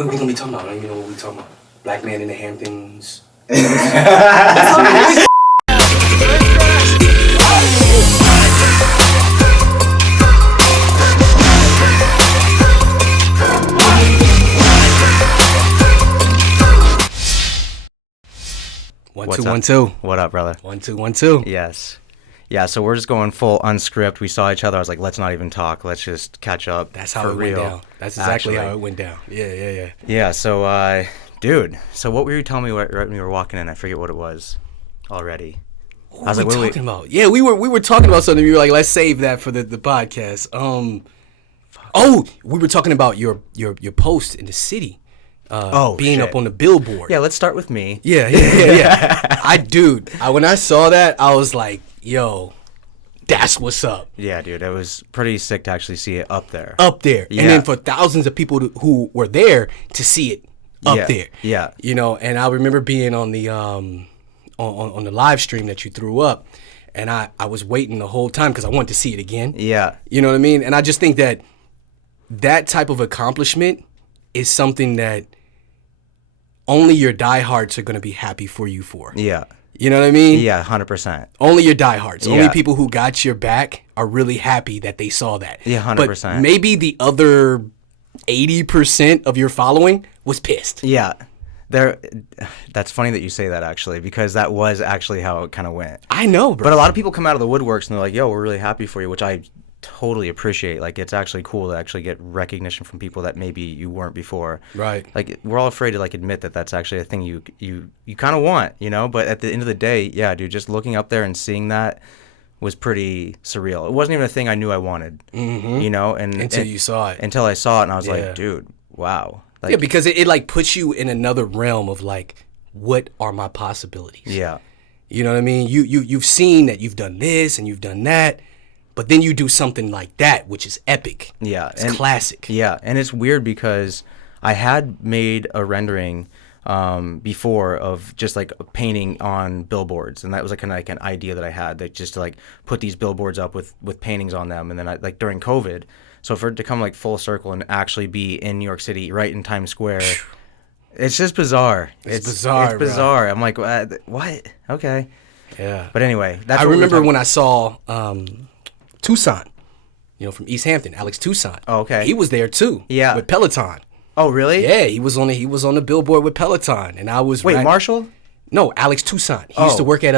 What are we gonna be talking about? I don't even know what we're talking about. Black man in the Hamptons. What's 1 2 1 2. What up, brother? 1 2 1 2. Yes. Yeah, so we're just going full unscript. We saw each other. I was like, let's not even talk. Let's just catch up. That's how it went down. That's exactly how it went down. Yeah. Yeah, so, dude, so what were you telling me right when you were walking in? I forget what it was already. What I was like, what are we talking about? Yeah, we were talking about something. We were like, let's save that for the podcast. We were talking about your post in the city. Being up on the billboard. Yeah, let's start with me. Yeah. When I saw that, I was like, yo, that's what's up. Yeah, dude, it was pretty sick to actually see it up there. Yeah. And then for thousands of people who were there to see it up there. Yeah. You know, and I remember being on the on the live stream that you threw up, and I was waiting the whole time because I wanted to see it again. Yeah. You know what I mean? And I just think that type of accomplishment is something that only your diehards are going to be happy for you for. Yeah. You know what I mean? Yeah, 100%. Only your diehards. Yeah. Only people who got your back are really happy that they saw that. Yeah, 100%. But maybe the other 80% of your following was pissed. Yeah. That's funny that you say that, actually, because that was actually how it kind of went. I know, bro. But a lot of people come out of the woodworks and they're like, yo, we're really happy for you, which I totally appreciate. Like, it's actually cool to actually get recognition from people that maybe you weren't before. Right. Like, we're all afraid to like admit that that's actually a thing you kind of want, you know. But at the end of the day, yeah, dude, just looking up there and seeing that was pretty surreal. It wasn't even a thing I knew I wanted, you know. Until you saw it. Until I saw it, and I was like, dude, wow. Like, yeah, because it like puts you in another realm of like, what are my possibilities? Yeah. You know what I mean? You've seen that you've done this and you've done that. But then you do something like that, which is epic. Yeah. It's classic. Yeah. And it's weird because I had made a rendering before of just like painting on billboards. And that was like an idea that I had, that just to like put these billboards up with paintings on them. And then I like during COVID. So for it to come like full circle and actually be in New York City, right in Times Square, it's just bizarre. It's bizarre. It's bizarre. Bro. I'm like, what? Okay. Yeah. But anyway, I remember when I saw Tucson, you know, from East Hampton, Alex Tucson. Oh, okay. He was there too. Yeah. With Peloton. Oh, really? Yeah, he was on the billboard with Peloton, and I was. Wait, Marshall? No, Alex Tucson. He used to work at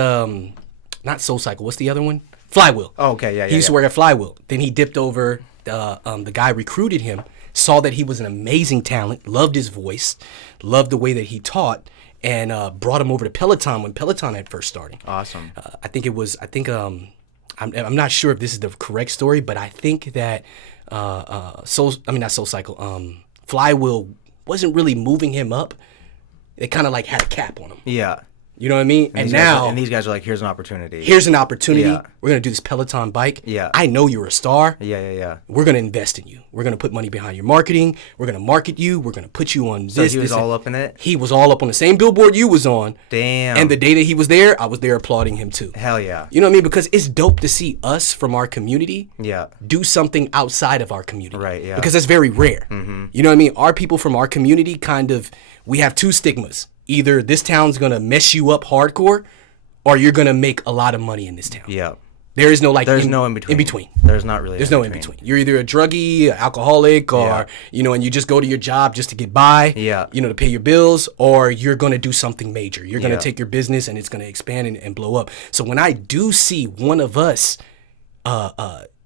not Soul Cycle. What's the other one? Flywheel. Oh, okay, yeah. He used to work at Flywheel. Then he dipped over. The guy recruited him, saw that he was an amazing talent, loved his voice, loved the way that he taught, and brought him over to Peloton when Peloton had first started. Awesome. I'm not sure if this is the correct story, but I think that Flywheel wasn't really moving him up. They kind of like had a cap on him. Yeah. You know what I mean? And these guys are like, here's an opportunity. Here's an opportunity. Yeah. We're going to do this Peloton bike. Yeah. I know you're a star. Yeah. We're going to invest in you. We're going to put money behind your marketing. We're going to market you. We're going to put you on this. So he was all up in it? He was all up on the same billboard you was on. Damn. And the day that he was there, I was there applauding him too. Hell yeah. You know what I mean? Because it's dope to see us from our community do something outside of our community. Right, yeah. Because that's very rare. Mm-hmm. You know what I mean? Our people from our community we have two stigmas. Either this town's going to mess you up hardcore, or you're going to make a lot of money in this town. Yeah. There is no There's no in between. In between. There's not really. There's no in between. You're either a druggie, an alcoholic, or and you just go to your job just to get by. Yeah. To pay your bills, or you're gonna do something major. You're gonna take your business and it's gonna expand and blow up. So when I do see one of us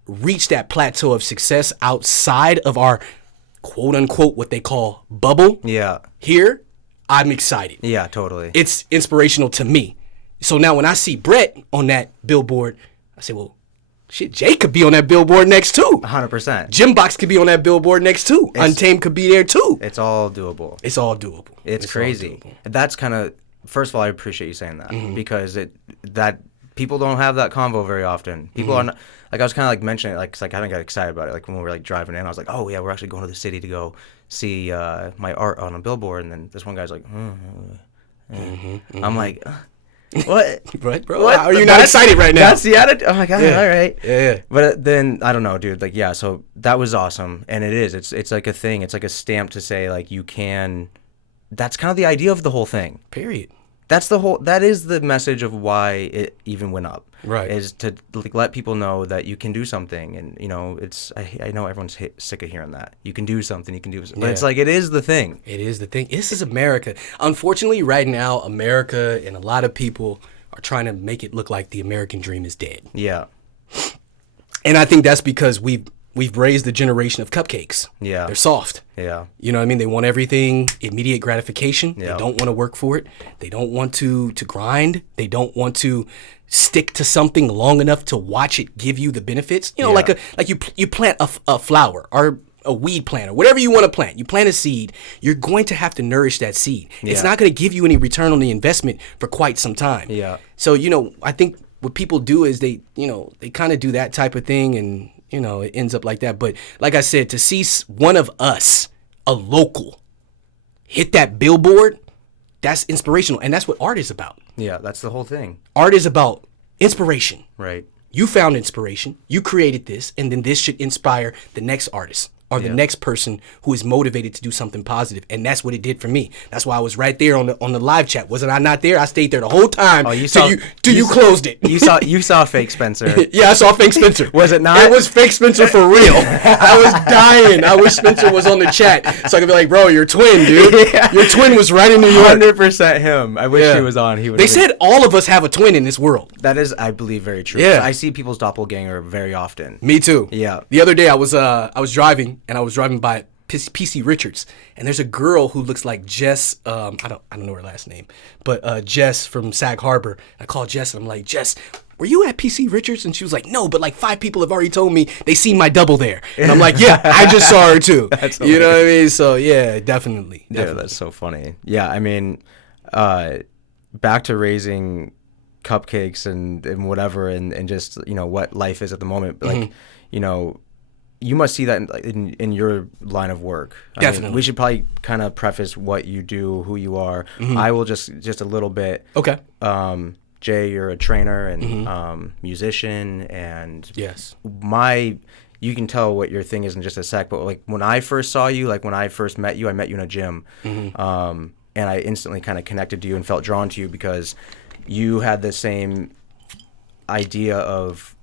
reach that plateau of success outside of our quote unquote what they call bubble. Yeah. Here, I'm excited. Yeah, totally. It's inspirational to me. So now when I see Brett on that billboard, I say, well, shit, Jay could be on that billboard next too. 100%. GymBoxx could be on that billboard next too. Untamed could be there too. It's all doable. It's all doable. It's crazy. That's kind of, first of all, I appreciate you saying that because that people don't have that convo very often. People are not, like I was kind of like mentioning it, like, 'cause I kind of got excited about it. Like when we were like driving in, I was like, oh yeah, we're actually going to the city to go see my art on a billboard. And then this one guy's like, I'm like, What? Right, bro? What? How are you not excited right now? That's the attitude. Oh my god! Yeah. All right. Yeah. But then I don't know, dude. Like, yeah. So that was awesome, and it is. It's like a thing. It's like a stamp to say like you can. That's kind of the idea of the whole thing. Period. That's the whole. That is the message of why it even went up. Right. Is to like let people know that you can do something, and you know it's. I know everyone's sick of hearing that. You can do something. You can do something. But it's like it is the thing. It is the thing. This is America. Unfortunately, right now, America and a lot of people are trying to make it look like the American dream is dead. Yeah. And I think that's because we've raised a generation of cupcakes. Yeah. They're soft. Yeah. You know what I mean? They want everything immediate gratification. Yeah. They don't want to work for it. They don't want to grind. They don't want to stick to something long enough to watch it give you the benefits. You know, like you plant a flower or a weed plant or whatever you want to plant. You plant a seed. You're going to have to nourish that seed. Yeah. It's not going to give you any return on the investment for quite some time. Yeah. So, you know, I think what people do is they kind of do that type of thing, and you know, it ends up like that. But like I said, to see one of us, a local, hit that billboard, that's inspirational. And that's what art is about. Yeah, that's the whole thing. Art is about inspiration. Right. You found inspiration. You created this. And then this should inspire the next artist or the next person who is motivated to do something positive. And that's what it did for me. That's why I was right there on the live chat. Wasn't I not there? I stayed there the whole time. Oh, you closed it. You saw fake Spencer. Yeah, I saw fake Spencer. Was it not? It was fake Spencer for real. I was dying. I wish Spencer was on the chat so I could be like, bro, your twin, dude. Yeah. Your twin was right in New York. 100% him. I wish he was on. They said all of us have a twin in this world. That is, I believe, very true. Yeah. I see people's doppelganger very often. Me too. Yeah. The other day I was driving, and I was driving by PC Richards, and there's a girl who looks like Jess. I don't know her last name, but Jess from Sag Harbor. I called Jess, and I'm like, Jess, were you at PC Richards? And she was like, no, but like 5 people have already told me they seen my double there. And I'm like, yeah, I just saw her too. You know what I mean? So yeah, definitely. Yeah, that's so funny. Yeah, I mean, back to raising cupcakes and whatever, and just, you know, what life is at the moment. Like, you know, you must see that in your line of work. Definitely. I mean, we should probably kind of preface what you do, who you are. I will just a little bit. Okay. Jay, you're a trainer and musician, and yes, you can tell what your thing is in just a sec. But like when I first saw you, like when I first met you, I met you in a gym, and I instantly kind of connected to you and felt drawn to you because you had the same idea of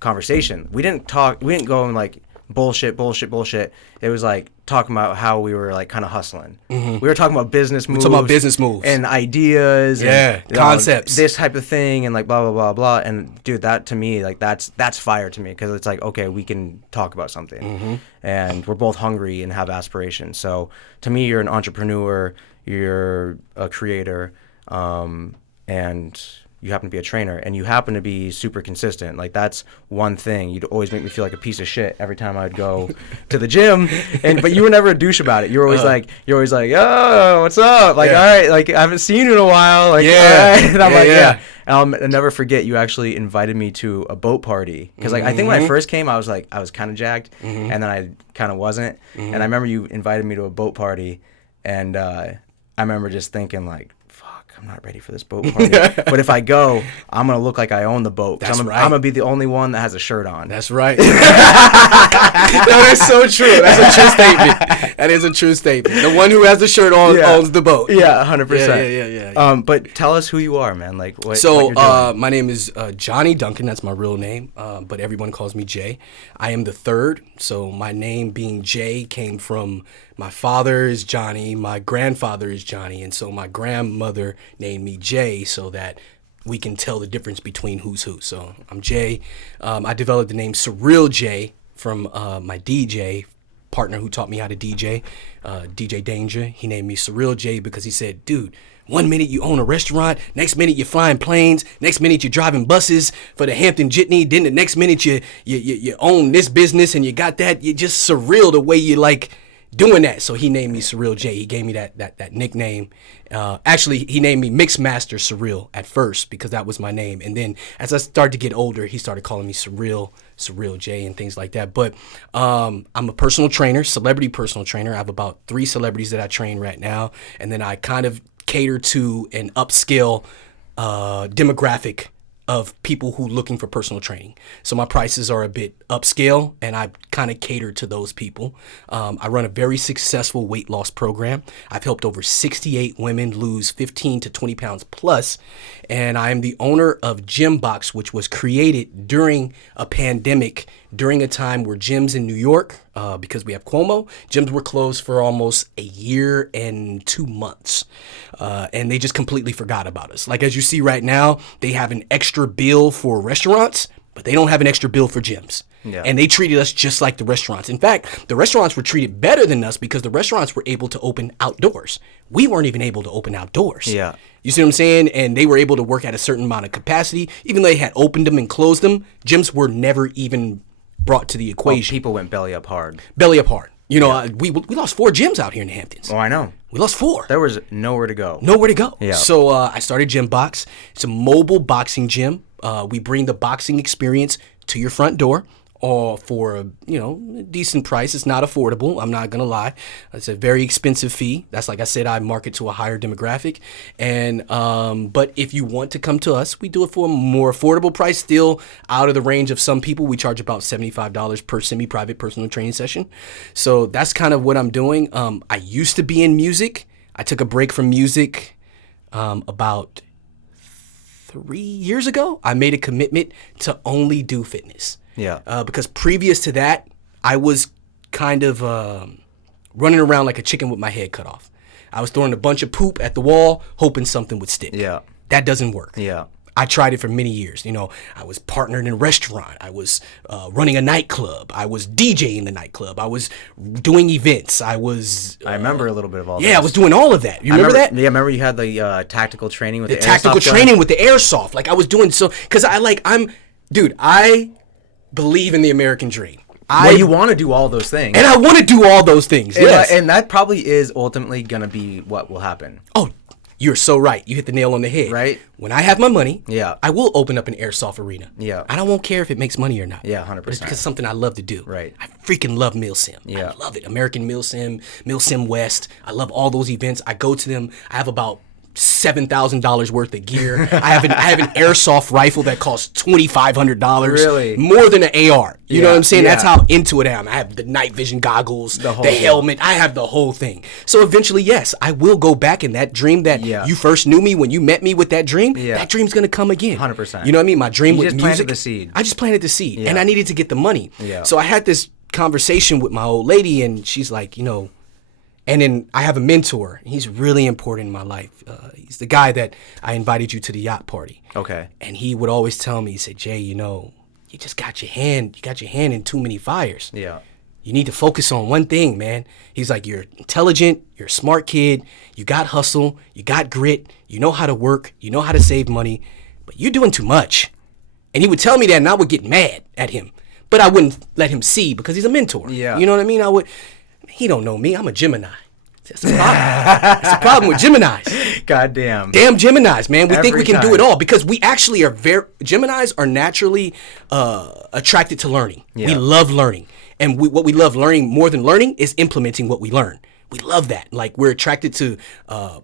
conversation. We didn't go and like bullshit. It was like talking about how we were like kind of hustling. We were talking about business moves. And ideas. Yeah, and, concepts. This type of thing and like blah, blah, blah, blah. And dude, that to me, like that's fire to me because it's like, okay, we can talk about something. And we're both hungry and have aspirations. So to me, you're an entrepreneur, you're a creator, and you happen to be a trainer, and you happen to be super consistent. Like that's one thing. You'd always make me feel like a piece of shit every time I'd go to the gym, but you were never a douche about it. You're always like, oh, what's up? Like, all right, like I haven't seen you in a while. Like, all right. And I'm yeah. And I'll never forget you actually invited me to a boat party because like I think when I first came, I was kind of jacked, and then I kind of wasn't. And I remember you invited me to a boat party, and I remember just thinking like, I'm not ready for this boat party. But if I go, I'm going to look like I own the boat. That's right. I'm going to be the only one that has a shirt on. That's right. No, that's so true. That's a true statement. That is a true statement. The one who has the shirt on owns the boat. Yeah, 100%. Yeah. But tell us who you are, man. Like what So you're doing. My name is Johnny Duncan. That's my real name. But everyone calls me Jay. I am the third. So my name being Jay came from my father is Johnny, my grandfather is Johnny, and so my grandmother named me Jay so that we can tell the difference between who's who. So I'm Jay. I developed the name Surreal Jay from my DJ partner who taught me how to DJ, DJ Danger. He named me Surreal Jay because he said, dude, 1 minute you own a restaurant, next minute you're flying planes, next minute you're driving buses for the Hampton Jitney, then the next minute you own this business and you got that. You're just surreal the way you like doing that. So he named me Surreal J. He gave me that nickname. Actually, he named me Mixmaster Surreal at first because that was my name. And then as I started to get older, he started calling me Surreal J and things like that. But I'm a personal trainer, celebrity personal trainer. I have about 3 celebrities that I train right now. And then I kind of cater to and upskill demographic of people who looking for personal training. So my prices are a bit upscale, and I kind of cater to those people. I run a very successful weight loss program. I've helped over 68 women lose 15 to 20 pounds plus, and I am the owner of GymBoxx, which was created during a pandemic, during a time where gyms in New York, because we have Cuomo, gyms were closed for almost a year and 2 months. And they just completely forgot about us. Like, as you see right now, they have an extra bill for restaurants, but they don't have an extra bill for gyms. Yeah. And they treated us just like the restaurants. In fact, the restaurants were treated better than us because the restaurants were able to open outdoors. We weren't even able to open outdoors. Yeah. You see what I'm saying? And they were able to work at a certain amount of capacity. Even though they had opened them and closed them, gyms were never even brought to the equation. Well, people went belly up hard. Belly up hard. You know, we lost 4 gyms out here in the Hamptons. Oh, I know. We lost 4. There was nowhere to go. Nowhere to go. Yeah. So I started GymBoxx. It's a mobile boxing gym. We bring the boxing experience to your front door, or for a decent price. It's not affordable. I'm not gonna lie. It's a very expensive fee. That's, like I said, I market to a higher demographic. And but if you want to come to us, we do it for a more affordable price. Still out of the range of some people. We charge about $75 per semi-private personal training session. So that's kind of what I'm doing. I used to be in music. I took a break from music about 3 years ago. I made a commitment to only do fitness. Yeah. Because previous to that, I was kind of running around like a chicken with my head cut off. I was throwing a bunch of poop at the wall, hoping something would stick. Yeah. That doesn't work. Yeah. I tried it for many years. I was partnered in a restaurant. I was running a nightclub. I was DJing the nightclub. I was doing events. I remember a little bit of all that. Yeah, I was doing all of that. You remember that? Yeah, remember you had the tactical training with the tactical training with the airsoft. Like, I was doing so, because I believe in the American dream. You want to do all those things. And I want to do all those things, yes. And that probably is ultimately going to be what will happen. Oh, you're so right. You hit the nail on the head. Right? When I have my money, yeah, I will open up an airsoft arena. Yeah. I won't care if it makes money or not. Yeah, 100%. But it's because it's something I love to do. Right. I freaking love MilSim. Yeah. I love it. American MilSim, MilSim West. I love all those events. I go to them. I have about $7,000 worth of gear. I have an airsoft rifle that costs $2,500. Really? More than an AR. You know what I'm saying? Yeah. That's how into it I am. I have the night vision goggles, the helmet. I have the whole thing. So eventually, yes, I will go back, in that dream that you first knew me, when you met me with that dream, that dream's going to come again. 100%. You know what I mean? My dream with music. You just planted the seed. I just planted the seed. Yeah. And I needed to get the money. Yeah. So I had this conversation with my old lady, and she's like, and then I have a mentor. He's really important in my life. He's the guy that I invited you to the yacht party. Okay. And he would always tell me, he said, Jay, you just got your hand in too many fires. Yeah. You need to focus on one thing, man. He's like, you're intelligent, you're a smart kid, you got hustle, you got grit, you know how to work, you know how to save money, but you're doing too much. And he would tell me that, and I would get mad at him. But I wouldn't let him see, because he's a mentor. Yeah. You know what I mean? He don't know me. I'm a Gemini. That's the problem. That's the problem with Geminis. Goddamn. Damn Geminis, man. We think we can do it all, because we actually are Geminis are naturally attracted to learning. Yeah. We love learning. And what we love learning more than learning is implementing what we learn. We love that. Like, we're attracted to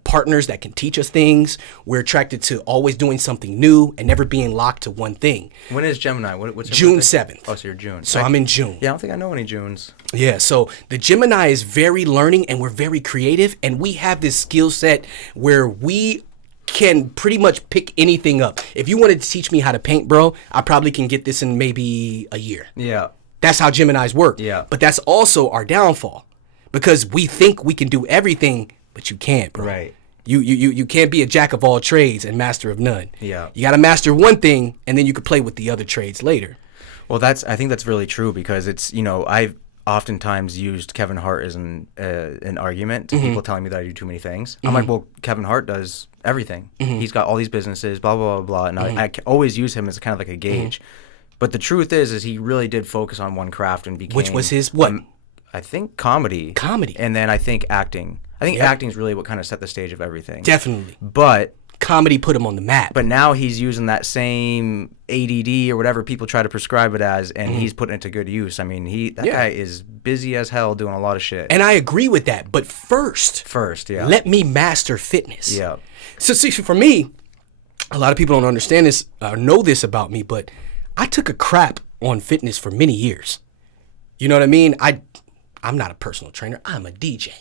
partners that can teach us things. We're attracted to always doing something new and never being locked to one thing. When is Gemini? What's June 7th. Oh, so you're June. So I'm in June. Yeah, I don't think I know any Junes. Yeah, so the Gemini is very learning, and we're very creative, and we have this skill set where we can pretty much pick anything up. If you wanted to teach me how to paint, bro, I probably can get this in maybe a year. Yeah. That's how Geminis work. Yeah. But that's also our downfall. Because we think we can do everything, but you can't, bro. Right. You can't be a jack of all trades and master of none. Yeah. You got to master one thing, and then you can play with the other trades later. Well, I think that's really true, because it's, I've oftentimes used Kevin Hart as an argument to people telling me that I do too many things. I'm like, well, Kevin Hart does everything. He's got all these businesses, blah, blah, blah, blah. And I always use him as kind of like a gauge. But the truth is he really did focus on one craft and became... Which was his what? I think comedy. And then I think acting. I think acting is really what kind of set the stage of everything. Definitely. But comedy put him on the map. But now he's using that same ADD or whatever people try to prescribe it as, and he's putting it to good use. I mean, that guy is busy as hell doing a lot of shit. And I agree with that. But first, yeah. let me master fitness. Yeah. So see, for me, a lot of people don't understand this or know this about me, but I took a crap on fitness for many years. You know what I mean? I'm not a personal trainer. I'm a DJ.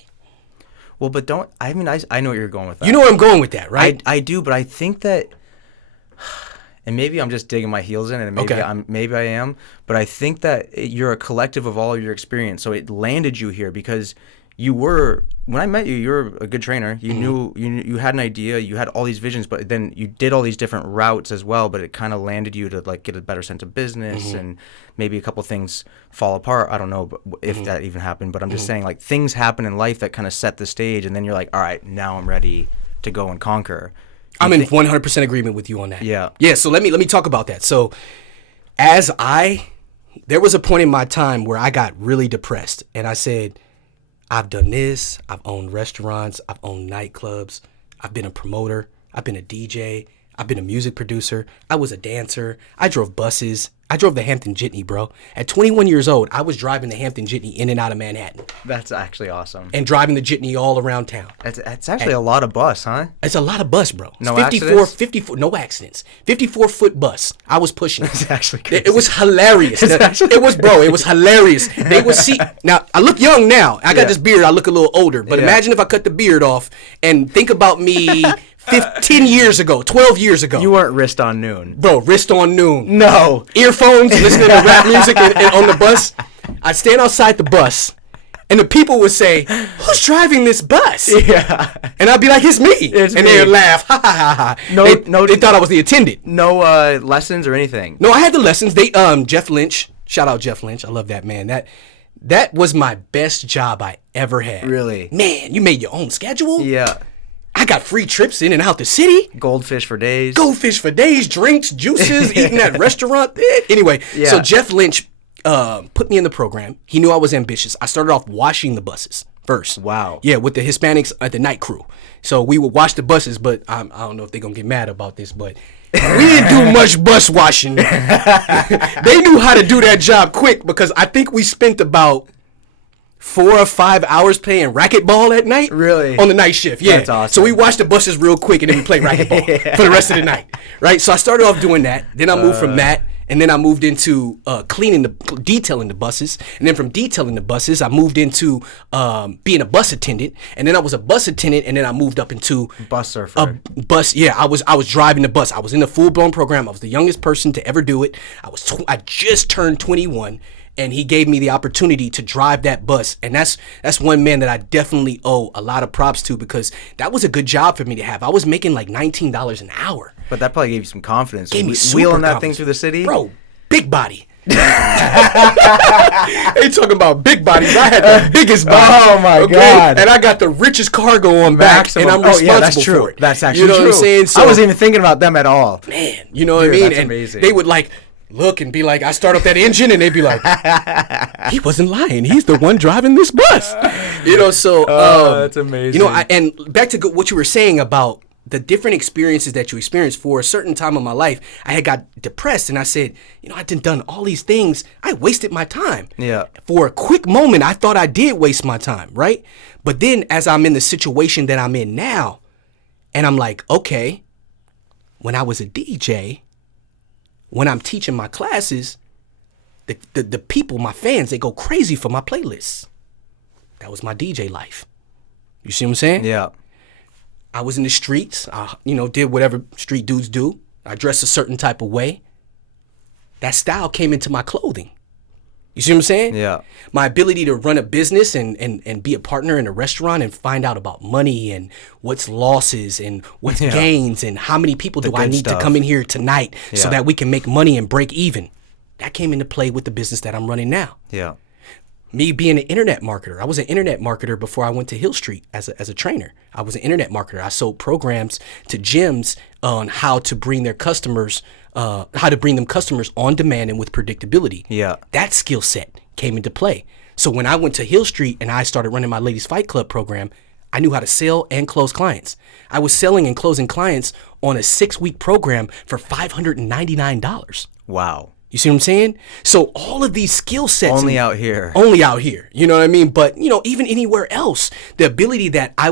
Well, but I know where you're going with that. You know where I'm going with that, right? I do, but I think that, and maybe I'm just digging my heels in, and maybe I am, but I think that you're a collective of all of your experience. So it landed you here because when I met you, you're a good trainer. You knew, you had an idea, you had all these visions, but then you did all these different routes as well, but it kind of landed you to like get a better sense of business and maybe a couple things fall apart. I don't know if that even happened, but I'm just saying like things happen in life that kind of set the stage, and then you're like, all right, now I'm ready to go and conquer. I'm in 100% agreement with you on that. Yeah. Yeah, so let me talk about that. So there was a point in my time where I got really depressed, and I said, I've done this, I've owned restaurants, I've owned nightclubs, I've been a promoter, I've been a DJ, I've been a music producer, I was a dancer, I drove buses, I drove the Hampton Jitney, bro. At 21 years old, I was driving the Hampton Jitney in and out of Manhattan. That's actually awesome. And driving the Jitney all around town. It's actually a lot of bus, huh? It's a lot of bus, bro. No 54, no accidents. 54-foot bus. I was pushing it. It's actually crazy. It was hilarious. It was hilarious. They would see. Now, I look young now. I got this beard. I look a little older. But imagine if I cut the beard off and think about me 10 years ago, 12 years ago. You weren't wrist on noon. Bro, wrist on noon. No. Earphones, listening to rap music and on the bus. I'd stand outside the bus, and the people would say, who's driving this bus? Yeah. And I'd be like, it's me. And they would laugh. Ha, ha, ha, ha. They thought I was the attendant. No lessons or anything? No, I had the lessons. Jeff Lynch. Shout out Jeff Lynch. I love that man. That was my best job I ever had. Really? Man, you made your own schedule? Yeah. I got free trips in and out the city. Goldfish for days, drinks, juices, eating at restaurant. Anyway, so Jeff Lynch put me in the program. He knew I was ambitious. I started off washing the buses first. Wow. Yeah, with the Hispanics at the night crew. So we would wash the buses, but I don't know if they're going to get mad about this, but we didn't do much bus washing. They knew how to do that job quick because I think we spent about 4 or 5 hours playing racquetball at night. Really? On the night shift, yeah. That's awesome. So we watched the buses real quick and then we played racquetball for the rest of the night, right? So I started off doing that. Then I moved from that, and then I moved into detailing the buses. And then from detailing the buses, I moved into being a bus attendant. And then I was a bus attendant, and then I moved up into bus surfer. I was driving the bus. I was in the full-blown program. I was the youngest person to ever do it. I just turned 21. And he gave me the opportunity to drive that bus. And that's one man that I definitely owe a lot of props to, because that was a good job for me to have. I was making like $19 an hour. But that probably gave you some confidence. Gave me super wheeling that confidence. thing through the city? Bro, big body. They talking about big bodies. I had the biggest body. Oh my God. And I got the richest cargo on back, and I'm responsible for it. That's actually you know true. What I'm saying? So, I wasn't even thinking about them at all. Man, you know what I mean? That's and amazing. They would like look and be like, I start up that engine, and they'd be like, he wasn't lying. He's the one driving this bus. So that's amazing. And back to what you were saying about the different experiences that you experienced. For a certain time of my life, I had got depressed, and I said, I done all these things. I wasted my time. Yeah. For a quick moment, I thought I did waste my time, right? But then as I'm in the situation that I'm in now, and I'm like, okay, when I was a DJ, when I'm teaching my classes, the people, my fans, they go crazy for my playlists. That was my DJ life. You see what I'm saying? Yeah. I was in the streets. I, did whatever street dudes do. I dressed a certain type of way. That style came into my clothing. You see what I'm saying? Yeah. My ability to run a business and be a partner in a restaurant and find out about money and what's losses and what's gains and how many people do I need to come in here tonight so that we can make money and break even. That came into play with the business that I'm running now. Yeah. Me being an internet marketer. I was an internet marketer before I went to Hill Street as a trainer. I was an internet marketer. I sold programs to gyms on how to bring them customers on demand and with predictability. Yeah. That skill set came into play. So when I went to Hill Street and I started running my Ladies Fight Club program, I knew how to sell and close clients. I was selling and closing clients on a 6-week program for $599. Wow. You see what I'm saying? So all of these skill sets only out here. You know what I mean? But even anywhere else, the ability that I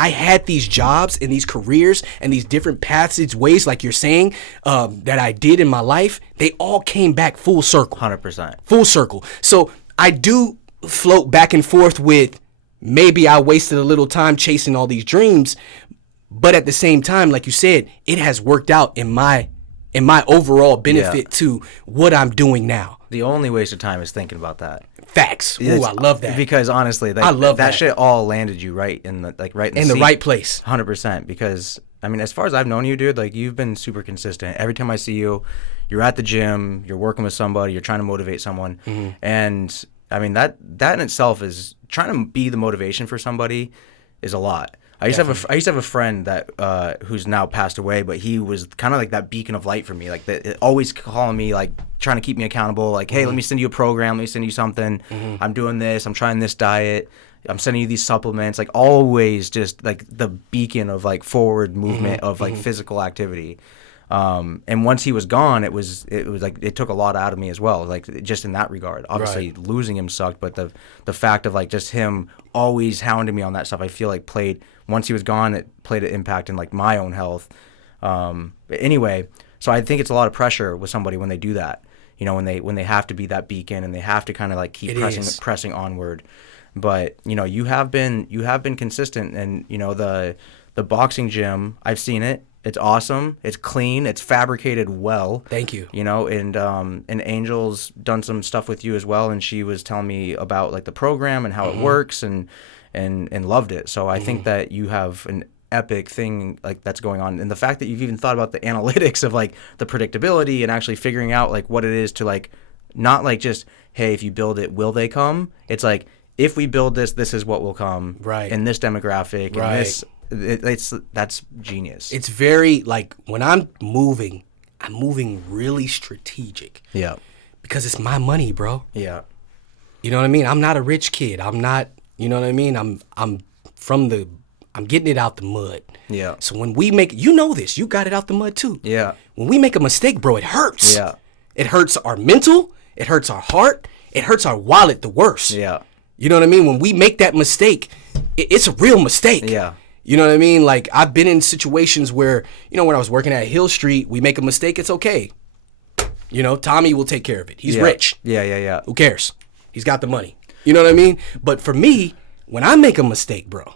I had these jobs and these careers and these different pathways, like you're saying, that I did in my life, they all came back full circle. 100%. Full circle. So I do float back and forth with maybe I wasted a little time chasing all these dreams, but at the same time, like you said, it has worked out in my overall benefit to what I'm doing now. The only waste of time is thinking about that. Facts. Ooh, I love that. Because honestly, I love that shit all landed you right in the the right place. 100%. Because I mean, as far as I've known you, dude, like you've been super consistent. Every time I see you, you're at the gym, you're working with somebody, you're trying to motivate someone, and I mean that in itself is trying to be the motivation for somebody is a lot. I used to have a friend that who's now passed away, but he was kind of like that beacon of light for me, like always calling me, like trying to keep me accountable, like, hey, let me send you a program, let me send you something. I'm doing this, I'm trying this diet, I'm sending you these supplements, like always just like the beacon of like forward movement of like physical activity. And once he was gone, it was like it took a lot out of me as well, like just in that regard. Obviously, losing him sucked, but the fact of like just him always hounding me on that stuff, I feel like once he was gone, it played an impact in like my own health. But anyway, so I think it's a lot of pressure with somebody when they do that. You know, when they have to be that beacon and they have to kind of like keep pressing onward. But you know, you have been consistent, and you know the boxing gym, I've seen it. It's awesome. It's clean. It's fabricated well. Thank you. You know, and Angel's done some stuff with you as well, and she was telling me about like the program and how it works, and loved it. So I think that you have an epic thing like that's going on, and the fact that you've even thought about the analytics of like the predictability and actually figuring out like what it is to like not like just, hey, if you build it, will they come? It's like, if we build this, this is what will come. Right. In this demographic. Right. In this. That's genius. It's very like when I'm moving really strategic. Yeah. Because it's my money, bro. Yeah. You know what I mean? I'm not a rich kid. I'm not, you know what I mean? I'm getting it out the mud. Yeah. So when we make, you know this, you got it out the mud too. Yeah. When we make a mistake, bro, it hurts. Yeah. It hurts our mental, it hurts our heart, it hurts our wallet the worst. Yeah. You know what I mean? When we make that mistake, it's a real mistake. Yeah. You know what I mean? Like, I've been in situations where, you know, when I was working at Hill Street, we make a mistake, it's okay. You know, Tommy will take care of it. He's rich. Yeah. Who cares? He's got the money. You know what I mean? But for me, when I make a mistake, bro,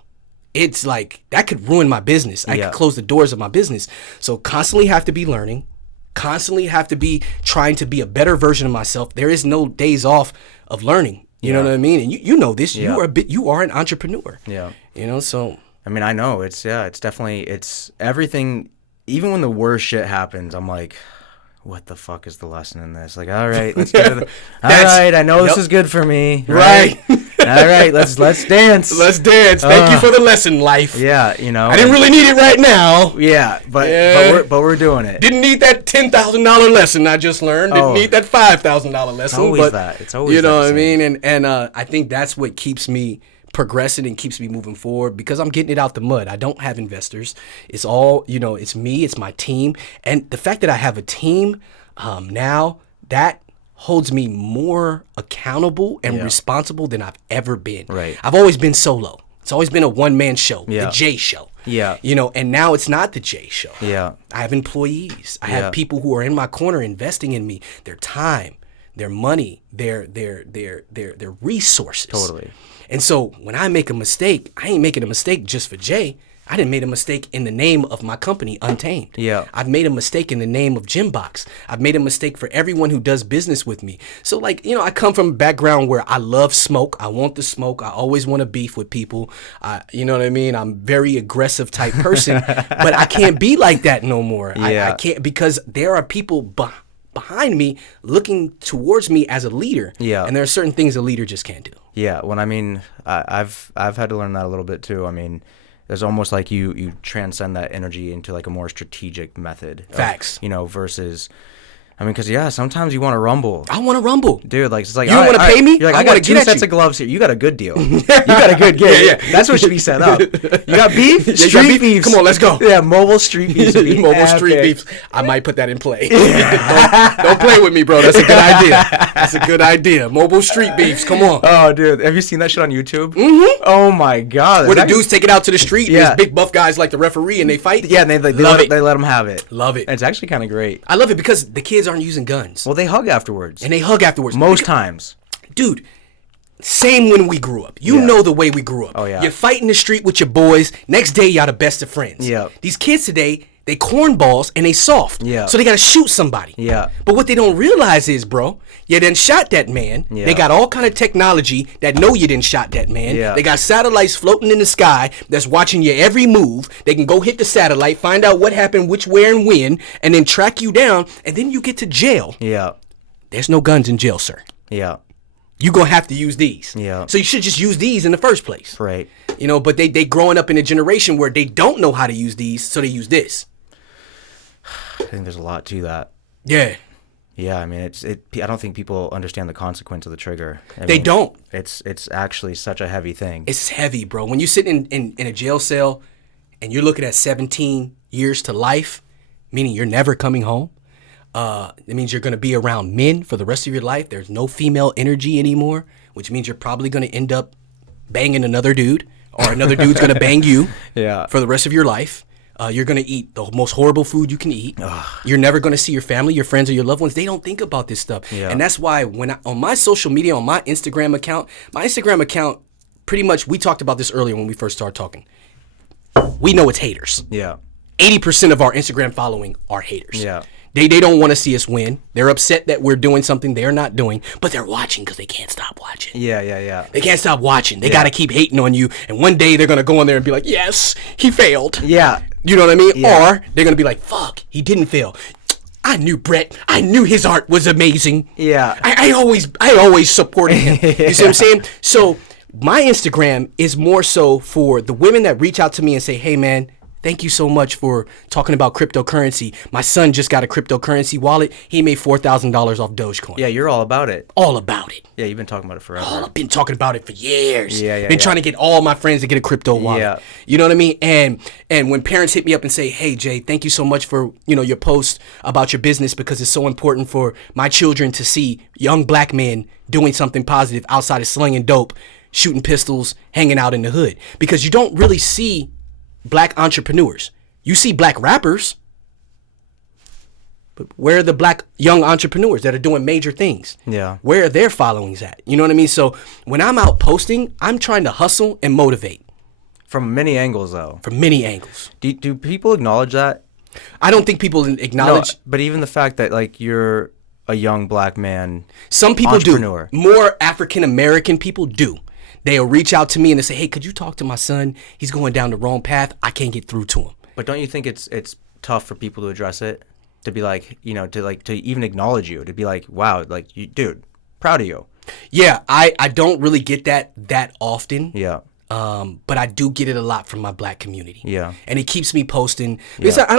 it's like, that could ruin my business. I could close the doors of my business. So constantly have to be learning, constantly have to be trying to be a better version of myself. There is no days off of learning. You know what I mean? And you know this. You are an entrepreneur. Yeah. You know, so I mean, I know it's definitely, it's everything. Even when the worst shit happens, I'm like, what the fuck is the lesson in this? Like, all right, let's get it. All right, I know this is good for me. Right. All right, let's dance. Let's dance. Thank you for the lesson, life. Yeah, you know. I didn't really need it right now. Yeah, but we're doing it. Didn't need that $10,000 lesson I just learned. Didn't need that $5,000 lesson. It's always that. It's always, you know what I mean? And I think that's what keeps me progressing and keeps me moving forward, because I'm getting it out the mud. I don't have investors. It's all, you know, it's me, it's my team. And the fact that I have a team now, that holds me more accountable and responsible than I've ever been. Right. I've always been solo. It's always been a one-man show, the J show. Yeah. You know, and now it's not the J show. Yeah. I have employees. I have people who are in my corner investing in me, their time, their money, their resources. Totally. And so when I make a mistake, I ain't making a mistake just for Jay. I didn't make a mistake in the name of my company, Untamed. Yeah. I've made a mistake in the name of GymBoxx. I've made a mistake for everyone who does business with me. So, like, you know, I come from a background where I love smoke. I want the smoke. I always want to beef with people. You know what I mean? I'm a very aggressive type person, but I can't be like that no more. Yeah. I can't, because there are people behind me looking towards me as a leader. Yeah. And there are certain things a leader just can't do. Yeah. Well, I mean, I've had to learn that a little bit too. I mean, it's almost like you transcend that energy into like a more strategic method. Facts. You know, versus I mean, because sometimes you want to rumble. I want to rumble, dude. Like it's like you don't want to pay me. You're like, I got 2 sets of gloves here. You got a good deal. You got a good gig. Yeah. That's what should be set up. You got beef, street beef. Come on, let's go. Yeah, mobile street beef. Mobile street beefs. I might put that in play. Don't play with me, bro. That's a good idea. That's a good idea. Mobile street beefs. Come on. Oh, dude, have you seen that shit on YouTube? Mm-hmm. Oh my god. Where the dudes take it out to the street. Yeah. And these big buff guys like the referee and they fight. Yeah, and they let them have it. Love it. And it's actually kind of great. I love it because the kids aren't using guns. Well, they hug afterwards. And they hug afterwards. Most times. Dude, same when we grew up. You know the way we grew up. Oh, yeah. You fight in the street with your boys. Next day, y'all the best of friends. Yeah. These kids today, they cornballs and they soft. Yeah. So they got to shoot somebody. Yeah. But what they don't realize is, bro, you done shot that man. Yeah. They got all kind of technology that know you didn't shot that man. Yeah. They got satellites floating in the sky that's watching your every move. They can go hit the satellite, find out what happened, which, where, and when, and then track you down, and then you get to jail. Yeah. There's no guns in jail, sir. Yeah. You're going to have to use these. Yeah. So you should just use these in the first place. Right. You know, but they growing up in a generation where they don't know how to use these, so they use this. I think there's a lot to that. Yeah. Yeah, I mean, I don't think people understand the consequence of the trigger. They don't. It's actually such a heavy thing. It's heavy, bro. When you sit in a jail cell and you're looking at 17 years to life, meaning you're never coming home, it means you're going to be around men for the rest of your life. There's no female energy anymore, which means you're probably going to end up banging another dude, or another dude's going to bang you for the rest of your life. You're going to eat the most horrible food you can eat. You're never going to see your family, your friends, or your loved ones. They don't think about this stuff. Yeah. And that's why on my social media, on my Instagram account, pretty much, we talked about this earlier when we first started talking. We know it's haters. Yeah. 80% of our Instagram following are haters. Yeah. They don't want to see us win. They're upset that we're doing something they're not doing, but they're watching because they can't stop watching. Yeah. They can't stop watching. They got to keep hating on you. And one day they're going to go on there and be like, yes, he failed. Yeah. You know what I mean? Yeah. Or they're going to be like, fuck, he didn't fail. I knew Brett. I knew his art was amazing. Yeah. I always supported him. You see what I'm saying? So my Instagram is more so for the women that reach out to me and say, hey, man, thank you so much for talking about cryptocurrency. My son just got a cryptocurrency wallet. He made $4,000 off Dogecoin. Yeah, you're all about it. All about it. Yeah, you've been talking about it forever. Oh, I've been talking about it for years. Yeah. Been trying to get all my friends to get a crypto wallet. Yeah. You know what I mean? And when parents hit me up and say, hey, Jay, thank you so much for, your post about your business because it's so important for my children to see young black men doing something positive outside of slinging dope, shooting pistols, hanging out in the hood. Because you don't really see black entrepreneurs. You see black rappers, but where are the black young entrepreneurs that are doing major things? Yeah. Where are their followings at? You know what I mean? So when I'm out posting, I'm trying to hustle and motivate. From many angles, though. From many angles. Do people acknowledge that? I don't think people acknowledge. No, but even the fact that, like, you're a young black man, some people entrepreneur. Do. More African American people do. They'll reach out to me and they say, hey, could you talk to my son? He's going down the wrong path. I can't get through to him. But don't you think it's tough for people to address it? To be like, to even acknowledge you, to be like, wow, like, dude, proud of you. Yeah, I don't really get that often. Yeah. But I do get it a lot from my black community. Yeah. And it keeps me posting because I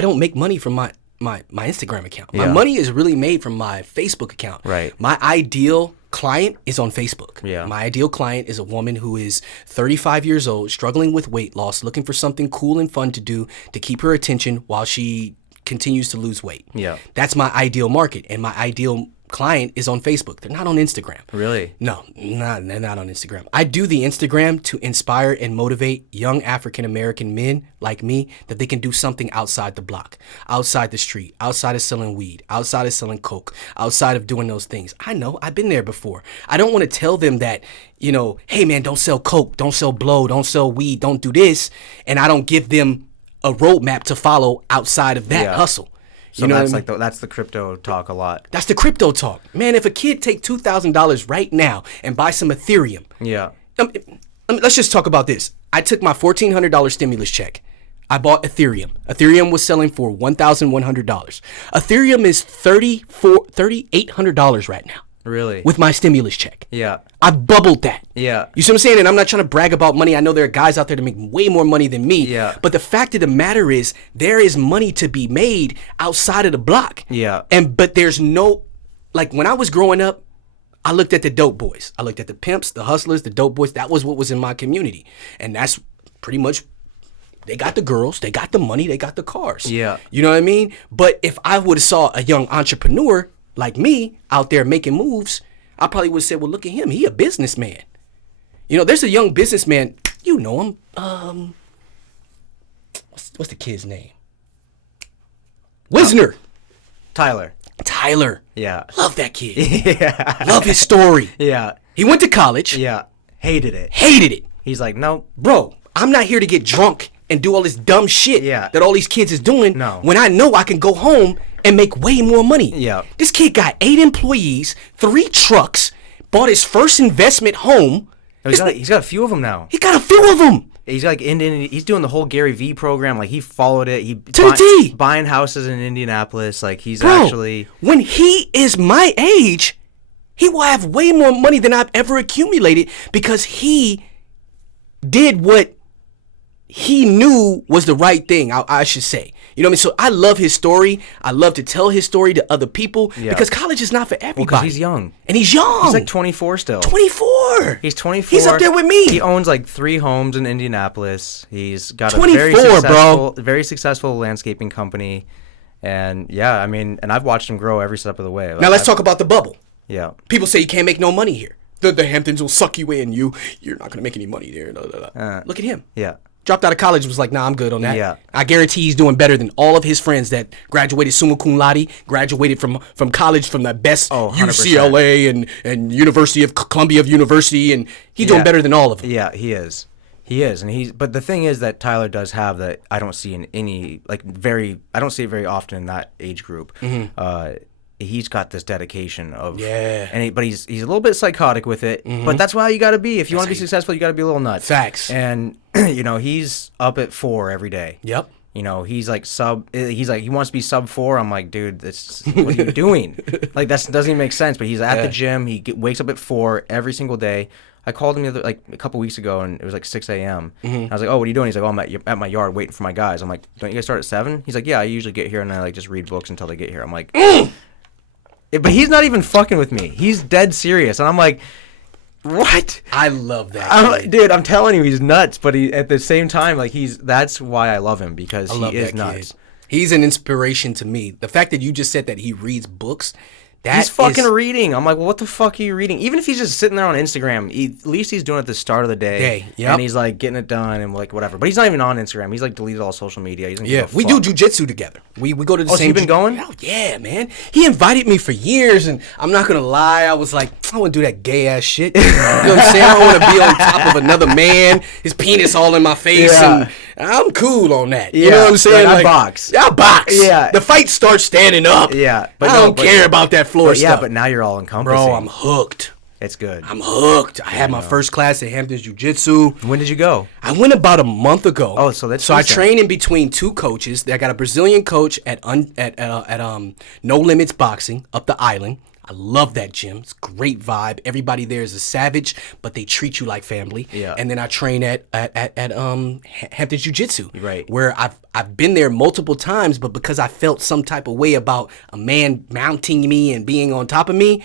don't make money from my Instagram account. My Yeah. money is really made from my Facebook account. Right. My ideal client is on Facebook. Yeah. My ideal client is a woman who is 35 years old, struggling with weight loss, looking for something cool and fun to do to keep her attention while she continues to lose weight. Yeah. That's my ideal market, and my ideal client is on Facebook. They're not on Instagram. Really? No, they're not on Instagram. I do the Instagram to inspire and motivate young African American men like me that they can do something outside the block, outside the street, outside of selling weed, outside of selling coke, outside of doing those things. I know, I've been there before. I don't want to tell them that, hey man, don't sell coke, don't sell blow, don't sell weed, don't do this, and I don't give them a roadmap to follow outside of that hustle. So that's the crypto talk a lot. That's the crypto talk. Man, if a kid take $2,000 right now and buy some Ethereum. Yeah. Let's just talk about this. I took my $1,400 stimulus check. I bought Ethereum. Ethereum was selling for $1,100. Ethereum is $3,800 right now. Really? with my stimulus check. Yeah. I've bubbled that. Yeah. You see what I'm saying? And I'm not trying to brag about money. I know there are guys out there that make way more money than me. Yeah. But the fact of the matter is, there is money to be made outside of the block. Yeah. But there's no, like when I was growing up, I looked at the dope boys. I looked at the pimps, the hustlers, the dope boys. That was what was in my community. And that's pretty much, they got the girls, they got the money, they got the cars. Yeah. You know what I mean? But if I would have saw a young entrepreneur like me out there making moves, I probably would have said, well, look at him. He a businessman. You know, there's a young businessman. You know him. What's the kid's name? Wisner. Tyler. Yeah. Love that kid. Yeah. Love his story. Yeah. He went to college. Yeah. Hated it. He's like, no. Bro, I'm not here to get drunk and do all this dumb shit that all these kids is doing when I know I can go home and make way more money. Yeah. This kid got 8 employees, 3 trucks, bought his first investment home. He's got a few of them now. He got a few of them. He's like he's doing the whole Gary V program. Like he followed it. He to the T. Buying houses in Indianapolis. Like he's Bro, actually, when he is my age, he will have way more money than I've ever accumulated because he did what he knew was the right thing, I should say. You know what I mean? So I love his story. I love to tell his story to other people because college is not for everybody. Because he's young. And he's young. He's like 24 still. 24. He's 24. He's up there with me. He owns like 3 homes in Indianapolis. He's got 24, a very successful landscaping company. And yeah, I mean, and I've watched him grow every step of the way. Now let's talk about the bubble. Yeah. People say you can't make no money here. The Hamptons will suck you in. You're not going to make any money there. Look at him. Yeah. Dropped out of college, was like, nah, I'm good on that. Yeah. I guarantee he's doing better than all of his friends that graduated summa cum laude, graduated from college from the best 100%. UCLA and University of Columbia University, and he's doing better than all of them. Yeah, he is. And but the thing is that Tyler does have that I don't see in any, I don't see it very often in that age group. Mm-hmm. He's got this dedication of but he's a little bit psychotic with it. Mm-hmm. But that's why you got to be. If you want to be successful, you got to be a little nuts. Facts. And he's up at 4 every day. Yep. He's like he wants to be sub 4. I'm like, dude, what are you doing? Like that doesn't even make sense. But he's at the gym. He wakes up at 4 every single day. I called him a couple weeks ago, and it was like 6 a.m. Mm-hmm. I was like, oh, what are you doing? He's like, oh, I'm at my yard waiting for my guys. I'm like, don't you guys start at 7? He's like, yeah, I usually get here and I just read books until they get here. I'm like, but he's not even fucking with me. He's dead serious. And I'm like, what? I love that. Dude, I'm telling you, he's nuts. But at the same time, that's why I love him, because he is nuts. Kid. He's an inspiration to me. The fact that you just said that he reads books, he's fucking reading. I'm like, well, what the fuck are you reading? Even if he's just sitting there on Instagram, at least he's doing it at the start of the day. And he's like getting it done and whatever. But he's not even on Instagram. He's like deleted all social media. He doesn't give a fuck. We do jujitsu together. We go to the same. So you've been going? Oh, yeah, man. He invited me for years, and I'm not gonna lie. I was like, I want to do that gay ass shit. You know what I'm saying? I want to be on top of another man, his penis all in my face, and I'm cool on that. You know what I'm saying? I box. I box. Yeah. The fight starts standing up. Yeah. But I don't care about that floor stuff. Yeah, but now you're all encompassing. Bro, I'm hooked. It's good. I'm hooked. I had my first class at Hamptons Jiu-Jitsu. When did you go? I went about a month ago. Oh, so that's I train in between 2 coaches. I got a Brazilian coach at No Limits Boxing up the island. I love that gym. It's a great vibe. Everybody there is a savage, but they treat you like family. Yeah. And then I train at Hamptons Jiu-Jitsu. Right. Where I've been there multiple times, but because I felt some type of way about a man mounting me and being on top of me,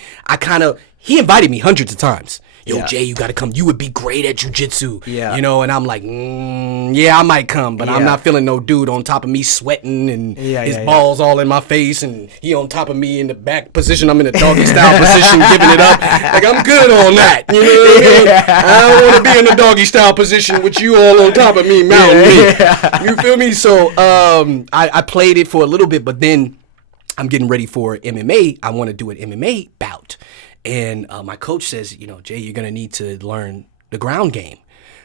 he invited me hundreds of times. Yo, Jay, you got to come. You would be great at jiu-jitsu. Yeah. And I'm like, I might come, but I'm not feeling no dude on top of me sweating and his balls all in my face, and he on top of me in the back position. I'm in the doggy style position, giving it up. Like, I'm good on that. You know what I mean? I don't want to be in the doggy style position with you all on top of me, mounting me. You feel me? So I played it for a little bit, but then I'm getting ready for MMA. I want to do an MMA bout. And my coach says, Jay, you're going to need to learn the ground game.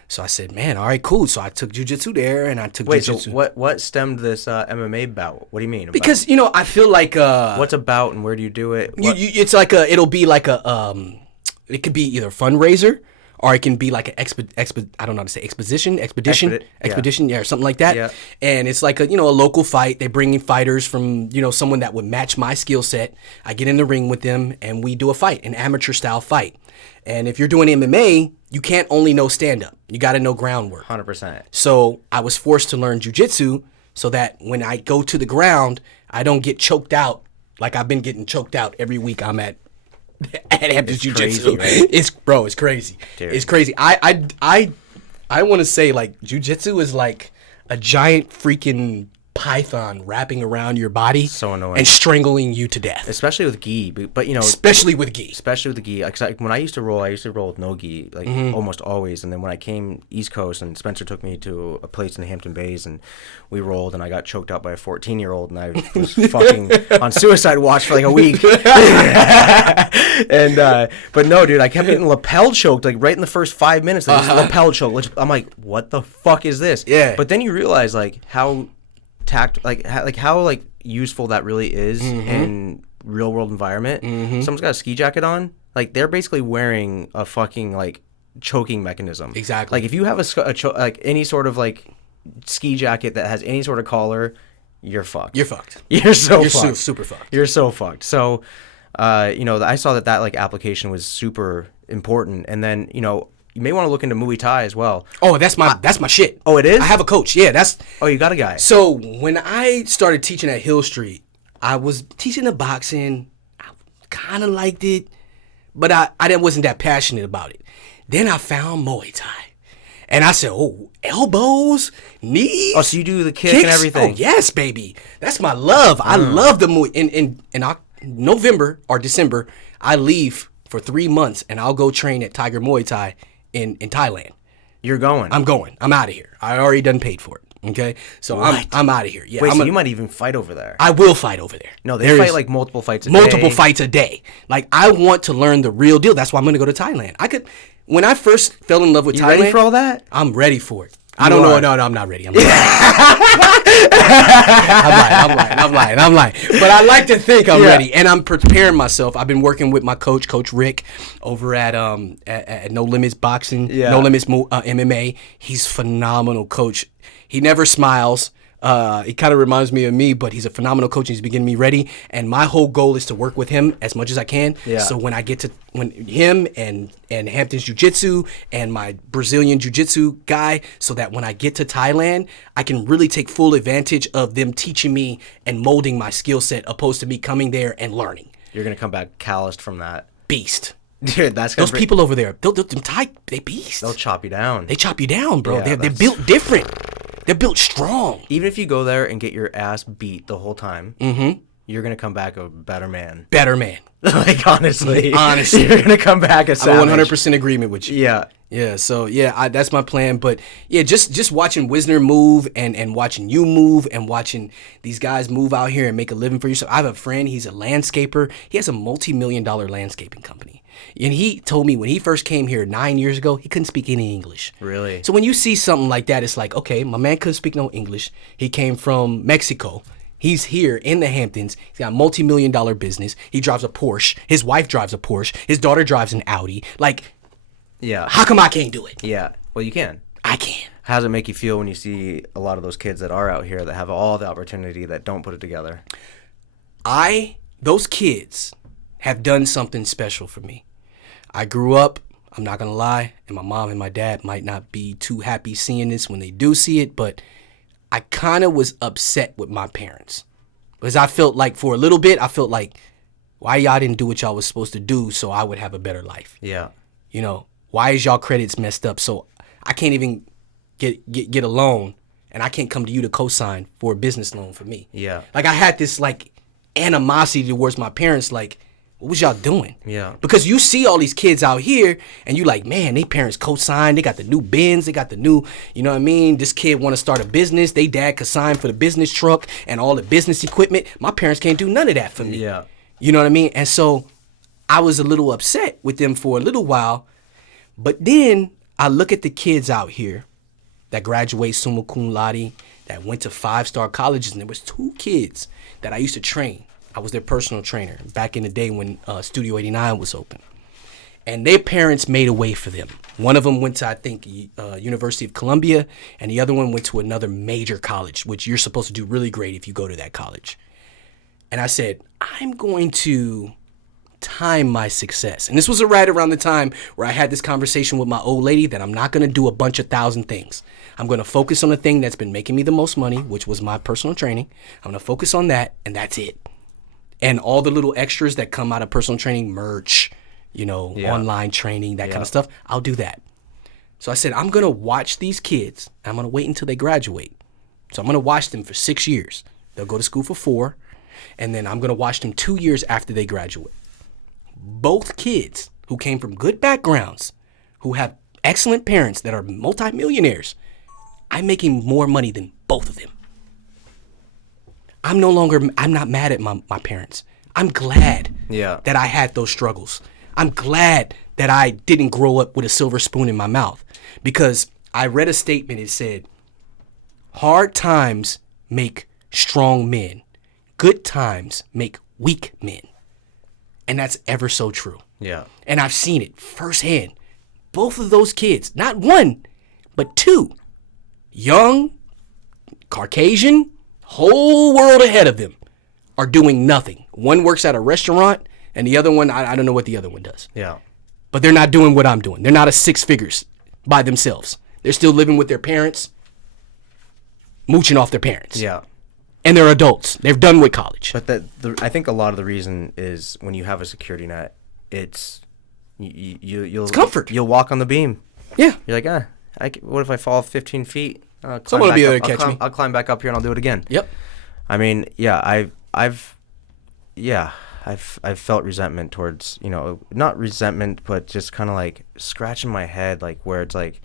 So I said, man, all right, cool. So I took jiu-jitsu there, and I took jiu-jitsu. So what stemmed this MMA bout? What do you mean? Because, I feel like... what's a bout and where do you do it? It's like it'll be like it could be either fundraiser, or it can be like an I don't know how to say expedition, yeah, or something like that. Yeah. And it's like a local fight. They bring in fighters from someone that would match my skill set. I get in the ring with them and we do a fight, an amateur style fight. And if you're doing MMA, you can't only know stand up. You got to know groundwork. 100%. So I was forced to learn jiu-jitsu so that when I go to the ground, I don't get choked out like I've been getting choked out every week I'm at Hampton's Jiu-Jitsu. Right? It's crazy. Dude. It's crazy. I want to say like jiu-jitsu is like a giant freaking python wrapping around your body, so annoying, and strangling you to death. Especially with gi, but especially with gi. Especially with the gi. Like when I used to roll with no gi, like almost always. And then when I came East Coast, and Spencer took me to a place in the Hampton Bays, and we rolled, and I got choked out by a 14-year-old, and I was fucking on suicide watch for like a week. And but no, dude, I kept getting lapel choked like right in the first 5 minutes. Like, lapel choke. Which I'm like, what the fuck is this? Yeah. But then you realize like how how useful that really is in real world environment. Someone's got a ski jacket on, like they're basically wearing a fucking like choking mechanism. Exactly. Like if you have like any sort of like ski jacket that has any sort of collar, you're fucked. You're fucked. You're fucked. Super fucked. You're so fucked. So, I saw that like application was super important, and then you may want to look into Muay Thai as well. Oh, that's my shit. Oh, it is? I have a coach. Yeah, that's... Oh, you got a guy. So, when I started teaching at Hill Street, I was teaching the boxing. I kind of liked it, but I wasn't that passionate about it. Then I found Muay Thai. And I said, oh, elbows, knees. Oh, so you do the kick and everything. Oh, yes, baby. That's my love. I love the Muay. In November or December, I leave for 3 months, and I'll go train at Tiger Muay Thai in Thailand. You're going. I'm going. I'm out of here. I already done paid for it. Okay, so I'm out of here. Yeah. Wait, so you might even fight over there? I will fight over there. No, they fight like multiple fights a day. Multiple fights a day. Like I want to learn the real deal. That's why I'm going to go to Thailand. When I first fell in love with Thailand. You ready for all that? I'm ready for it. I don't know. No, I'm not ready. I'm lying. I'm lying. But I like to think I'm ready, and I'm preparing myself. I've been working with my coach, Coach Rick, over at No Limits Boxing, No Limits MMA. He's phenomenal coach. He never smiles. He kind of reminds me of me, but he's a phenomenal coach, and he's been getting me ready. And my whole goal is to work with him as much as I can. Yeah. So when I get to him and Hampton's Jiu-Jitsu and my Brazilian Jiu-Jitsu guy, so that when I get to Thailand, I can really take full advantage of them teaching me and molding my skill set, opposed to me coming there and learning. You're gonna come back calloused from that. Beast. Dude, that's those people over there. They beast. They'll chop you down. They chop you down, bro. Yeah, they're built different. They're built strong. Even if you go there and get your ass beat the whole time, you're going to come back a better man. Better man. Like, honestly. You're going to come back a savage. I'm 100% agreement with you. Yeah. Yeah, so, that's my plan. But, yeah, just watching Wisner move and watching you move and watching these guys move out here and make a living for yourself. I have a friend. He's a landscaper. He has a multi-million-dollar landscaping company. And he told me when he first came here 9 years ago, he couldn't speak any English. Really? So when you see something like that, it's like, okay, my man couldn't speak no English. He came from Mexico. He's here in the Hamptons. He's got a multi-million-dollar business. He drives a Porsche. His wife drives a Porsche. His daughter drives an Audi. Like, how come I can't do it? Yeah. Well, you can. I can. How does it make you feel when you see a lot of those kids that are out here that have all the opportunity that don't put it together? Those kids have done something special for me. I grew up, I'm not going to lie, and my mom and my dad might not be too happy seeing this when they do see it, but I kind of was upset with my parents. Because I felt like for a little bit, why y'all didn't do what y'all was supposed to do so I would have a better life? Yeah. Why is y'all credits messed up so I can't even get a loan, and I can't come to you to co-sign for a business loan for me? Yeah. Like I had this like animosity towards my parents, like, what was y'all doing? Yeah. Because you see all these kids out here and you like, man, they parents co-signed. They got the new Benz. They got the new, you know what I mean? This kid want to start a business. They dad could sign for the business truck and all the business equipment. My parents can't do none of that for me. Yeah. You know what I mean? And so I was a little upset with them for a little while. But then I look at the kids out here that graduate summa cum laude, that went to 5-star colleges. And there was 2 kids that I used to train. I was their personal trainer back in the day when Studio 89 was open. and their parents made a way for them. One of them went to, I think, University of Columbia, and the other one went to another major college, which you're supposed to do really great if you go to that college. And I said, I'm going to time my success. And this was right around the time where I had this conversation with my old lady that I'm not going to do a bunch of thousand things. I'm going to focus on the thing that's been making me the most money, which was my personal training. I'm going to focus on that, and that's it. And all the little extras that come out of personal training, merch, online training, that kind of stuff, I'll do that. So I said, I'm going to watch these kids. I'm going to wait until they graduate. So I'm going to watch them for 6 years. They'll go to school for 4, and then I'm going to watch them 2 years after they graduate. Both kids who came from good backgrounds, who have excellent parents that are multimillionaires, I'm making more money than both of them. I'm not mad at my parents. I'm glad that I had those struggles. I'm glad that I didn't grow up with a silver spoon in my mouth, because I read a statement. It said, hard times make strong men. Good times make weak men. And that's ever so true. Yeah. And I've seen it firsthand. Both of those kids, not one, but two, young, Caucasian, whole world ahead of them, are doing nothing. One works at a restaurant, and the other one, I don't know what the other one does. Yeah. But they're not doing what I'm doing. They're not a 6 figures by themselves. They're still living with their parents, mooching off their parents. Yeah. And they're adults. They're done with college. But I think a lot of the reason is when you have a security net, it's it's comfort. You'll walk on the beam. Yeah. You're like, what if I fall 15 feet? Someone will be there to catch me. I'll climb back up here and I'll do it again. Yep. I mean, yeah, I've felt resentment towards, not resentment, but just kind of like scratching my head, like where it's like,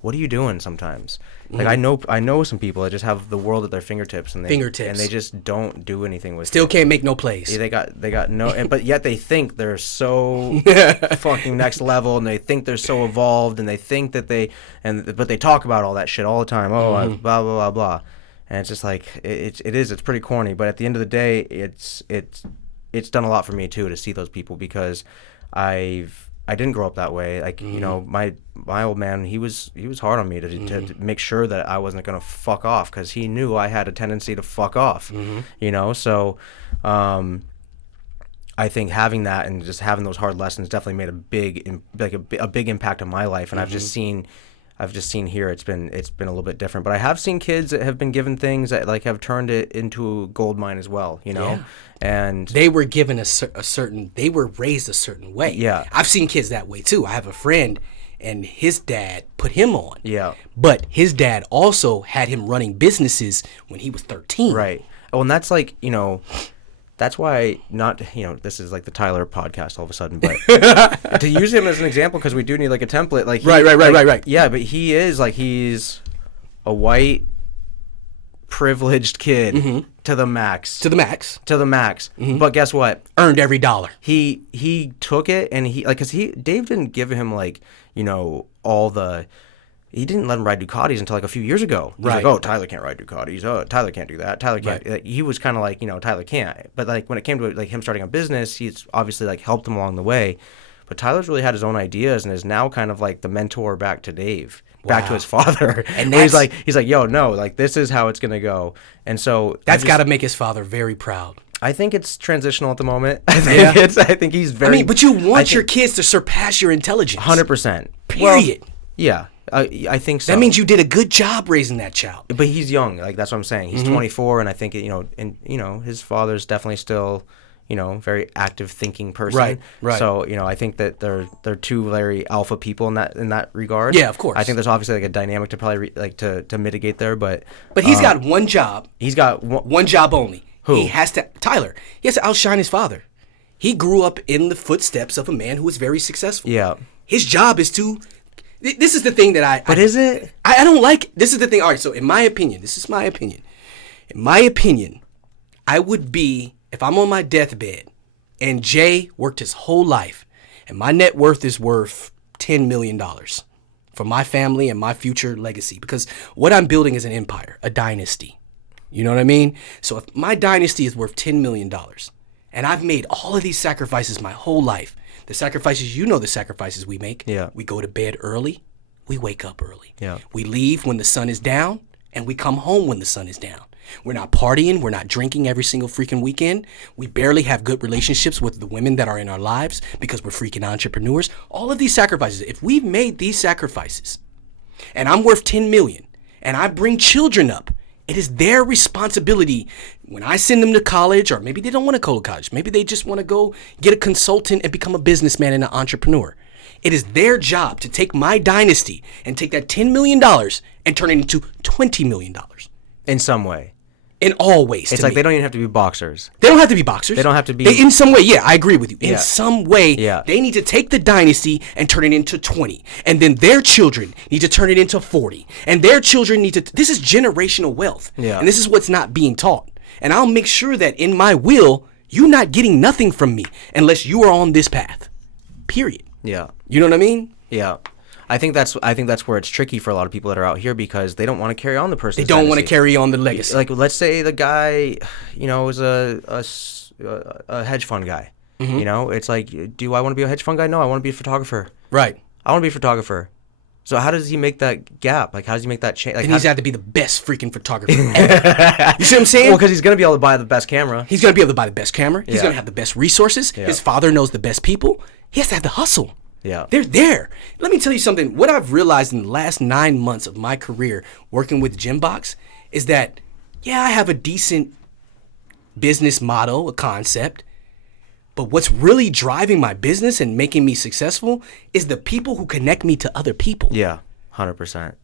what are you doing sometimes? Like I know some people that just have the world at their fingertips and they just don't do anything with Still it. Can't make no plays. Yeah, they got no, but yet they think they're so fucking next level, and they think they're so evolved, and they think that but they talk about all that shit all the time. Blah blah blah blah, and it's just like it's pretty corny. But at the end of the day, it's done a lot for me too to see those people, because I didn't grow up that way. Like, my old man, he was hard on me to make sure that I wasn't going to fuck off, because he knew I had a tendency to fuck off, So I think having that and just having those hard lessons definitely made a big impact on my life. And I've just seen here it's been a little bit different. But I have seen kids that have been given things that like have turned it into a gold mine as well, Yeah. And they were given they were raised a certain way. Yeah. I've seen kids that way too. I have a friend, and his dad put him on. Yeah. But his dad also had him running businesses when he was 13. Right. Oh, and that's like, that's why this is like the Tyler podcast all of a sudden, but to use him as an example, because we do need like a template. Like right. Yeah, but he's a white, privileged kid to the max. But guess what? Earned every dollar. He took it, and Dave didn't give him he didn't let him ride Ducatis until like a few years ago. He's like, oh, Tyler can't ride Ducatis. Oh, Tyler can't do that. Tyler can't. Right. He was kind of like, Tyler can't. But like when it came to like him starting a business, he's obviously like helped him along the way. But Tyler's really had his own ideas and is now kind of like the mentor back to Dave, back to his father. And he's like, yo, no, like this is how it's gonna go. And so that's got to make his father very proud. I think it's transitional at the moment. I think he's very. But you want your kids to surpass your intelligence. 100%. Period. Well, yeah. I think so. That means you did a good job raising that child. But he's young, like that's what I'm saying. He's 24, and I think his father's definitely still, very active thinking person. Right. So I think that they're two very alpha people in that regard. Yeah, of course. I think there's obviously like a dynamic to probably to mitigate there, but he's got one job. He's got one job only. Who? Tyler. He has to outshine his father. He grew up in the footsteps of a man who was very successful. Yeah. His job is to. This is the thing that But is it? I don't like. This is the thing. All right. So in my opinion, I would be, if I'm on my deathbed, and Jay worked his whole life, and my net worth is worth $10 million for my family and my future legacy, because what I'm building is an empire, a dynasty. You know what I mean? So if my dynasty is worth $10 million, and I've made all of these sacrifices my whole life, The sacrifices, you know the sacrifices we make. Yeah. We go to bed early. We wake up early. Yeah. We leave when the sun is down, and we come home when the sun is down. We're not partying. We're not drinking every single freaking weekend. We barely have good relationships with the women that are in our lives because we're freaking entrepreneurs. All of these sacrifices, if we've made these sacrifices, and I'm worth 10 million, and I bring children up, it is their responsibility when I send them to college, or maybe they don't want to go to college. Maybe they just want to go get a consultant and become a businessman and an entrepreneur. It is their job to take my dynasty and take that $10 million and turn it into $20 million. In some way. In all ways. It's like they don't even have to be boxers. They don't have to be boxers. They don't have to be... in some way, yeah, I agree with you. In Yeah. some way, Yeah. they need to take the dynasty and turn it into 20. And then their children need to turn it into 40. And their children need to... This is generational wealth. Yeah. And this is what's not being taught. And I'll make sure that in my will, you're not getting nothing from me unless you are on this path. Period. Yeah. You know what I mean? Yeah. I think that's where it's tricky for a lot of people that are out here because they don't want to carry on the person's They don't want to dynasty. carry on the legacy. Like, let's say the guy, is a hedge fund guy. Mm-hmm. It's like, do I want to be a hedge fund guy? No, I want to be a photographer. Right. I want to be a photographer. So how does he make that gap? Like, how does he make that change? Like, Then he's had to be the best freaking photographer ever. You see what I'm saying? Well, because he's going to be able to buy the best camera. He's going to be able to buy the best camera. He's Yeah. going to have the best resources. Yeah. His father knows the best people. He has to have the hustle. Yeah. They're there. Let me tell you something. What I've realized in the last 9 months of my career working with GymBoxx is that, yeah, I have a decent business model, a concept. But what's really driving my business and making me successful is the people who connect me to other people. Yeah, 100%.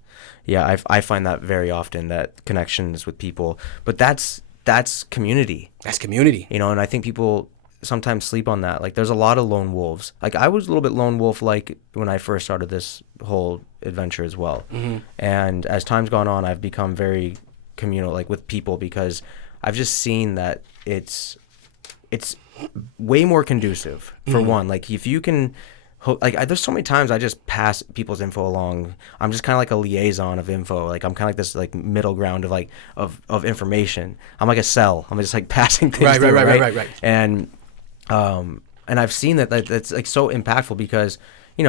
Yeah, I find that very often, that connections with people. But that's community. That's community. And I think people sometimes sleep on that. Like, there's a lot of lone wolves. Like, I was a little bit lone wolf, like, when I first started this whole adventure as well. Mm-hmm. And as time's gone on, I've become very communal, like, with people, because I've just seen that it's way more conducive, for one. Like, if you can... there's so many times I just pass people's info along. I'm just kind of like a liaison of info. Like, I'm kind of like this like middle ground of of information. I'm like a cell. I'm just like passing things through, Right. And I've seen that's like so impactful because,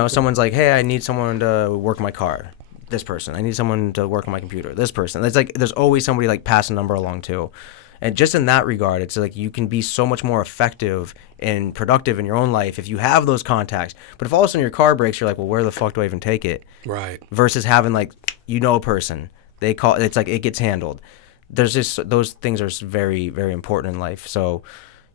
someone's like, hey, I need someone to work on my car. This person. I need someone to work on my computer. This person. It's like there's always somebody like pass a number along to. And just in that regard, it's like you can be so much more effective and productive in your own life if you have those contacts. But if all of a sudden your car breaks, you're like, well, where the fuck do I even take it? Right. Versus having like, a person. They call it's like it gets handled. There's just those things are very, very important in life. So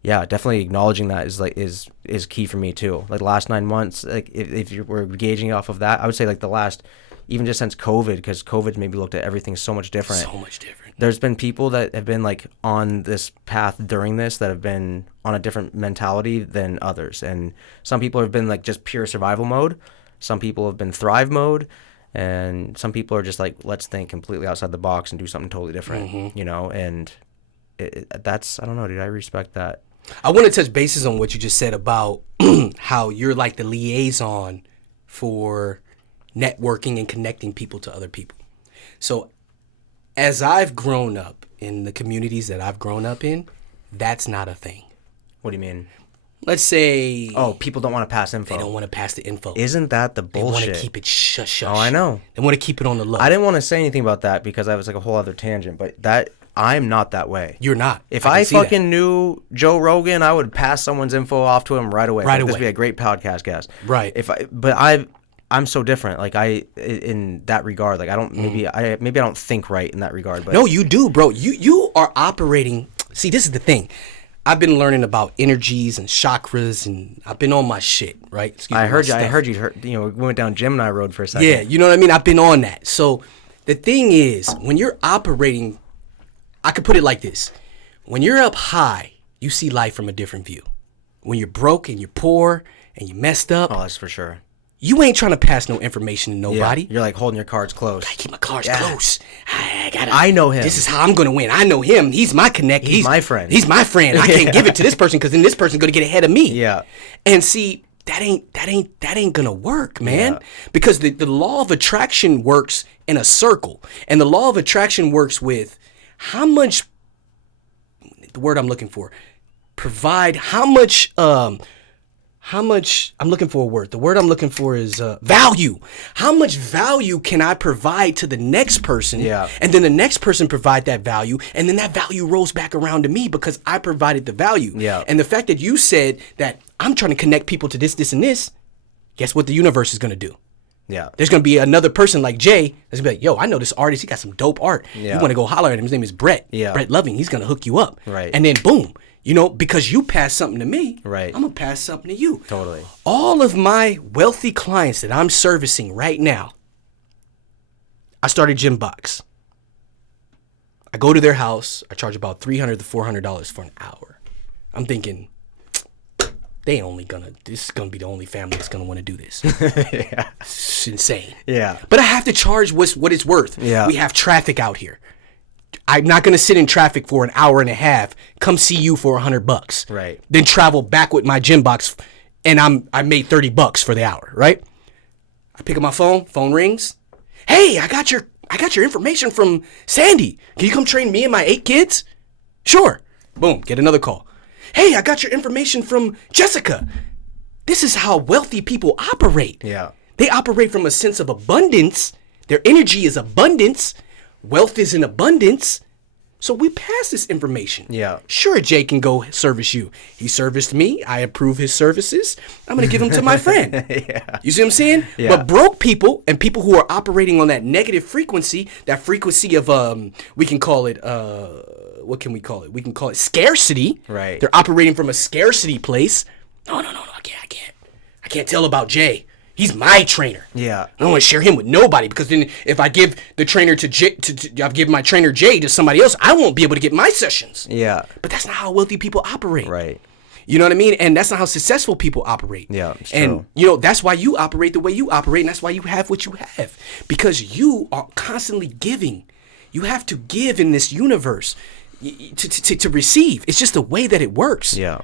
yeah, definitely acknowledging that is key for me too. Like the last 9 months, like if you were gauging off of that, I would say like the last, even just since COVID, because COVID maybe looked at everything so much different. So much different. There's been people that have been like on this path during this that have been on a different mentality than others. And some people have been like just pure survival mode. Some people have been thrive mode. And some people are just like, let's think completely outside the box and do something totally different, and that's, I don't know, dude, I respect that. I want to touch bases on what you just said about how you're like the liaison for networking and connecting people to other people. So as I've grown up in the communities that I've grown up in, that's not a thing. What do you mean? Let's say... Oh, people don't want to pass info. They don't want to pass the info. Isn't that the bullshit? They want to keep it shush. Oh, I know. They want to keep it on the low. I didn't want to say anything about that because I was like a whole other tangent, but I'm not that way. You're not. If I fucking knew Joe Rogan, I would pass someone's info off to him right away. Right This away. would be a great podcast guest. Right. I'm so different. Like in that regard, like I don't maybe I don't think right in that regard. But no, you do, bro. You are operating. See, this is the thing. I've been learning about energies and chakras, and I've been on my shit, right? I heard you. We went down Gemini Road for a second. Yeah, you know what I mean? I've been on that. So the thing is, when you're operating, I could put it like this. When you're up high, you see life from a different view. When you're broke and you're poor and you're messed up, Oh, that's for sure. you ain't trying to pass no information to nobody. Yeah, you're like holding your cards close. I keep my cards close. I know him. This is how I'm gonna win. I know him. He's my connect. He's my friend. He's my friend. I can't give it to this person because then this person's gonna get ahead of me. Yeah. And see, that ain't gonna work, man. Yeah. Because the law of attraction works in a circle, and the law of attraction works with how much. The word I'm looking for, provide how how much, I'm looking for a word. The word I'm looking for is value. How much value can I provide to the next person? Yeah. And then the next person provide that value, and then that value rolls back around to me because I provided the value. Yeah. And the fact that you said that I'm trying to connect people to this, this, and this, guess what the universe is going to do? Yeah. There's going to be another person like Jay that's going to be like, yo, I know this artist. He got some dope art. Yeah. You want to go holler at him. His name is Brett. Yeah. Brett Loving. He's going to hook you up. Right. And then boom, you know, because you passed something to me, Right. I'm going to pass something to you. Totally. All of my wealthy clients that I'm servicing right now, I started GymBoxx. I go to their house. I charge about $300 to $400 for an hour. I'm thinking, this is gonna be the only family that's gonna want to do this. Yeah. It's insane. Yeah. But I have to charge what it's worth. Yeah. We have traffic out here. I'm not gonna sit in traffic for an hour and a half. Come see you for $100. Right. Then travel back with my GymBoxx, and I made $30 for the hour. Right. I pick up my phone. Phone rings. Hey, I got your information from Sandy. Can you come train me and my 8 kids? Sure. Boom. Get another call. Hey, I got your information from Jessica. This is how wealthy people operate. Yeah. They operate from a sense of abundance. Their energy is abundance. Wealth is in abundance. So we pass this information. Yeah. Sure, Jay can go service you. He serviced me. I approve his services. I'm going to give them to my friend. Yeah. You see what I'm saying? Yeah. But broke people and people who are operating on that negative frequency, that frequency of, we can call it, what can we call it? We can call it scarcity. Right. They're operating from a scarcity place. No, I can't tell about Jay. He's my trainer. Yeah. I don't want to share him with nobody because then if I give the trainer to Jay, I've given my trainer Jay to somebody else, I won't be able to get my sessions. Yeah. But that's not how wealthy people operate. Right. You know what I mean? And that's not how successful people operate. Yeah, it's and true. you know, that's why you operate the way you operate, and that's why you have what you have. Because you are constantly giving. You have to give in this universe to receive. It's just the way that it works. Yeah.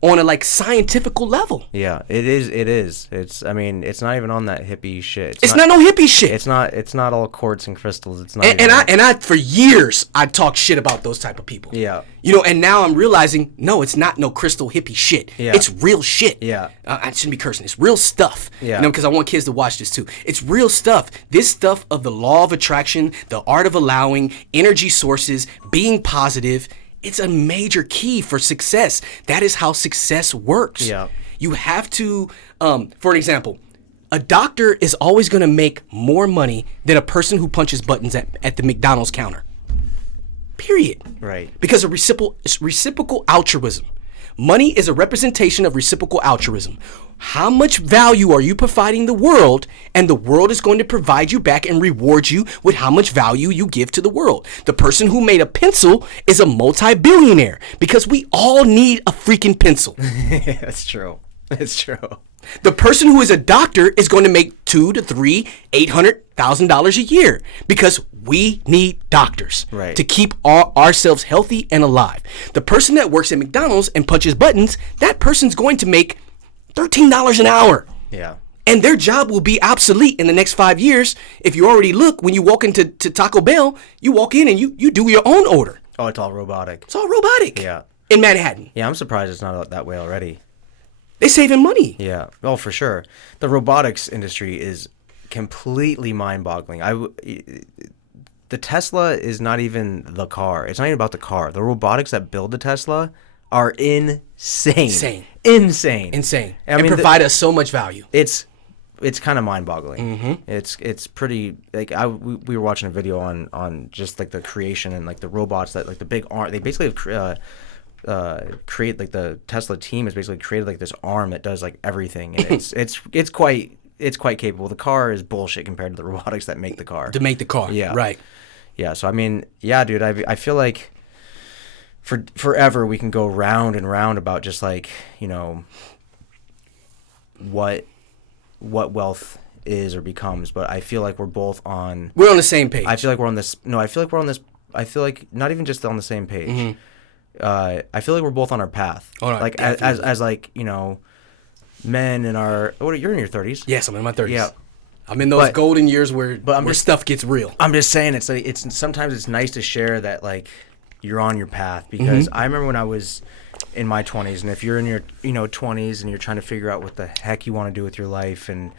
On a like scientific level. Yeah, it is. I mean, it's not even on that hippie shit. It's not no hippie shit. It's not all quartz and crystals. It's not. And I for years I talked shit about those type of people. Yeah. You know, and now I'm realizing no, it's not no crystal hippie shit. Yeah. It's real shit. Yeah. I shouldn't be cursing. It's real stuff. Yeah. You know, because I want kids to watch this too. It's real stuff. This stuff of the law of attraction, the art of allowing, energy sources, being positive. It's a major key for success. That is how success works. Yeah. You have to, for an example, a doctor is always going to make more money than a person who punches buttons at the McDonald's counter. Period. Right. Because of reciprocal altruism. Money is a representation of reciprocal altruism. How much value are you providing the world, and the world is going to provide you back and reward you with how much value you give to the world. The person who made a pencil is a multi-billionaire because we all need a freaking pencil. Yeah, that's true. It's true. The person who is a doctor is going to make $200,000 to $800,000 a year because we need doctors Right. to keep ourselves healthy and alive. The person that works at McDonald's and punches buttons, that person's going to make $13 an hour. Yeah. And their job will be obsolete in the next 5 years. If you already look, when you walk into Taco Bell, you walk in and you do your own order. Oh, it's all robotic. It's all robotic. Yeah. In Manhattan. Yeah, I'm surprised it's not that way already. They're saving money. Yeah. Oh, for sure. The robotics industry is completely mind-boggling. The Tesla is not even the car. It's not even about the car. The robotics that build the Tesla are insane. Insane. And provide us so much value. It's kind of mind-boggling. Mm-hmm. It's pretty like we were watching a video on just like the creation and like the robots that like the big arm. They basically create like the Tesla team has basically created like this arm that does like everything, and it's quite capable. The car is bullshit compared to the robotics that make the car. To make the car. Yeah. Right. Yeah. So I mean, yeah, dude. I feel like for forever we can go round and round about just like, you know, what wealth is or becomes, but I feel like we're on the same page. I feel like we're on this. No, I feel like we're on this. I feel like not even just on the same page. Mm-hmm. I feel like we're both on our path. Oh, no, like as like, you know, men in our. You're in your 30s. Yes, I'm in my 30s. Yeah. I'm in those golden years where just, stuff gets real. I'm just saying it's like sometimes it's nice to share that like you're on your path, because I remember when I was in my 20s, and if you're in your 20s and you're trying to figure out what the heck you want to do with your life, and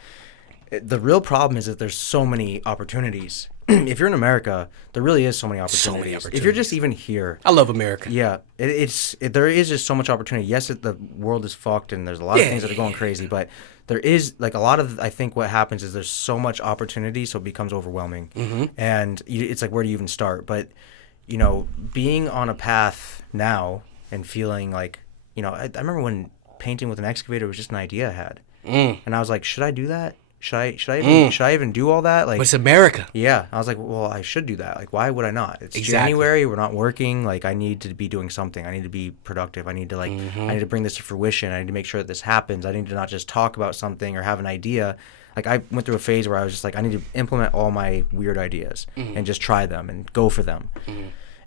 the real problem is that there's so many opportunities. If you're in America, there really is so many opportunities. So many opportunities. If you're just even here, I love America. Yeah, there is just so much opportunity. Yes, the world is fucked, and there's a lot of things that are going crazy, but there is like a lot of, I think what happens is there's so much opportunity, so it becomes overwhelming, and it's like, where do you even start? But being on a path now and feeling like, I remember when painting with an excavator was just an idea I had, and I was like, should I do that? Should I even do all that? Like, but it's America. Yeah. I was like, well, I should do that. Like, why would I not? It's January. We're not working. Like, I need to be doing something. I need to be productive. I need to I need to bring this to fruition. I need to make sure that this happens. I need to not just talk about something or have an idea. Like, I went through a phase where I was just like, I need to implement all my weird ideas and just try them and go for them.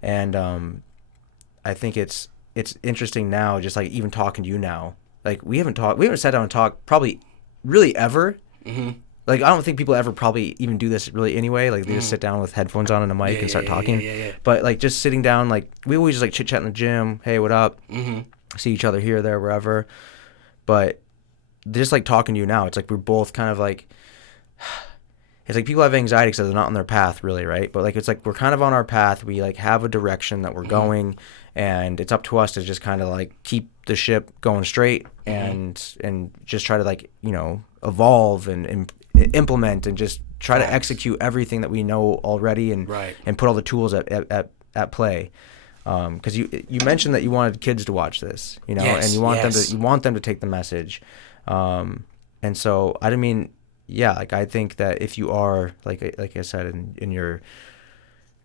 And I think it's interesting now, just like even talking to you now. Like, we haven't sat down and talked probably really ever. Like, I don't think people ever probably even do this really anyway. Like, they just sit down with headphones on and a mic and start talking. But like, just sitting down, like, we always just like chit chat in the gym. Hey, what up? See each other here, there, wherever. But just like talking to you now, it's like we're both kind of like, it's like people have anxiety because they're not on their path really, right? But like, it's like we're kind of on our path. We like have a direction that we're going, and it's up to us to just kind of like keep the ship going straight and just try to like, evolve and implement and just try to execute everything that we know already and put all the tools at play. Because you mentioned that you wanted kids to watch this, and you want them to take the message. And so like, I think that if you are like I said in your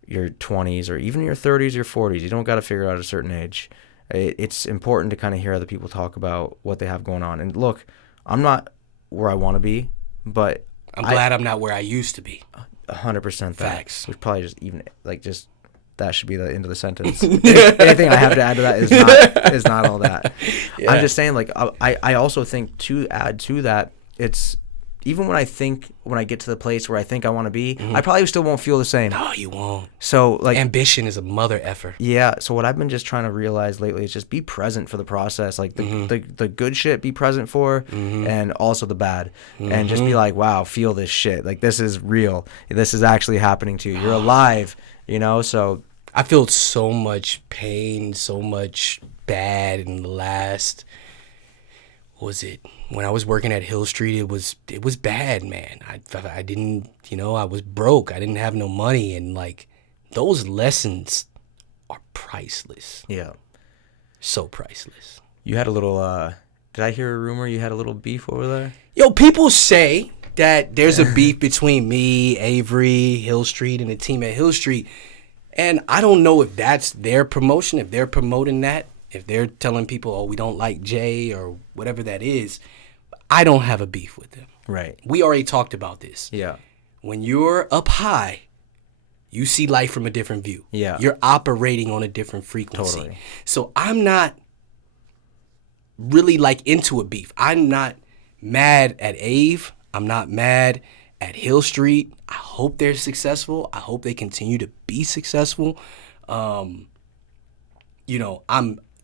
20s or even your 30s, your 40s, you don't got to figure it out at a certain age. It's important to kind of hear other people talk about what they have going on. And look, I'm not where I want to be, but I'm glad I'm not where I used to be. 100% Facts. Which probably just that should be the end of the sentence. Anything I have to add to that is not all that. Yeah. I'm just saying, like, I also think to add to that, it's even when I get to the place where I think I want to be, I probably still won't feel the same. No, you won't. So like, ambition is a mother effer. Yeah. So what I've been just trying to realize lately is just be present for the process. Like the good shit, be present for, and also the bad, and just be like, wow, feel this shit. Like, this is real. This is actually happening to you. You're alive. So I feel so much pain, so much bad in the last. What was it? When I was working at Hill Street, it was bad, man. I didn't, I was broke. I didn't have no money, and like, those lessons are priceless. Yeah, so priceless. You had a little. Did I hear a rumor you had a little beef over there? Yo, people say that there's a beef between me, Avery, Hill Street, and the team at Hill Street, and I don't know if that's their promotion, if they're promoting that. If they're telling people, oh, we don't like Jay or whatever that is, I don't have a beef with them. Right. We already talked about this. Yeah. When you're up high, you see life from a different view. Yeah. You're operating on a different frequency. Totally. So I'm not really like into a beef. I'm not mad at Ave. I'm not mad at Hill Street. I hope they're successful. I hope they continue to be successful. I'm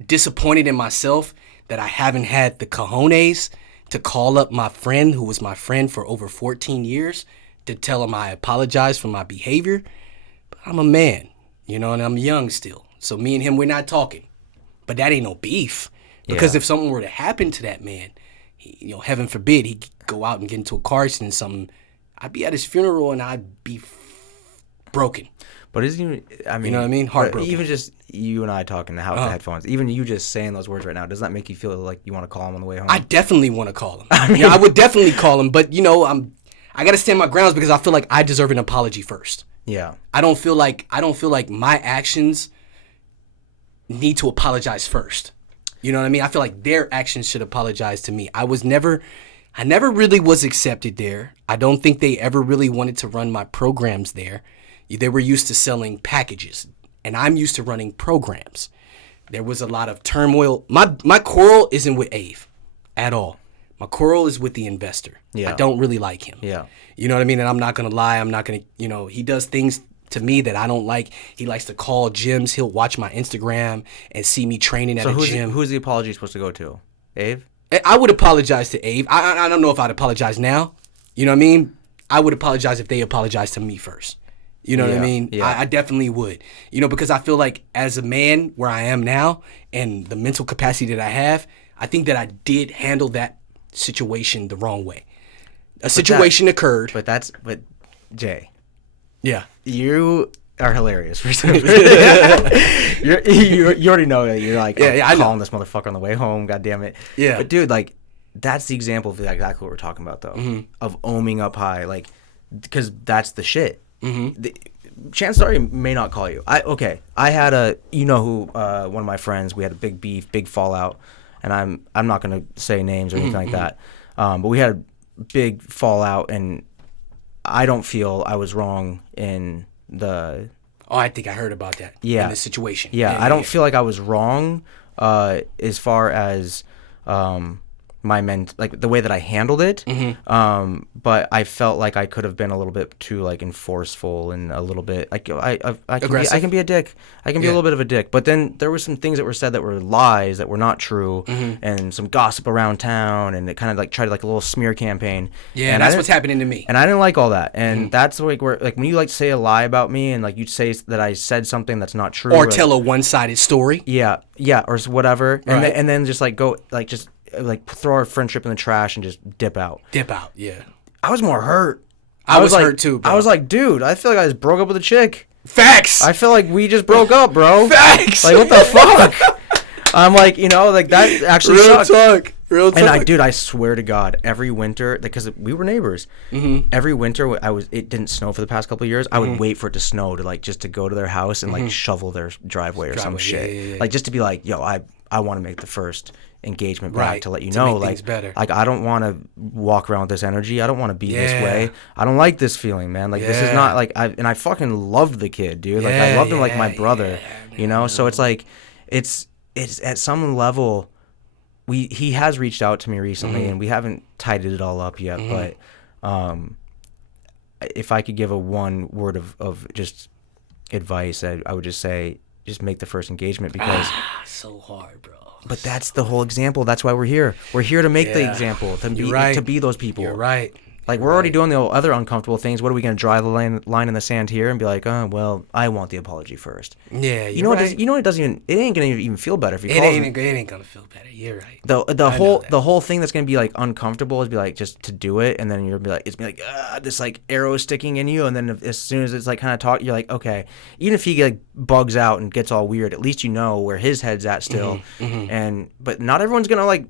disappointed in myself that I haven't had the cojones to call up my friend who was my friend for over 14 years to tell him I apologize for my behavior. But I'm a man, and I'm young still. So me and him, we're not talking. But that ain't no beef. Because if something were to happen to that man, heaven forbid, he'd go out and get into a car accident or something, I'd be at his funeral and I'd be broken. But isn't you? I mean, you know what I mean? Heartbroken. Even just you and I talking with the headphones. Even you just saying those words right now, does that make you feel like you want to call him on the way home? I definitely want to call him. I would definitely call him. But I got to stand my grounds because I feel like I deserve an apology first. Yeah. I don't feel like my actions need to apologize first. You know what I mean? I feel like their actions should apologize to me. I never really was accepted there. I don't think they ever really wanted to run my programs there. They were used to selling packages, and I'm used to running programs. There was a lot of turmoil. My quarrel isn't with Ave at all. My quarrel is with the investor. Yeah. I don't really like him. Yeah. You know what I mean? And I'm not going to lie. I'm not going to, he does things to me that I don't like. He likes to call gyms. He'll watch my Instagram and see me training at a gym. Who's the apology supposed to go to? Ave? I would apologize to Ave. I don't know if I'd apologize now. You know what I mean? I would apologize if they apologized to me first. You know what I mean? Yeah. I definitely would. You know, because I feel like as a man where I am now and the mental capacity that I have, I think that I did handle that situation the wrong way. A situation occurred. But Jay. Yeah. You are hilarious for some reason. you already know that you're like, I'm calling this motherfucker on the way home, god damn it. Yeah. But dude, like, that's the example of exactly what we're talking about, though, of oming up high, like, because that's the shit. Chances are he may not call you. I had one of my friends, we had a big beef, big fallout, and I'm not gonna say names or anything like that, but we had a big fallout, and I don't feel I was wrong in the. Oh, I think I heard about that. Yeah. In this situation. Yeah, I don't feel like I was wrong, as far as like the way that I handled it. But I felt like I could have been a little bit too like enforceful and a little bit like I can be a dick. I can be a little bit of a dick. But then there were some things that were said that were lies, that were not true, and some gossip around town, and it kind of like tried like a little smear campaign. Yeah, and that's what's happening to me. And I didn't like all that. And that's like where like when you like say a lie about me and like you say that I said something that's not true, or tell a one-sided story. Yeah, or whatever, and then just like go like just. Like throw our friendship in the trash and just dip out. Yeah. I was more hurt. I was like, hurt too, bro. I was like, dude, I feel like I just broke up with a chick. Facts. I feel like we just broke up, bro. Facts. Like, what the fuck? I'm like, like that actually sucked. Real talk. And I swear to God, every winter, because we were neighbors, every winter it didn't snow for the past couple of years. I would wait for it to snow to like just to go to their house and like shovel their driveway or some shit. Yeah. Like just to be like, yo, I want to make the first engagement back to let you to know, make like, things better. Like I don't want to walk around with this energy. I don't want to be this way. I don't like this feeling, man. Like this is not like I fucking loved the kid, dude. Like I loved him like my brother, So it's like it's at some level. He has reached out to me recently, and we haven't tidied it all up yet. But if I could give a one word of just advice, I would just say, just make the first engagement, because so hard, bro. But that's the whole example. That's why we're here. We're here to make the example, to be those people. You're right. Like, we're already doing the other uncomfortable things. What are we going to draw the line in the sand here and be like, oh, well, I want the apology first. Yeah, you know what? It ain't going to even feel better if you call it ain't going to feel better. You're right. The whole thing that's going to be like uncomfortable is be like just to do it, and then you're be like this like arrow sticking in you, and then as soon as it's like kind of talk, you're like, okay, even if he like bugs out and gets all weird, at least you know where his head's at still. But not everyone's going to like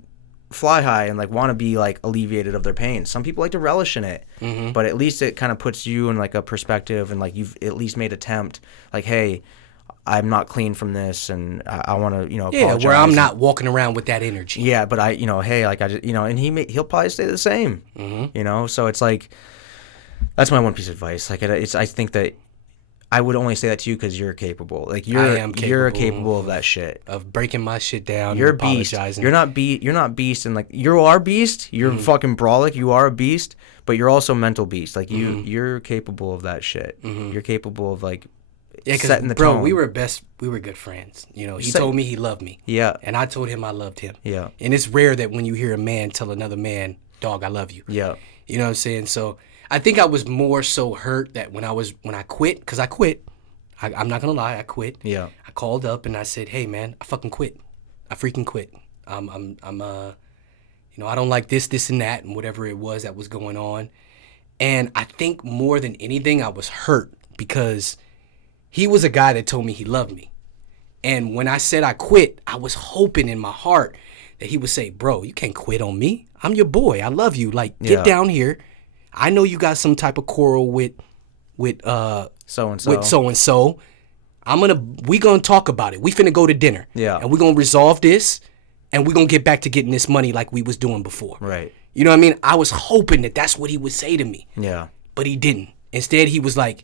fly high and like want to be like alleviated of their pain. Some people like to relish in it, but at least it kind of puts you in like a perspective, and like you've at least made attempt, like, hey, I'm not clean from this, and I want to apologize. Where I'm not walking around with that energy. Yeah, but hey, like I just and he'll probably stay the same. So it's like, that's my one piece of advice. Like I think that I would only say that to you because you're capable. Like you're capable of that shit. Of breaking my shit down. You're and apologizing. Beast. You're not beast, and like you are beast. You're fucking brolic. You are a beast, but you're also mental beast. Like you're capable of that shit. You're capable of like setting the tone. We were good friends. He told me he loved me. Yeah. And I told him I loved him. Yeah. And it's rare that when you hear a man tell another man, dog, I love you. Yeah. You know what I'm saying? So I think I was more so hurt that when I quit, because I quit. I'm not gonna lie, I quit. Yeah. I called up and I said, hey man, I fucking quit. I freaking quit. I don't like this and that and whatever it was that was going on. And I think more than anything, I was hurt because he was a guy that told me he loved me. And when I said I quit, I was hoping in my heart that he would say, bro, you can't quit on me. I'm your boy. I love you. Like, get down here. I know you got some type of quarrel with so-and-so. We gonna talk about it. We finna go to dinner. Yeah. And we gonna resolve this, and we gonna get back to getting this money like we was doing before. Right. You know what I mean? I was hoping that that's what he would say to me. Yeah. But he didn't. Instead, he was like,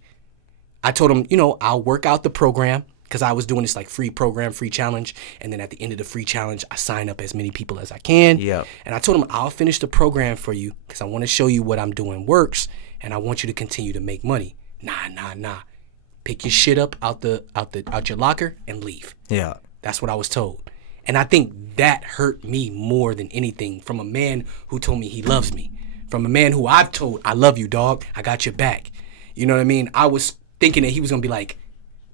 I told him, I'll work out the program, because I was doing this like free program, free challenge. And then at the end of the free challenge, I sign up as many people as I can. Yeah. And I told him, I'll finish the program for you because I want to show you what I'm doing works, and I want you to continue to make money. Nah. pick your shit up out your locker and leave. Yeah. That's what I was told. And I think that hurt me more than anything, from a man who told me he loves me. From a man who I've told, I love you, dog. I got your back. You know what I mean? I was thinking that he was going to be like,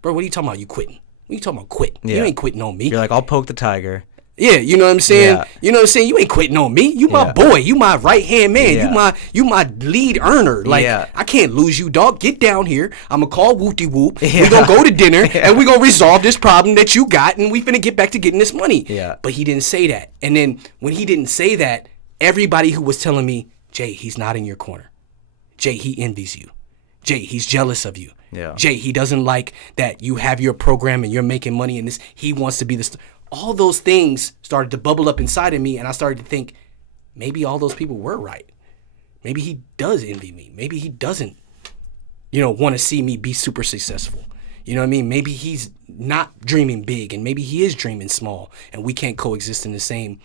bro, what are you talking about? You quitting? What are you talking about quit? Yeah. You ain't quitting on me. You're like, I'll poke the tiger. Yeah, you know what I'm saying? Yeah. You know what I'm saying? You ain't quitting on me. You my boy. You my right-hand man. Yeah. You my lead earner. Like, I can't lose you, dog. Get down here. I'm going to call Whoopty-Whoop. Yeah. We're going to go to dinner, and we're going to resolve this problem that you got, and we finna get back to getting this money. Yeah. But he didn't say that. And then when he didn't say that, everybody who was telling me, Jay, he's not in your corner. Jay, he envies you. Jay, he's jealous of you. Yeah. Jay, he doesn't like that you have your program and you're making money in this. He wants to be this. All those things started to bubble up inside of me, and I started to think, maybe all those people were right. Maybe he does envy me. Maybe he doesn't, want to see me be super successful. You know what I mean? Maybe he's not dreaming big, and maybe he is dreaming small, and we can't coexist in the same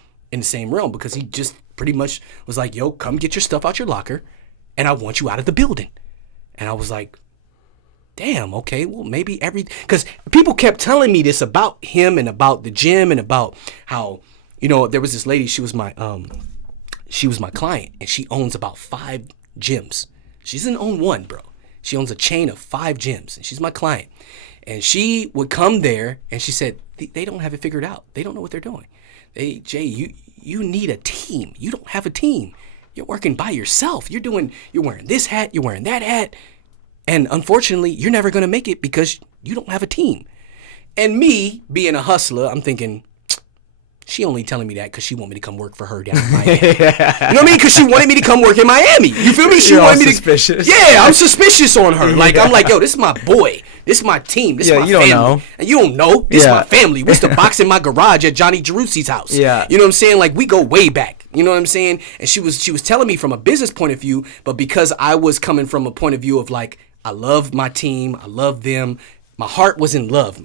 realm, because he just pretty much was like, yo, come get your stuff out your locker, and I want you out of the building. And I was like, damn, okay, well, maybe because people kept telling me this about him and about the gym and about how, there was this lady, she was my client, and she owns about 5 gyms. She doesn't own one, bro. She owns a chain of 5 gyms, and she's my client. And she would come there, and she said, they don't have it figured out. They don't know what they're doing. Jay, you need a team. You don't have a team. You're working by yourself. You're wearing this hat, you're wearing that hat. And unfortunately, you're never going to make it because you don't have a team. And me, being a hustler, I'm thinking, she only telling me that because she want me to come work for her down in Miami. You know what I mean? Because she wanted me to come work in Miami. You feel me? She wanted me to. Suspicious. Yeah, I'm suspicious on her. Like, I'm like, yo, this is my boy. This is my team. This is my family. Don't know. And you don't know. This is my family. We used to box in my garage at Johnny Jerusi's house. Yeah. You know what I'm saying? Like, we go way back. You know what I'm saying? And she was telling me from a business point of view, but because I was coming from a point of view of like, I love my team. I love them. My heart was in love.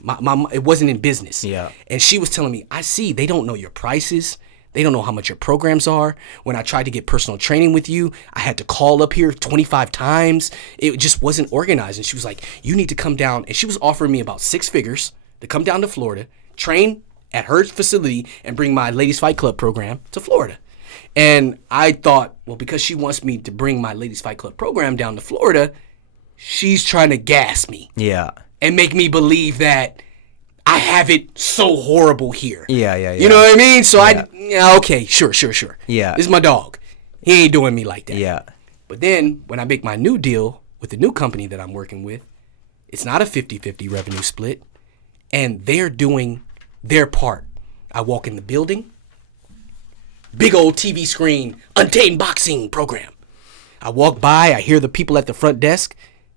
It wasn't in business. Yeah. And she was telling me, I see they don't know your prices. They don't know how much your programs are. When I tried to get personal training with you, I had to call up here 25 times. It just wasn't organized. And she was like, you need to come down. And she was offering me about 6 figures to come down to Florida, train at her facility, and bring my Ladies Fight Club program to Florida. And I thought, well, because she wants me to bring my Ladies Fight Club program down to Florida, she's trying to gas me. Yeah. And make me believe that I have it so horrible here. Yeah. You know what I mean? So okay, sure. Yeah. This is my dog. He ain't doing me like that. Yeah. But then when I make my new deal with the new company that I'm working with, it's not a 50-50 revenue split. And they're doing their part. I walk in the building, big old TV screen, Untamed Boxing program. I walk by, I hear the people at the front desk.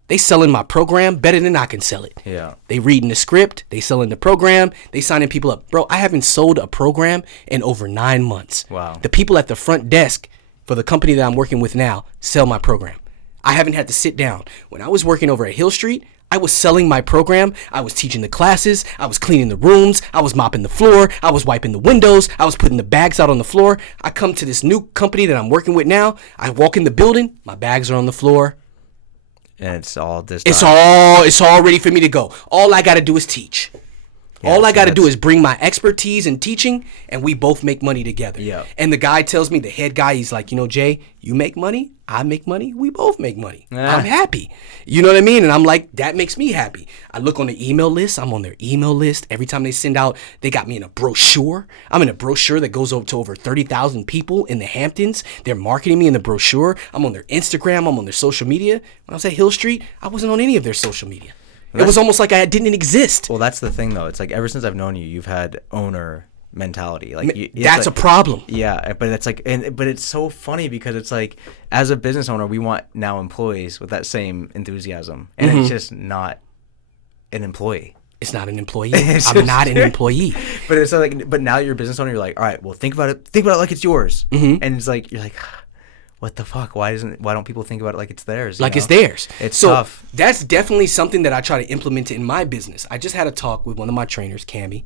They selling my program better than I can sell it. Yeah. They reading the script. They selling the program. They signing people up. Bro, I haven't sold a program in over 9 months. Wow. The people at the front desk for the company that I'm working with now sell my program. I haven't had to sit down. When I was working over at Hill Street, I was selling my program. I was teaching the classes. I was cleaning the rooms. I was mopping the floor. I was wiping the windows. I was putting the bags out on the floor. I come to this new company that I'm working with now. I walk in the building. My bags are on the floor. And it's all this. It's all ready for me to go. All I got to do is teach. Yeah, all I got to do is bring my expertise in teaching, and we both make money together. Yeah. And the guy tells me, the head guy, he's like, Jay, you make money, I make money, we both make money. I'm happy. You know what I mean? And I'm like, that makes me happy. I look on the email list. I'm on their email list. Every time they send out, they got me in a brochure. I'm in a brochure that goes over to over 30,000 people in the Hamptons. They're marketing me in the brochure. I'm on their Instagram. I'm on their social media. When I was at Hill Street, I wasn't on any of their social media. It was almost like I didn't exist. Well, that's the thing, though. It's like ever since I've known you, you've had owner mentality. Like that's a problem. Yeah, but it's like, but it's so funny because it's like, as a business owner, we want now employees with that same enthusiasm, and it's just not an employee. It's not an employee. I'm not an employee. But it's like, but now you're a business owner. You're like, all right, well, think about it like it's yours. And it's like you're like, what the fuck? Why don't people think about it like it's theirs? It's theirs. It's tough. That's definitely something that I try to implement in my business. I just had a talk with one of my trainers, Cammie,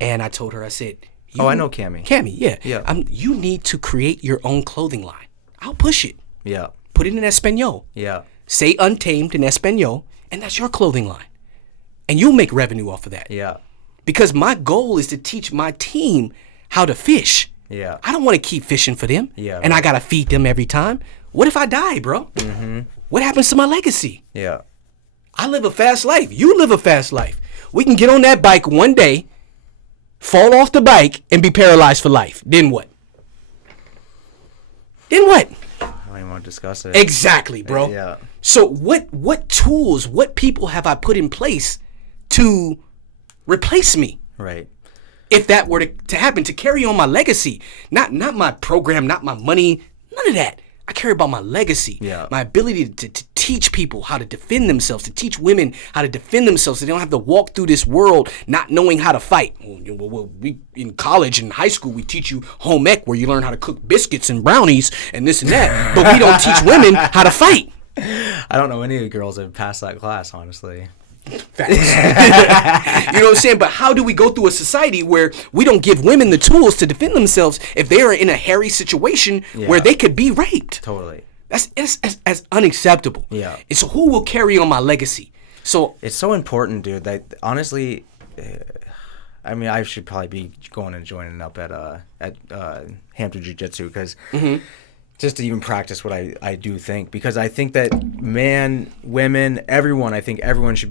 and I told her, I said, I know Cammie. Cammie, yeah. You need to create your own clothing line. I'll push it. Yeah. Put it in Espanol. Yeah. Say Untamed in Espanol, and that's your clothing line. and you'll make revenue off of that. Yeah. Because my goal is to teach my team how to fish. Yeah. I don't want to keep fishing for them. Yeah. And I got to feed them every time. What if I die, bro? Mm-hmm. What happens to my legacy? Yeah. I live a fast life. You live a fast life. We can get on that bike one day, fall off the bike, and be paralyzed for life. Then what? Then what? I don't even want to discuss it. Exactly, bro. Yeah. So what tools, what people have I put in place to replace me? Right. If that were to happen, to carry on my legacy, not my program, not my money, none of that. I care about my legacy, my ability to teach people how to defend themselves, to teach women how to defend themselves so they don't have to walk through this world not knowing how to fight. Well, we in college and high school, we teach you home ec where you learn how to cook biscuits and brownies and this and that, but we don't teach women how to fight. I don't know any of the girls that passed that class, honestly. Facts. You know what I'm saying? But how do we go through a society where we don't give women the tools to defend themselves if they are in a hairy situation where they could be raped? Totally. That's unacceptable. Yeah. And so who will carry on my legacy? So it's so important, dude, that honestly, I mean, I should probably be going and joining up at Hampton Jiu-Jitsu because just to even practice what I do think, because I think that men, women, everyone, I think everyone should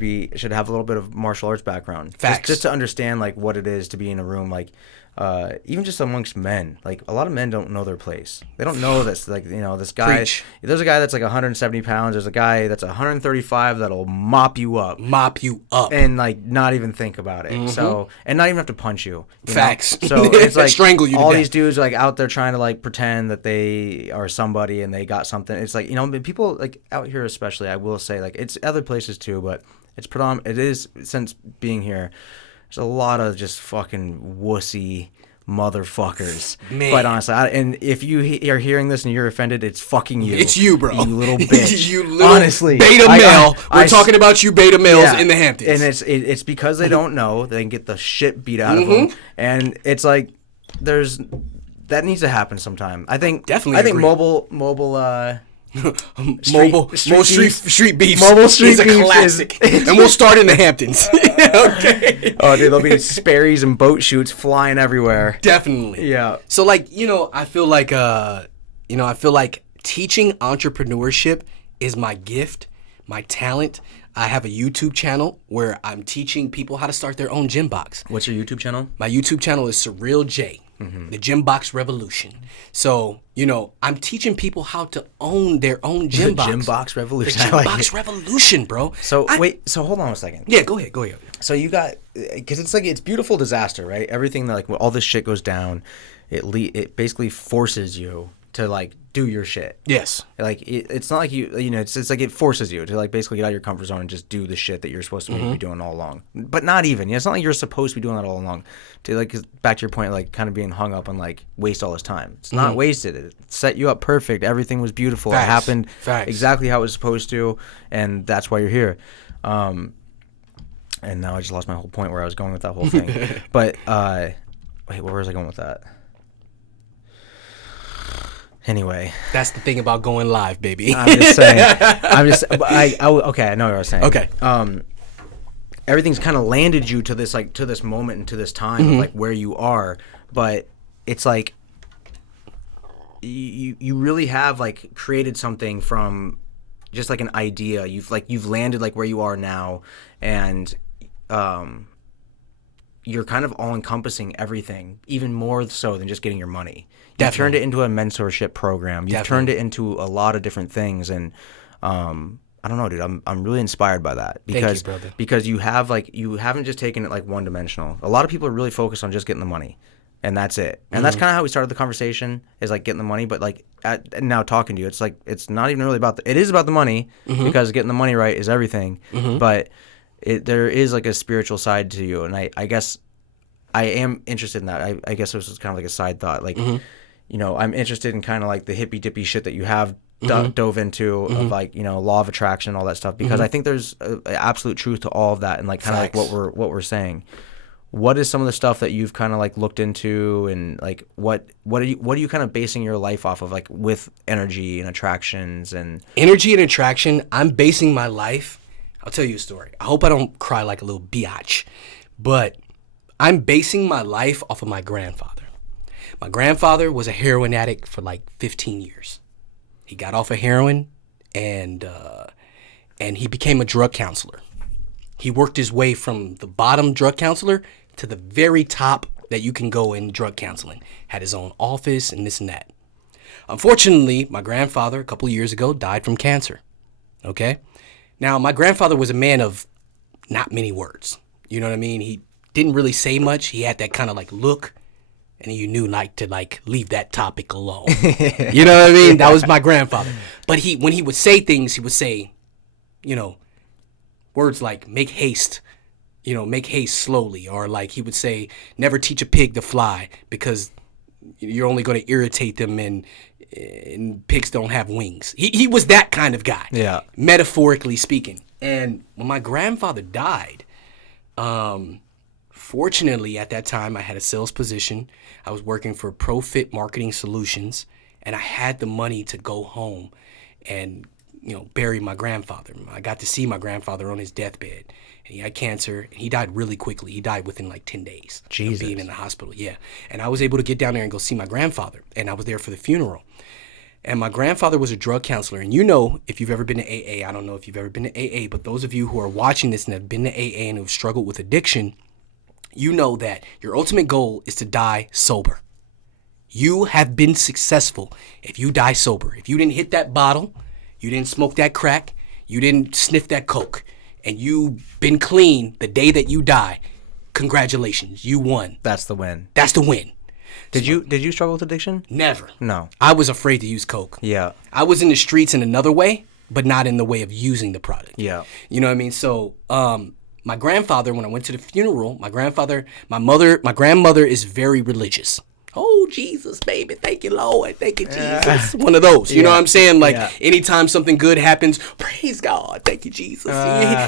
have a little bit of martial arts background. Facts. Just to understand like what it is to be in a room, like even just amongst men. Like a lot of men don't know their place. They don't know this. Like, you know, this guy. Preach. There's a guy that's like 170 pounds. There's a guy that's 135 that'll mop you up. And like not even think about it. So, and not even have to punch you. Facts. Know? So it's like strangle you. All these dudes are like out there trying to like pretend that they are somebody and they got something. It's like, you know, people like out here especially, I will say, like it's other places too, but it's it is, since being here, there's a lot of just fucking wussy motherfuckers. Man. Quite honestly. And if you are hearing this and you're offended, it's fucking you. It's you, bro. You little bitch. You little honestly, beta male. We're talking about you beta males in the Hamptons. And it's because they don't know. They can get the shit beat out of them. And it's like, that needs to happen sometime. I think definitely. I think agree. mobile street beef. Mobile street is a beef classic, and we'll start in the Hamptons. Okay. Oh, dude, there'll be Sperry's and boat shoots flying everywhere. Definitely. Yeah. So, like, you know, I feel like teaching entrepreneurship is my gift, my talent. I have a YouTube channel where I'm teaching people how to start their own GymBoxx. What's your YouTube channel? My YouTube channel is Surreal J. The GymBoxx Revolution. So, you know, I'm teaching people how to own their own GymBoxx. The GymBoxx Revolution. The GymBoxx Revolution, bro. So, so hold on a second. Yeah, go ahead. So you got, because it's like, it's beautiful disaster, right? Everything that, like, when all this shit goes down, it basically forces you to, like, do your shit. Yes. Like, it's not like you know, it's like it forces you to, like, basically get out of your comfort zone and just do the shit that you're supposed to be doing all along. But not even. You know, it's not like you're supposed to be doing that all along. To, like, back to your point, like, kind of being hung up on, like, waste all this time. It's not wasted. It set you up perfect. Everything was beautiful. Facts. It happened exactly how it was supposed to, and that's why you're here. And now I just lost my whole point where I was going with that whole thing. But, wait, where was I going with that? Anyway, that's the thing about going live, baby. I'm just saying. Okay, I know what I was saying. Okay. Everything's kind of landed you to this moment and to this time of like where you are, but it's like you really have like created something from just like an idea. You've landed like where you are now, and you're kind of all encompassing everything, even more so than just getting your money. You've turned it into a mentorship program. You've turned it into a lot of different things, and I don't know, dude. I'm really inspired by that because Thank you, brother. Because you haven't just taken it like one dimensional. A lot of people are really focused on just getting the money, and that's it. And that's kind of how we started the conversation, is like getting the money. But like now talking to you, it's like it's not even really about it is about the money because getting the money right is everything. But there is like a spiritual side to you, and I guess I am interested in that. I guess this was kind of like a side thought, like. You know, I'm interested in kind of like the hippy dippy shit that you have dove into of like, you know, law of attraction and all that stuff, because I think there's absolute truth to all of that, and like kind of like what we're saying. What is some of the stuff that you've kind of like looked into, and like what are you kind of basing your life off of, like with energy and attractions and energy and attraction? I'm basing my life I'll tell you a story. I hope I don't cry like a little biatch, but I'm basing my life off of my grandfather. My grandfather was a heroin addict for like 15 years. He got off of heroin and he became a drug counselor. He worked his way from the bottom drug counselor to the very top that you can go in drug counseling. Had his own office and this and that. Unfortunately, my grandfather a couple of years ago died from cancer. Okay? Now, my grandfather was a man of not many words. You know what I mean? He didn't really say much. He had that kind of like look, and you knew like to like leave that topic alone. You know what I mean? That was my grandfather. But when he would say things, he would say, you know, words like make haste, make haste slowly. Or like he would say, never teach a pig to fly because you're only going to irritate them and pigs don't have wings. He was that kind of guy. Yeah. Metaphorically speaking. And when my grandfather died, fortunately at that time I had a sales position. I was working for ProFit Marketing Solutions, and I had the money to go home and bury my grandfather. I got to see my grandfather on his deathbed. And he had cancer, and he died really quickly. He died within like 10 days of being in the hospital. Yeah. And I was able to get down there and go see my grandfather, and I was there for the funeral. And my grandfather was a drug counselor. And if you've ever been to AA, I don't know if you've ever been to AA, but those of you who are watching this and have been to AA and who've struggled with addiction, you know that your ultimate goal is to die sober. You have been successful if you die sober. If you didn't hit that bottle, you didn't smoke that crack, you didn't sniff that coke, and you've been clean the day that you die, congratulations, you won. That's the win. That's the win. Did you struggle with addiction? Never. No. I was afraid to use coke. Yeah. I was in the streets in another way, but not in the way of using the product. Yeah. You know what I mean? So, my grandfather, when I went to the funeral, my grandmother is very religious. Oh, Jesus, baby. Thank you, Lord. Thank you, Jesus. One of those. You know what I'm saying? Like, anytime something good happens, praise God. Thank you, Jesus.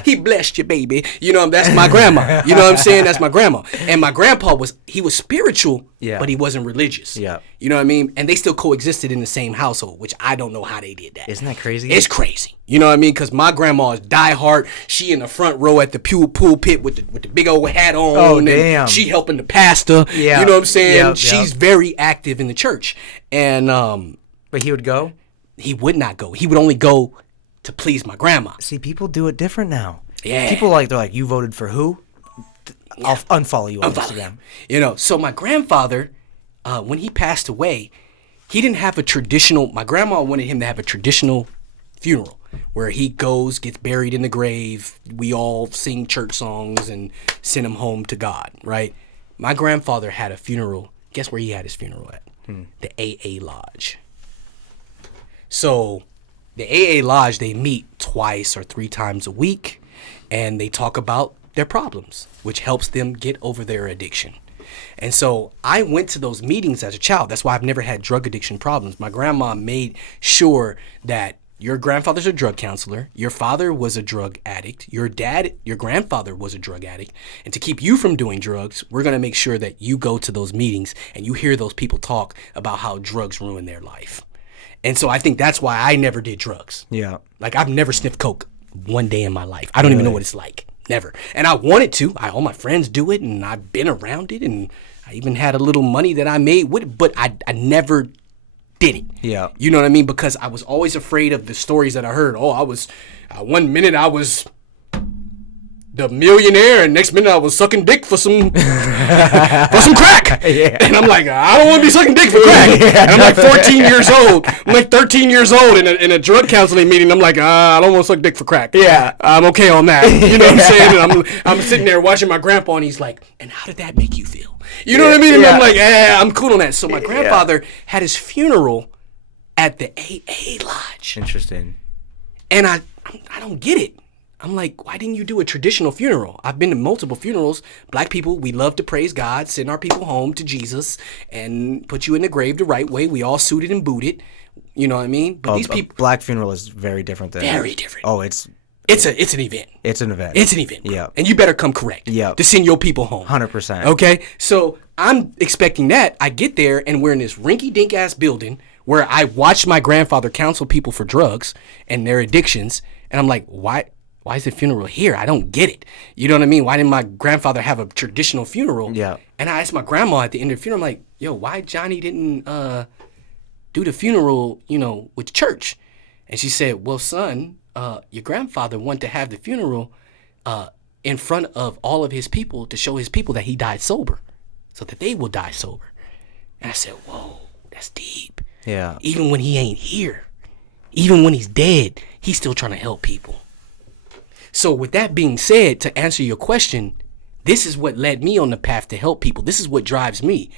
He blessed you, baby. That's my grandma. You know what I'm saying? That's my grandma. And my grandpa was spiritual, but he wasn't religious. Yeah. You know what I mean? And they still coexisted in the same household, which I don't know how they did that. Isn't that crazy? It's crazy. You know what I mean? Because my grandma is diehard. She in the front row at the pool pit with the big old hat on. Oh, damn. She helping the pastor. Yeah. You know what I'm saying? Yep, She's very active in the church. And but he would go? He would not go. He would only go to please my grandma. See, people do it different now. Yeah. People they're like, you voted for who? I'll unfollow you on Instagram. So my grandfather, when he passed away, he didn't have a traditional, my grandma wanted him to have a traditional funeral where he goes, gets buried in the grave, we all sing church songs and send him home to God, right? My grandfather had a funeral. Guess where he had his funeral at? The AA Lodge. So the AA Lodge, they meet twice or 3 times a week, and they talk about their problems, which helps them get over their addiction. And so I went to those meetings as a child. That's why I've never had drug addiction problems. My grandma made sure that your grandfather's a drug counselor, your father was a drug addict, your grandfather was a drug addict, and to keep you from doing drugs, we're going to make sure that you go to those meetings and you hear those people talk about how drugs ruin their life. And so I think that's why I never did drugs. Yeah. Like, I've never sniffed coke one day in my life. I don't even know what it's like. Never. And I wanted to. All my friends do it, and I've been around it, and I even had a little money that I made with it, but I never did it. Yeah. You know what I mean? Because I was always afraid of the stories that I heard. Oh, one minute I was the millionaire, and next minute I was sucking dick for some crack. Yeah. And I'm like, I don't want to be sucking dick for crack. And I'm like 14 years old. I'm like 13 years old in a drug counseling meeting. I'm like, I don't want to suck dick for crack. Yeah. I'm okay on that. You know what I'm saying? And I'm sitting there watching my grandpa, and he's like, and how did that make you feel? You know what I mean? And I'm like, I'm cool on that. So my grandfather had his funeral at the AA Lodge. Interesting. And I don't get it. I'm like, why didn't you do a traditional funeral? I've been to multiple funerals. Black people, we love to praise God, send our people home to Jesus, and put you in the grave the right way. We all suited and booted. You know what I mean? But these people, black funeral is very different than very different. Oh, it's an event. It's an event. It's an event. Yeah. And you better come correct. Yeah. To send your people home. 100%. Okay? So I'm expecting that. I get there, and we're in this rinky-dink ass building where I watched my grandfather counsel people for drugs and their addictions, and I'm like, why Why is the funeral here? I don't get it. You know what I mean? Why didn't my grandfather have a traditional funeral? Yeah. And I asked my grandma at the end of the funeral, I'm like, yo, why Johnny didn't do the funeral, with church? And she said, well, son, your grandfather wanted to have the funeral in front of all of his people to show his people that he died sober, so that they will die sober. And I said, whoa, that's deep. Yeah. Even when he ain't here, even when he's dead, he's still trying to help people. So with that being said, to answer your question, this is what led me on the path to help people. This is what drives me.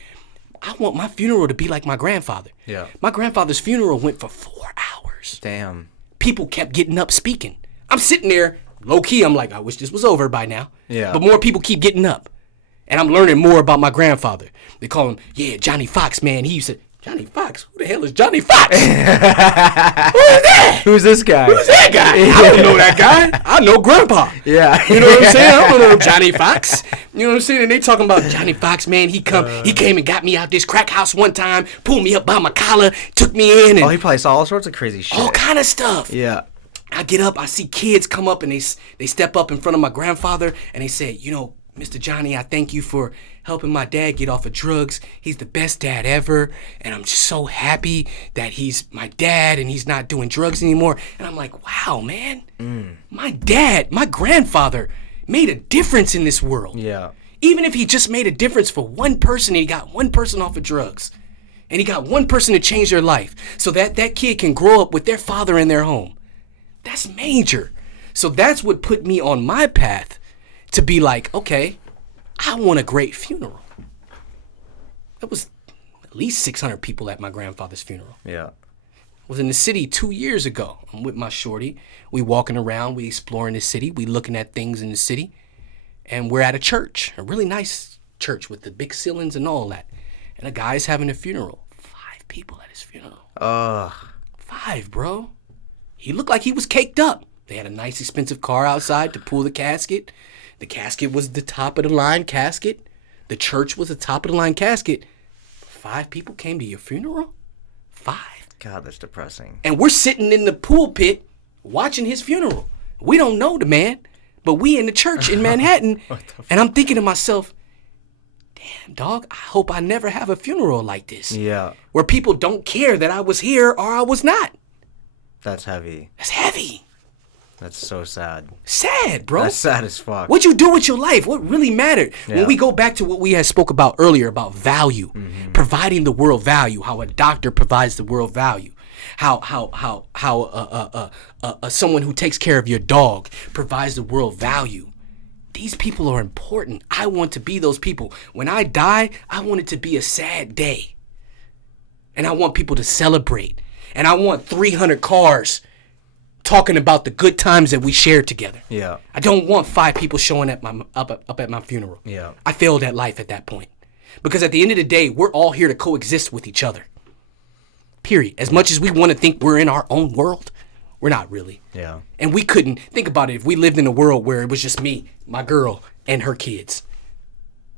I want my funeral to be like my grandfather. Yeah. My grandfather's funeral went for 4 hours. Damn. People kept getting up speaking. I'm sitting there, low key, I'm like, I wish this was over by now. Yeah. But more people keep getting up. And I'm learning more about my grandfather. They call him, Johnny Foxx, man. He used to, Johnny Foxx? Who the hell is Johnny Foxx? Who is that? Who's this guy? Who's that guy? I don't know that guy. I know Grandpa. Yeah. You know what I'm saying? I don't know Johnny Foxx. You know what I'm saying? And they talking about Johnny Foxx, man. He came and got me out this crack house one time, pulled me up by my collar, took me in. And he probably saw all sorts of crazy shit. all kind of stuff. Yeah. I get up, I see kids come up, and they step up in front of my grandfather, and they say, Mr. Johnny, I thank you for helping my dad get off of drugs. He's the best dad ever, and I'm just so happy that he's my dad and he's not doing drugs anymore. And I'm like, wow, man, my grandfather made a difference in this world. Yeah. Even if he just made a difference for one person, and he got one person off of drugs, and he got one person to change their life so that that kid can grow up with their father in their home. That's major. So that's what put me on my path to be like, okay, I want a great funeral. There was at least 600 people at my grandfather's funeral. Yeah. I was in the city 2 years ago. I'm with my shorty. We walking around, we exploring the city, we looking at things in the city, and we're at a church, a really nice church with the big ceilings and all that. And a guy's having a funeral. 5 people at his funeral. 5, bro. He looked like he was caked up. They had a nice expensive car outside to pull the casket. The casket was the top of the line casket. The church was the top of the line casket. 5 people came to your funeral? 5. God, that's depressing. And we're sitting in the pulpit watching his funeral. We don't know the man, but we in the church in Manhattan. And I'm thinking to myself, damn, dog, I hope I never have a funeral like this. Yeah. Where people don't care that I was here or I was not. That's heavy. That's heavy. That's so sad. Sad, bro. That's sad as fuck. What you do with your life, what really mattered. Yeah. When we go back to what we had spoke about earlier about value, providing the world value, how a doctor provides the world value, how someone who takes care of your dog provides the world value. These people are important. I want to be those people. When I die, I want it to be a sad day. And I want people to celebrate. And I want 300 cars talking about the good times that we shared together. Yeah. I don't want 5 people showing at up at my funeral. Yeah. I failed at life at that point. Because at the end of the day, we're all here to coexist with each other. Period. As much as we want to think we're in our own world, we're not really. Yeah. And we couldn't think about it if we lived in a world where it was just me, my girl, and her kids.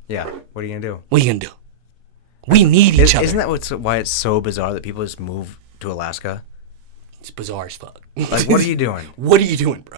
Yeah. What are you gonna do? What are you gonna do? We need each other. Isn't that why it's so bizarre that people just move to Alaska? It's bizarre as fuck. Like, what are you doing? What are you doing, bro?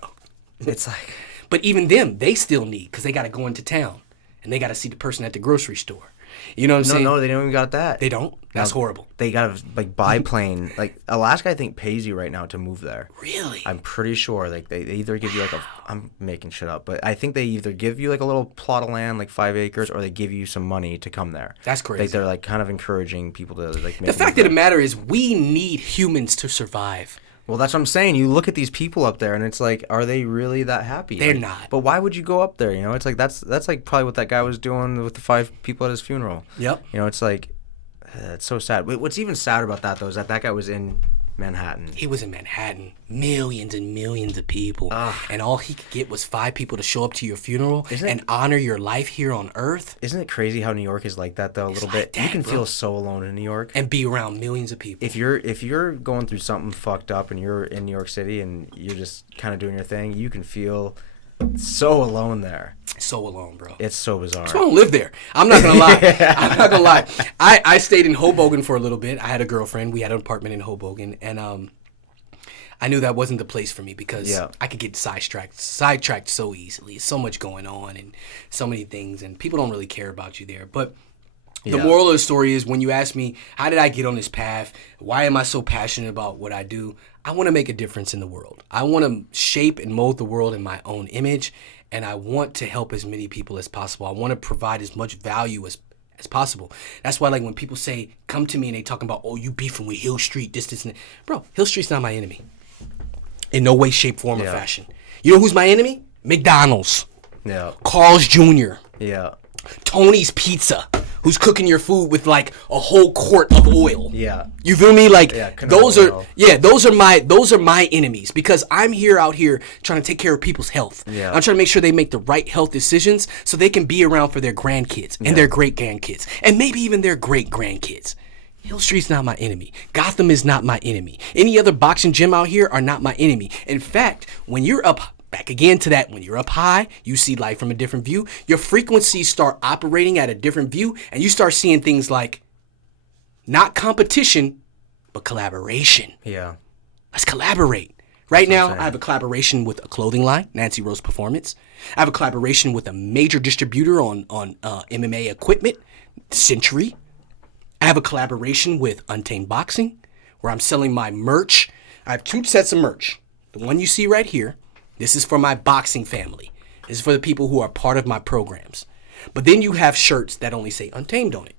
It's like... But even them, they still need, because they got to go into town. And they got to see the person at the grocery store. You know what I'm saying? No, they don't even got that. They don't? That's horrible. They got to, like, biplane. Like, Alaska, I think, pays you right now to move there. Really? I'm pretty sure. Like, they either give you, like, I'm making shit up, but I think they either give you, like, a little plot of land, like 5 acres, or they give you some money to come there. That's crazy. They're, like, kind of encouraging people to, like, make the fact of the matter is we need humans to survive. Well, that's what I'm saying. You look at these people up there, and it's like, are they really that happy? They're like, not. But why would you go up there? You know, it's like that's like probably what that guy was doing with the 5 people at his funeral. Yep. You know, it's like, it's so sad. What's even sadder about that though is that guy was in Manhattan. He was in Manhattan, millions and millions of people, and all he could get was 5 people to show up to your funeral and honor your life here on Earth. Isn't it crazy how New York is like that though? A little bit. That, you can bro. feel so alone in New York And be around millions of people. if you're going through something fucked up and you're in New York City and you're just kind of doing your thing. You can feel so alone there. So alone, bro. It's so bizarre. So I don't live there. I'm not gonna lie. I'm not gonna lie. I stayed in Hoboken for a little bit. I had a girlfriend. We had an apartment in Hoboken, and I knew that wasn't the place for me because Yeah. I could get sidetracked so easily. So much going on and so many things, and people don't really care about you there. But the moral of the story is, when you ask me, how did I get on this path? Why am I so passionate about what I do? I want to make a difference in the world. I want to shape and mold the world in my own image, and I want to help as many people as possible. I want to provide as much value as possible. That's why, like, when people say, come to me and they talking about, oh, you beefing with Hill Street, this, and that. Bro, Hill Street's not my enemy. In no way, shape, form, or fashion. You know who's my enemy? McDonald's. Yeah. Carl's Jr. Yeah. Tony's Pizza, who's cooking your food with like a whole quart of oil. Yeah. You feel me? Like those oil. are those are my enemies, because I'm out here trying to take care of people's health. Yeah. I'm trying to make sure they make the right health decisions so they can be around for their grandkids and their great grandkids and maybe even their great grandkids. Hill Street's not my enemy. Gotham is not my enemy. Any other boxing gym out here are not my enemy. In fact, when you're up, back again to that, when you're up high, you see life from a different view. Your frequencies start operating at a different view, and you start seeing things like not competition, but collaboration. Yeah. Let's collaborate. Right now, I have a collaboration with a clothing line, Nancy Rose Performance. I have a collaboration with a major distributor on MMA equipment, Century. I have a collaboration with Untamed Boxing, where I'm selling my merch. I have 2 sets of merch. The one you see right here, this is for my boxing family. This is for the people who are part of my programs. But then you have shirts that only say Untamed on it.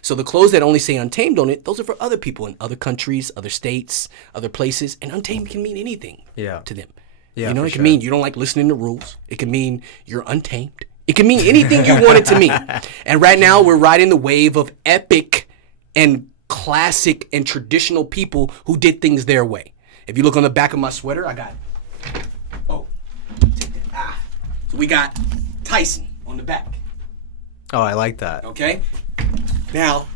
So the clothes that only say Untamed on it, those are for other people in other countries, other states, other places. And Untamed can mean anything to them. Yeah, you know, it can mean you don't like listening to rules. It can mean you're untamed. It can mean anything you want it to mean. And right now we're riding the wave of epic and classic and traditional people who did things their way. If you look on the back of my sweater, I got, take that. So we got Tyson on the back. Oh, I like that. Okay. Now,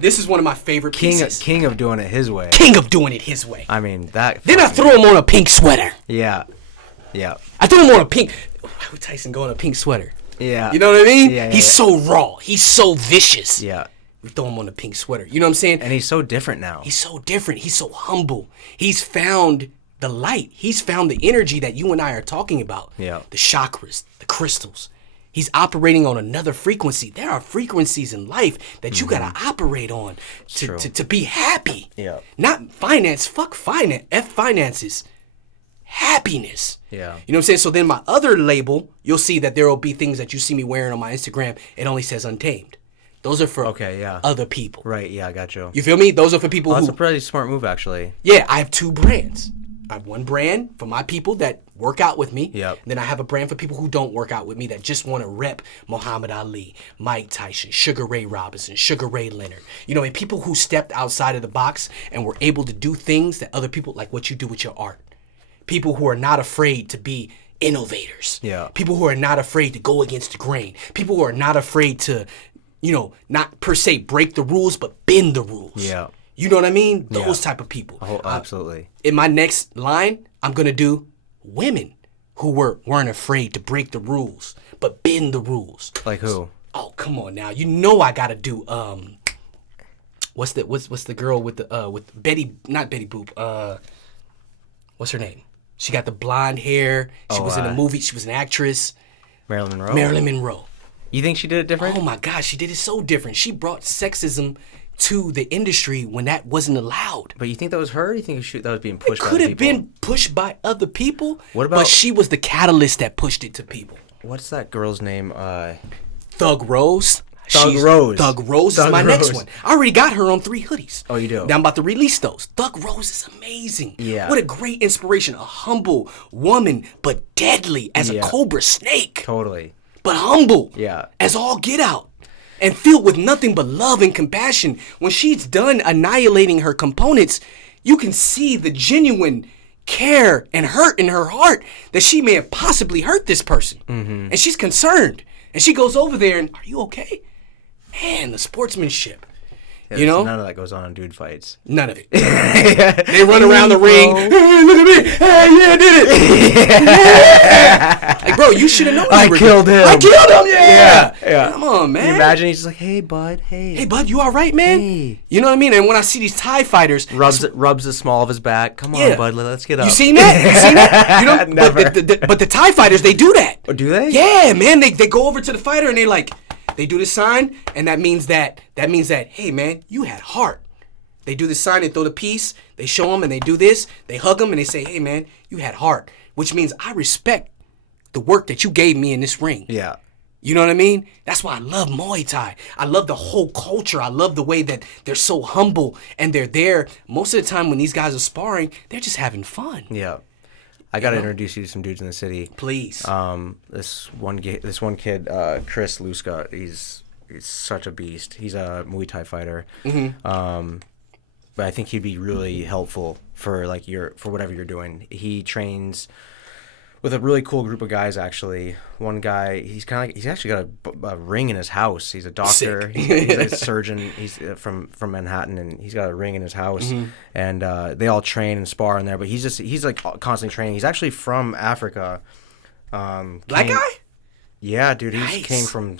this is one of my favorite pieces. King of doing it his way. King of doing it his way. I mean, that. Then I threw him on a pink sweater. Yeah. Yeah. I threw him on a pink. Why would Tyson go on a pink sweater? Yeah. You know what I mean? Yeah, He's so raw. He's so vicious. Yeah. We throw him on a pink sweater. You know what I'm saying? And he's so different now. He's so different. He's so humble. He's found the light. He's found the energy that you and I are talking about. Yeah. The chakras, the crystals. He's operating on another frequency. There are frequencies in life that you gotta operate on to be happy. Yeah. Not finance. Fuck finance. Finances. Happiness. Yeah. You know what I'm saying? So then my other label, you'll see that there will be things that you see me wearing on my Instagram. It only says Untamed. Those are for other people. Right, yeah, I got you. You feel me? Those are for people who... That's a pretty smart move, actually. Yeah, I have 2 brands. I have one brand for my people that work out with me. Yep. And then I have a brand for people who don't work out with me that just want to rep Muhammad Ali, Mike Tyson, Sugar Ray Robinson, Sugar Ray Leonard. You know, and people who stepped outside of the box and were able to do things that other people, like what you do with your art. People who are not afraid to be innovators. Yeah. People who are not afraid to go against the grain. People who are not afraid to, you know, not per se break the rules, but bend the rules. Yeah. You know what I mean? Those type of people. Oh, absolutely. In my next line, I'm going to do women who weren't afraid to break the rules, but bend the rules. Like who? Oh, come on now. You know I got to do, what's the girl with the, with Betty, not Betty Boop, what's her name? She got the blonde hair. She was in a movie. She was an actress. Marilyn Monroe? Marilyn Monroe. You think she did it different? Oh my gosh, she did it so different. She brought sexism to the industry when that wasn't allowed. But you think that was her? Or you think that was being pushed by other people? It could have been pushed by other people. What about? But she was the catalyst that pushed it to people. What's that girl's name? Thug Rose. Thug Rose. Thug Rose is my next one. I already got her on 3 hoodies. Oh, you do? Now I'm about to release those. Thug Rose is amazing. Yeah. What a great inspiration. A humble woman, but deadly as a cobra snake. Totally. But humble. Yeah. As all get out. And filled with nothing but love and compassion. When she's done annihilating her components, you can see the genuine care and hurt in her heart that she may have possibly hurt this person. Mm-hmm. And she's concerned. And she goes over there and, are you okay? Man, the sportsmanship. You know? None of that goes on in dude fights. None of it. They run around the ring. Hey, look at me. Hey, yeah, I did it. Yeah. Like, bro, you should have known. I killed him. Yeah. Come on, man. Can you imagine? He's just like, hey, bud. Hey, bud, you all right, man? Hey. You know what I mean? And when I see these TIE fighters. Rubs the small of his back. Come on, bud. Let's get up. You seen that? You know, never. But the TIE fighters, they do that. Oh, do they? Yeah, man. They go over to the fighter and they do the sign, and that means that, hey, man, you had heart. They do the sign, they throw the piece, they show them, and they do this. They hug them, and they say, hey, man, you had heart, which means I respect the work that you gave me in this ring. Yeah. You know what I mean? That's why I love Muay Thai. I love the whole culture. I love the way that they're so humble, and they're there. Most of the time when these guys are sparring, they're just having fun. Yeah. I got to introduce you to some dudes in the city. Please. This one kid, Chris Luska, he's such a beast. He's a Muay Thai fighter. Mm-hmm. But I think he'd be really helpful for whatever you're doing. He trains with a really cool group of guys, actually. One guy, he's actually got a ring in his house. He's a doctor. He's a surgeon. He's from Manhattan, and he's got a ring in his house. Mm-hmm. And they all train and spar in there. But he's like constantly training. He's actually from Africa. Black guy? Yeah, dude. He came from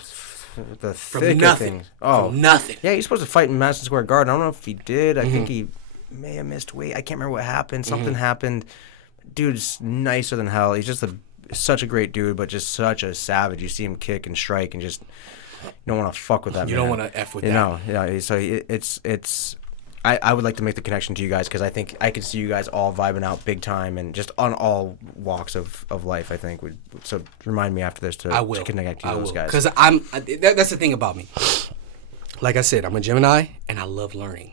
the thick of things. Oh, from nothing. Yeah, he's supposed to fight in Madison Square Garden. I don't know if he did. I think he may have missed weight. I can't remember what happened. Something happened. Dude's nicer than hell. He's just such a great dude, but just such a savage. You see him kick and strike, and just you don't want to fuck with that. You don't want to f with that. No, yeah. So it's. I would like to make the connection to you guys because I think I could see you guys all vibing out big time and just on all walks of life. I think so. Remind me after this to connect to those guys because that's the thing about me. Like I said, I'm a Gemini and I love learning.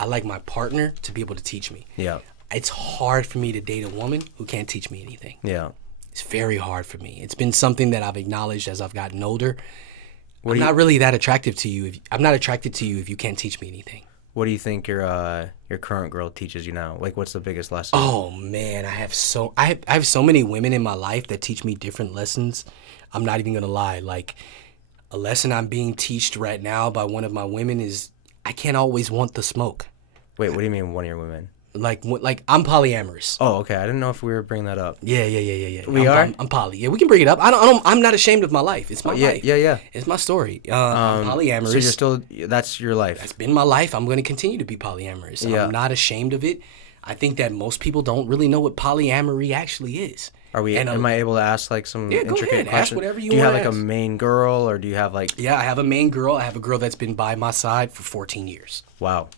I like my partner to be able to teach me. Yeah. It's hard for me to date a woman who can't teach me anything. Yeah. It's very hard for me. It's been something that I've acknowledged as I've gotten older. I'm not really that attractive to you. I'm not attracted to you if you can't teach me anything. What do you think your current girl teaches you now? Like, what's the biggest lesson? Oh man, I have so many women in my life that teach me different lessons. I'm not even gonna lie. Like, a lesson I'm being taught right now by one of my women is I can't always want the smoke. Wait, what do you mean one of your women? Like I'm polyamorous. Oh, okay. I didn't know if we were bringing that up. Yeah. We are? I'm poly. Yeah, we can bring it up. I'm not ashamed of my life. It's my life. Yeah. It's my story. I'm polyamorous. So that's your life. That's been my life. I'm going to continue to be polyamorous. Yeah. I'm not ashamed of it. I think that most people don't really know what polyamory actually is. Am I able to ask like some intricate go ahead. questions? Ask whatever you want. Do you have to like ask. a main girl, or do you have like? Yeah, I have a main girl. I have a girl that's been by my side for 14 years. Wow.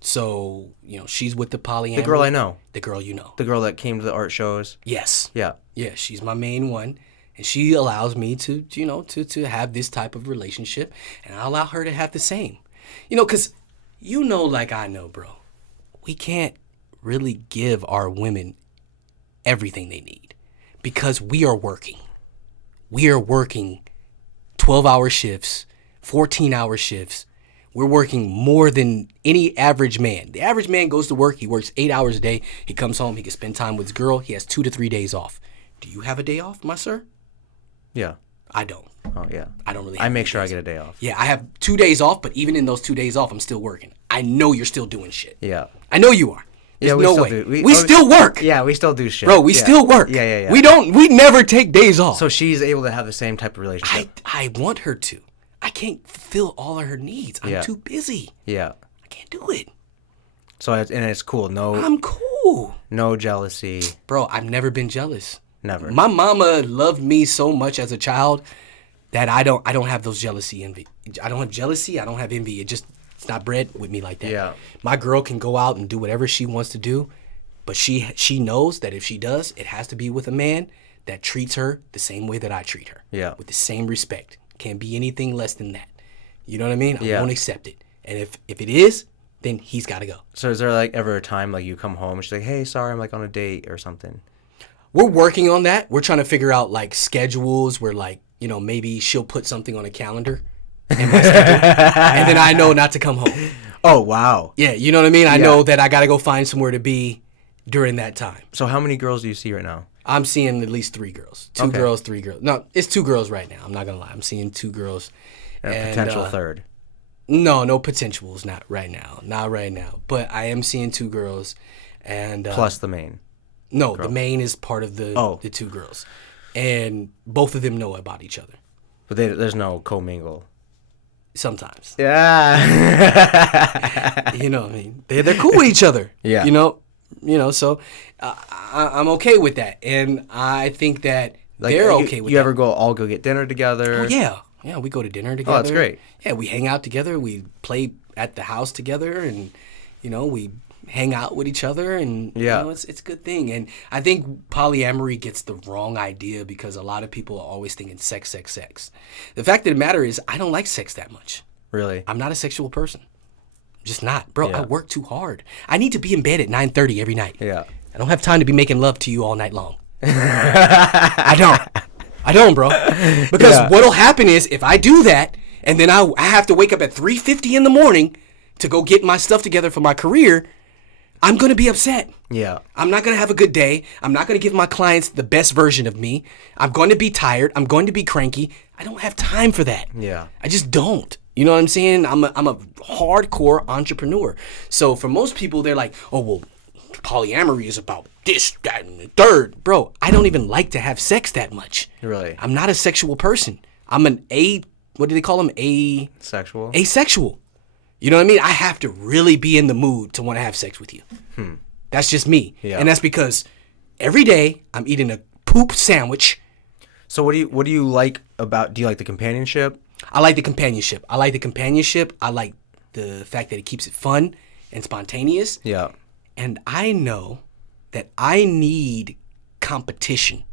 So, she's with the polyamory. The girl I know. The girl you know. The girl that came to the art shows. Yes. Yeah. Yeah, she's my main one. And she allows me to have this type of relationship. And I allow her to have the same. Because like I know, bro. We can't really give our women everything they need. Because we are working. We are working 12-hour shifts, 14-hour shifts. We're working more than any average man. The average man goes to work. He works 8 hours a day. He comes home. He can spend time with his girl. He has 2 to 3 days off. Do you have a day off, my sir? Yeah. I don't. Oh, yeah. I don't really I make sure I get a day off. Yeah, I have 2 days off, but even in those 2 days off, I'm still working. I know you're still doing shit. Yeah. I know you are. There's no way. We still work. Yeah, we still do shit. Bro, we still work. Yeah. We never take days off. So she's able to have the same type of relationship. I want her to. I can't fulfill all of her needs. I'm too busy. Yeah. I can't do it. So it's cool. I'm cool. No jealousy. Bro, I've never been jealous. Never. My mama loved me so much as a child that I don't have those envy. I don't have jealousy. I don't have envy. It's not bred with me like that. Yeah. My girl can go out and do whatever she wants to do, but she knows that if she does, it has to be with a man that treats her the same way that I treat her. Yeah. With the same respect. Can't be anything less than that. You know what I mean? I won't accept it. And if it is, then he's got to go. So is there like ever a time like you come home and she's like, hey, sorry, I'm like on a date or something? We're working on that. We're trying to figure out like schedules where like, maybe she'll put something on a calendar in my schedule, and then I know not to come home. Oh, wow. Yeah, you know what I mean? I know that I got to go find somewhere to be during that time. So how many girls do you see right now? I'm seeing at least 3 girls. 2 girls, 3 girls. No, it's 2 girls right now. I'm not going to lie. I'm seeing 2 girls. And a potential third. No potentials, not right now. But I am seeing 2 girls, and Plus the main. no, the main is part of the 2 girls, and both of them know about each other. But there's no commingle. Sometimes, Yeah. you know what I mean. They're cool with each other. Yeah. You know. So I'm okay with that, and I think that they're okay with that. You ever all go get dinner together? Oh, yeah. Yeah, we go to dinner together. Oh, that's great. Yeah, we hang out together. We play at the house together, and we hang out with each other, and it's a good thing. And I think polyamory gets the wrong idea because a lot of people are always thinking sex. The fact of the matter is, I don't like sex that much. Really? I'm not a sexual person. Just not, bro. Yeah. I work too hard. I need to be in bed at 9:30 every night. Yeah. I don't have time to be making love to you all night long. I don't, bro. Because what'll happen is if I do that, and then I have to wake up at 3:50 in the morning to go get my stuff together for my career, I'm going to be upset. Yeah. I'm not going to have a good day. I'm not going to give my clients the best version of me. I'm going to be tired. I'm going to be cranky. I don't have time for that. Yeah. I just don't. You know what I'm saying? I'm a hardcore entrepreneur. So for most people, they're like, oh, well, polyamory is about this, that, and the third. Bro, I don't even like to have sex that much. Really? I'm not a sexual person. I'm an what do they call them? Sexual? Asexual. You know what I mean? I have to really be in the mood to want to have sex with you. That's just me. Yeah. And that's because every day I'm eating a poop sandwich. So what do you like about, do you like the companionship? I like the companionship. I like the fact that it keeps it fun and spontaneous. Yeah. And I know that I need competition.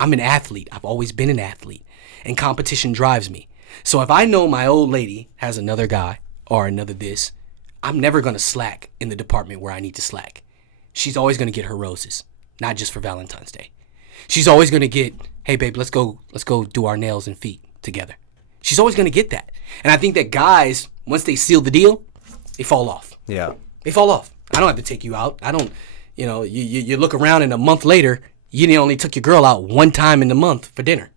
I'm an athlete. I've always been an athlete. And competition drives me. So if I know my old lady has another guy or another this, I'm never going to slack in the department where I need to slack. She's always going to get her roses, not just for Valentine's Day. She's always going to get, hey, babe, let's go do our nails and feet together. She's always going to get that. And I think that guys, once they seal the deal, they fall off. Yeah. They fall off. I don't have to take you out. I don't, you look around and a month later, you only took your girl out one time in the month for dinner.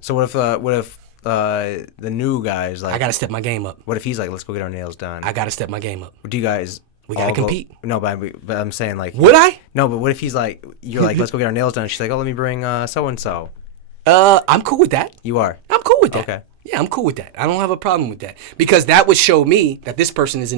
So what if the new guy's like, I got to step my game up. What if he's like, let's go get our nails done? I got to step my game up. Do you guys? We got to compete. No, but I'm saying like. Would I? No, but what if he's like, you're like, let's go get our nails done. She's like, oh, let me bring so and so. I'm cool with that. You are. I'm cool with that. Okay. Yeah, I'm cool with that. I don't have a problem with that because that would show me that this person is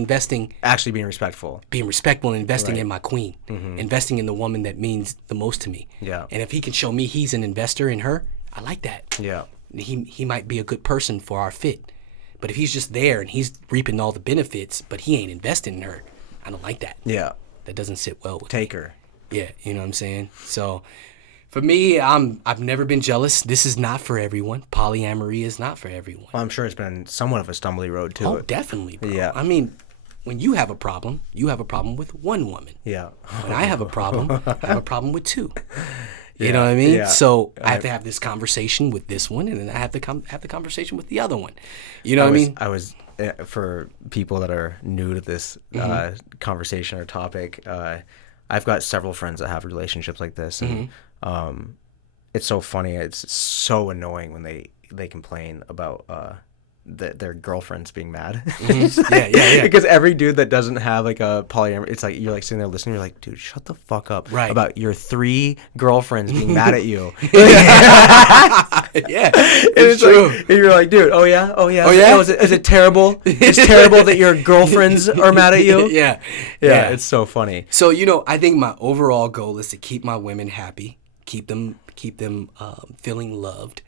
actually being respectful, and investing in my queen, investing in the woman that means the most to me. Yeah. And if he can show me he's an investor in her, I like that. Yeah. He might be a good person for our fit. But if he's just there and he's reaping all the benefits, but he ain't investing in her, I don't like that. Yeah. That doesn't sit well with Take me. her. Yeah, you know what I'm saying? So for me, I've never been jealous. This is not for everyone. Polyamory is not for everyone. Well, I'm sure it's been somewhat of a stumbly road too. Oh, definitely, bro. Yeah. I mean, when you have a problem with one woman. Yeah. When I have a problem, I have a problem with 2. You know what I mean? Yeah. So I have to have this conversation with this one, and then I have to have the conversation with the other one. You know what I mean? I was for people that are new to this conversation or topic. I've got several friends that have relationships like this, and it's so funny. It's so annoying when they complain about their girlfriends being mad. Yeah. Because every dude that doesn't have like a polyamory, it's like you're like sitting there listening. You're like, dude, shut the fuck up about your 3 girlfriends being mad at you. Yeah, it's true. Like, and you're like, dude, oh yeah. Is it terrible? It's terrible that your girlfriends are mad at you. Yeah. It's so funny. So I think my overall goal is to keep my women happy, keep them feeling loved,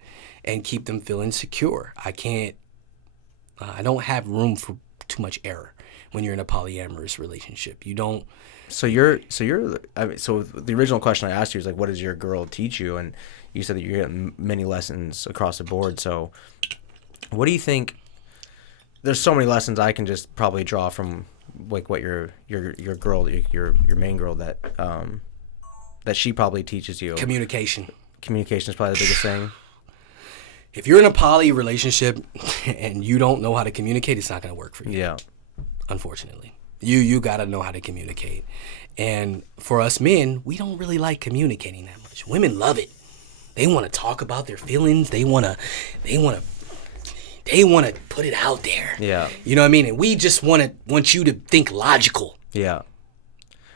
and keep them feeling secure. I don't have room for too much error when you're in a polyamorous relationship. You don't. So the original question I asked you is like, what does your girl teach you? And you said that you're getting many lessons across the board. So what do you think? There's so many lessons I can just probably draw from like what your girl, your main girl that she probably teaches you. Communication. Communication is probably the biggest thing. If you're in a poly relationship and you don't know how to communicate, it's not going to work for you. Yeah. Unfortunately. You got to know how to communicate. And for us men, we don't really like communicating that much. Women love it. They want to talk about their feelings. They want to They want to put it out there. Yeah. You know what I mean? And we just want you to think logical. Yeah.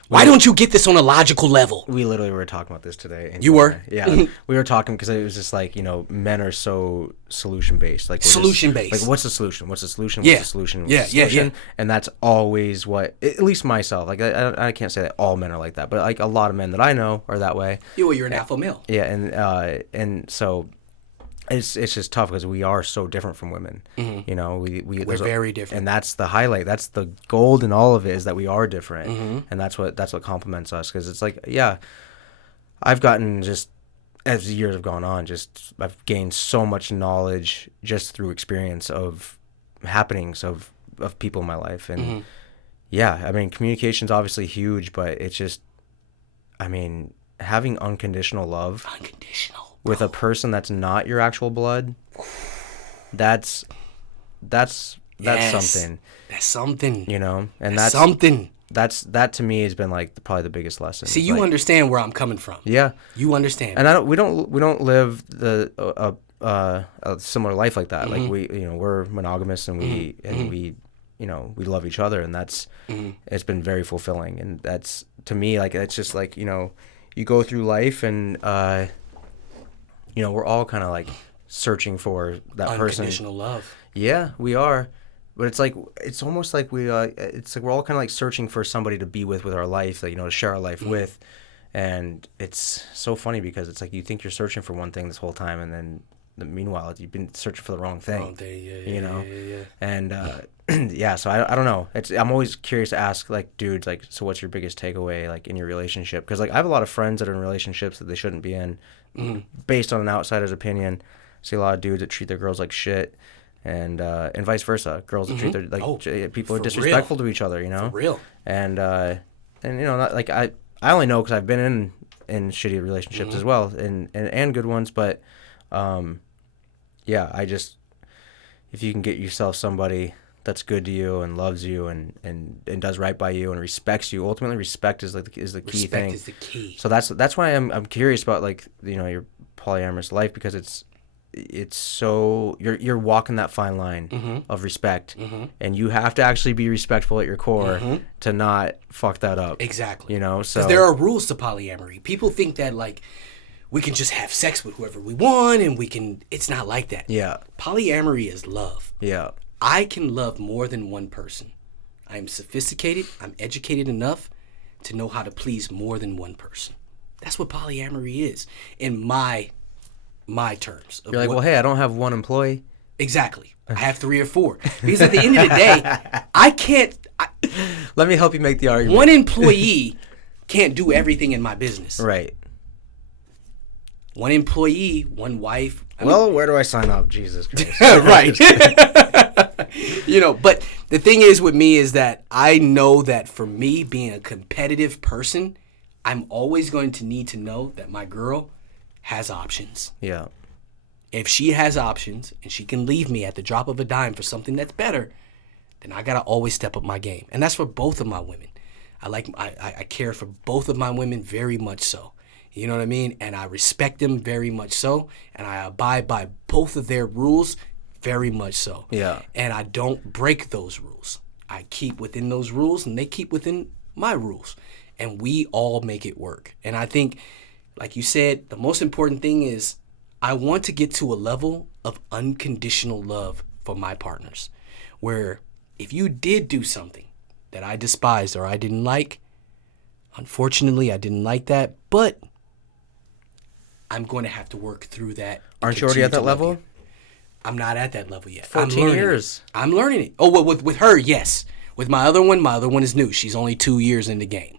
Why don't you get this on a logical level? We literally were talking about this today. You were? Yeah. We were talking because it was just like, men are so solution-based. Like Solution-based. Like, what's the solution? What's the solution? What's the solution? What's Yeah. the solution? And that's always what, at least myself, like, I can't say that all men are like that, but like a lot of men that I know are that way. You're an alpha male. Yeah. And so it's just tough because we are so different from women. Mm-hmm. We're very different, and that's the highlight. That's the gold in all of it, is that we are different, and that's what complements us. Because it's like, I've gotten, just as the years have gone on, I've gained so much knowledge just through experience of happenings of people in my life, and I mean, communication's obviously huge, but it's just, I mean, having unconditional love. With a person that's not your actual blood, that's something. That's something. And that's something. That to me has been like probably the biggest lesson. See, you understand where I'm coming from. Yeah, you understand. And we don't live a similar life like that. Like we're monogamous, and we love each other, and that's it's been very fulfilling. And that's, to me, like, it's just like, you go through life, and we're all kind of like searching for that person. Unconditional love. Yeah, we are. But it's almost like it's like we're all kind of like searching for somebody to be with our life, that, to share our life with. And it's so funny because it's like you think you're searching for one thing this whole time, and then meanwhile you've been searching for the wrong thing. Yeah. And so I don't know. I'm always curious to ask, like, dudes, like, so what's your biggest takeaway, like, in your relationship? Because, like, I have a lot of friends that are in relationships that they shouldn't be in, based on an outsider's opinion. I see a lot of dudes that treat their girls like shit, and vice versa. Girls that treat their people are disrespectful to each other. For real. And not, like, I only know because I've been in shitty relationships as well, and good ones, but I just, if you can get yourself somebody that's good to you and loves you and does right by you and respects you. Ultimately, respect is the key thing. Respect is the key. So that's why I'm curious about, like, your polyamorous life, because it's so you're walking that fine line of respect, and you have to actually be respectful at your core to not fuck that up. Exactly. So because there are rules to polyamory. People think that, like, we can just have sex with whoever we want, and it's not like that. Yeah. Polyamory is love. Yeah. I can love more than one person. I'm sophisticated. I'm educated enough to know how to please more than one person. That's what polyamory is, in my terms. You're like, well, hey, I don't have one employee. Exactly. I have 3 or 4. Because at the end of the day, I can't... Let me help you make the argument. One employee can't do everything in my business. Right. One employee, one wife. Where do I sign up? Jesus Christ. Right. But the thing is with me is that I know that for me, being a competitive person, I'm always going to need to know that my girl has options. Yeah. If she has options and she can leave me at the drop of a dime for something that's better, then I got to always step up my game. And that's for both of my women. I care for both of my women very much so. You know what I mean? And I respect them very much so. And I abide by both of their rules very much so. Yeah. And I don't break those rules. I keep within those rules, and they keep within my rules. And we all make it work. And I think, like you said, the most important thing is I want to get to a level of unconditional love for my partners, where if you did do something that I despised or I didn't like, unfortunately, I didn't like that, but I'm going to have to work through that. Aren't you already at that level? I'm not at that level yet. 14 years. I'm learning it. Oh, well, with her, yes. With my other one is new. She's only 2 years in the game.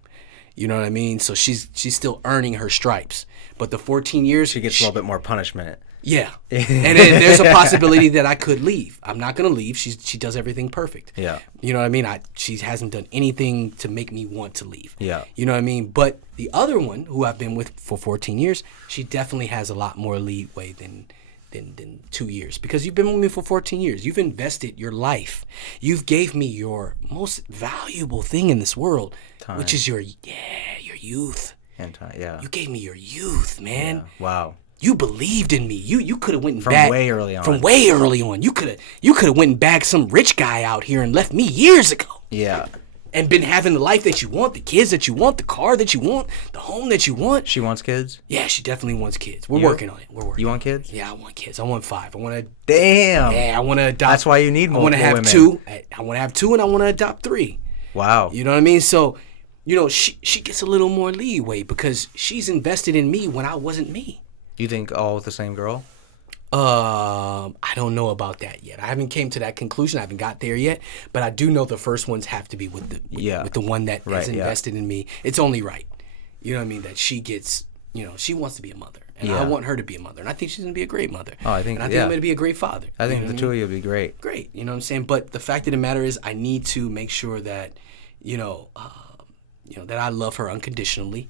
You know what I mean? So she's still earning her stripes. But the 14 years... She gets a little bit more punishment. Yeah. And there's a possibility that I could leave. I'm not going to leave. She does everything perfect. Yeah. You know what I mean? She hasn't done anything to make me want to leave. Yeah. You know what I mean? But the other one, who I've been with for 14 years, she definitely has a lot more leeway than 2 years. Because you've been with me for 14 years. You've invested your life. You've gave me your most valuable thing in this world, time. Which is your youth. And time, yeah. You gave me your youth, man. Yeah. Wow. You believed in me. You could have went and From way early on. From way early on. You could have went and bagged some rich guy out here and left me years ago. Yeah. And been having the life that you want, the kids that you want, the car that you want, the home that you want. She wants kids? Yeah, she definitely wants kids. We're working on it. We're working. You want kids? Yeah, I want kids. I want 5. I want to. Damn. Yeah, I want to adopt. That's why you need multiple women. I want to have 2. I want to have 2, and I want to adopt 3. Wow. You know what I mean? So, you know, she gets a little more leeway because she's invested in me when I wasn't me. You think all with the same girl? I don't know about that yet. I haven't came to that conclusion. I haven't got there yet. But I do know the first ones have to be with the one that has invested in me. It's only right. You know what I mean? That she gets, you know, she wants to be a mother. And I want her to be a mother. And I think she's going to be a great mother. Oh, I think I'm going to be a great father. I think the 2 of you will be great. Great. You know what I'm saying? But the fact of the matter is I need to make sure that, that I love her unconditionally.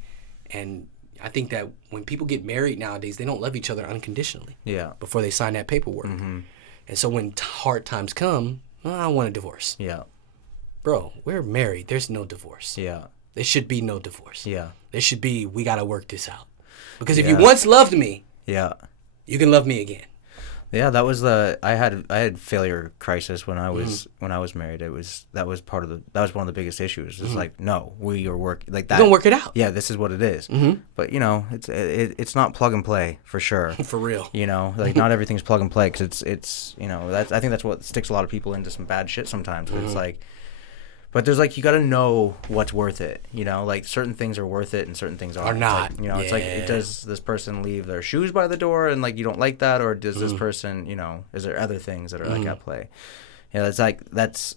And I think that when people get married nowadays, they don't love each other unconditionally. Yeah. Before they sign that paperwork. Mm-hmm. And so when hard times come, I want a divorce. Yeah. Bro, we're married. There's no divorce. Yeah. There should be no divorce. Yeah. There should be, we got to work this out. Because if you once loved me, you can love me again. Yeah, that was I had failure crisis when I was married. That was one of the biggest issues. It's like, no, we are working like that. We're gonna work it out. Yeah, this is what it is. Mm-hmm. But you know, it's not plug and play for sure. For real. You know, like not everything's plug and play because it's you know I think that's what sticks a lot of people into some bad shit sometimes. Mm-hmm. It's like. But there's like you got to know what's worth it, you know. Like certain things are worth it, and certain things aren't. Are not. It's like, you know, it's like does this person leave their shoes by the door, and like you don't like that, or does this person, you know, is there other things that are like at play? You know, that's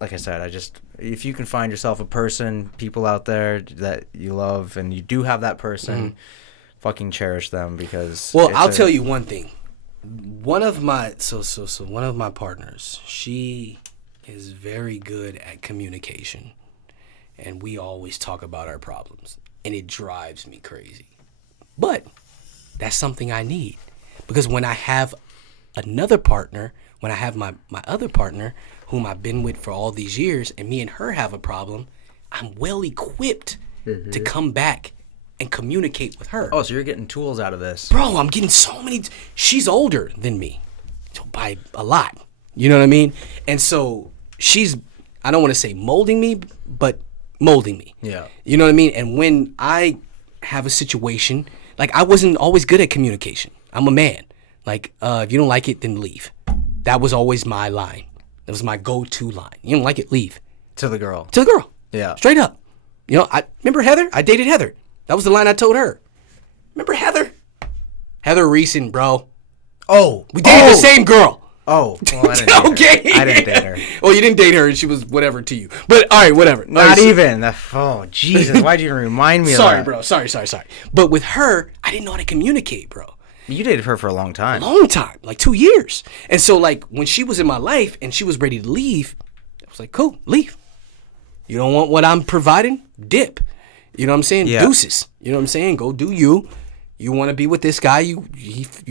like I said, if you can find yourself a person, people out there that you love, and you do have that person, fucking cherish them because. Well, I'll tell you one thing. One of my one of my partners, she is very good at communication, and we always talk about our problems, and it drives me crazy. But that's something I need, because when I have another partner, when I have my other partner whom I've been with for all these years, and me and her have a problem, I'm well equipped to come back and communicate with her. Oh, so you're getting tools out of this. Bro, I'm getting so many. She's older than me by a lot. You know what I mean? And so she's, I don't want to say molding me, but molding me. Yeah. You know what I mean? And when I have a situation, like I wasn't always good at communication. I'm a man. Like, if you don't like it, then leave. That was always my line. That was my go-to line. You don't like it, leave. To the girl. To the girl. Yeah. Straight up. You know, I remember Heather? I dated Heather. That was the line I told her. Remember Heather? Heather Reeson, bro. Oh. We dated the same girl. Oh, well, I didn't date her. I didn't date her. Well, you didn't date her, and she was whatever to you. But all right, whatever. Not even. Oh, Jesus! Why'd you remind me of that? Sorry, bro. Sorry. But with her, I didn't know how to communicate, bro. You dated her for a long time. Long time, like 2 years. And so, like, when she was in my life and she was ready to leave, I was like, cool, leave. You don't want what I'm providing? Dip. You know what I'm saying? Yeah. Deuces. You know what I'm saying? Go do you. You want to be with this guy? You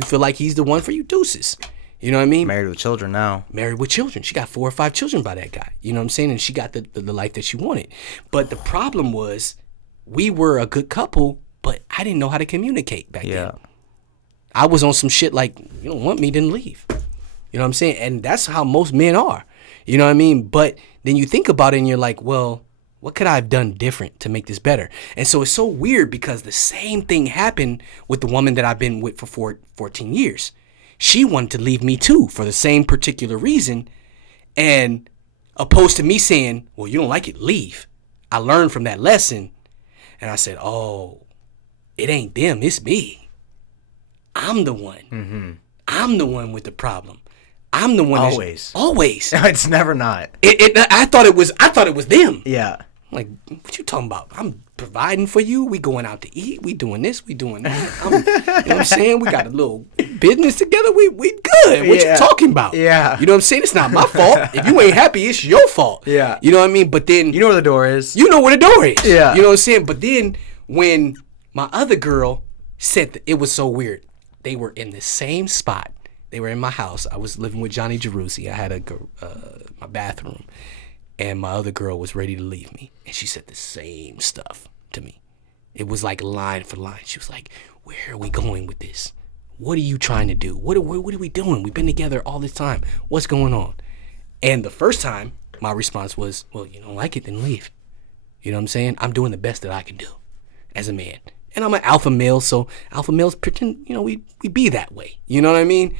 feel like he's the one for you? Deuces. You know what I mean? Married with children now. Married with children. She got 4 or 5 children by that guy. You know what I'm saying? And she got the life that she wanted. But the problem was, we were a good couple, but I didn't know how to communicate back then. I was on some shit like, you don't want me, then leave. You know what I'm saying? And that's how most men are. You know what I mean? But then you think about it and you're like, well, what could I have done different to make this better? And so it's so weird because the same thing happened with the woman that I've been with for 14 years. She wanted to leave me too for the same particular reason. And opposed to me saying, well, you don't like it, leave. I learned from that lesson. And I said, oh, it ain't them, it's me. I'm the one. Mm-hmm. I'm the one with the problem. I'm the one. Always. Always. It's never not. I thought it was them. Yeah. Like, what you talking about? I'm providing for you. We going out to eat. We doing this. We doing that. You know what I'm saying? We got a little business together. We good. What you talking about? Yeah. You know what I'm saying? It's not my fault. If you ain't happy, it's your fault. Yeah. You know what I mean? But then, you know where the door is. You know where the door is. Yeah. You know what I'm saying? But then when my other girl said that, it was so weird. They were in the same spot. They were in my house. I was living with Johnny Jeruzzi. I had my bathroom. And my other girl was ready to leave me. And she said the same stuff to me. It was like line for line. She was like, where are we going with this? what are you trying to do? What are we doing? We've been together all this time. What's going on? And the first time, my response was, well, you don't like it, then leave. You know what I'm saying? I'm doing the best that I can do as a man. And I'm an alpha male, so alpha males pretend, we be that way. You know what I mean?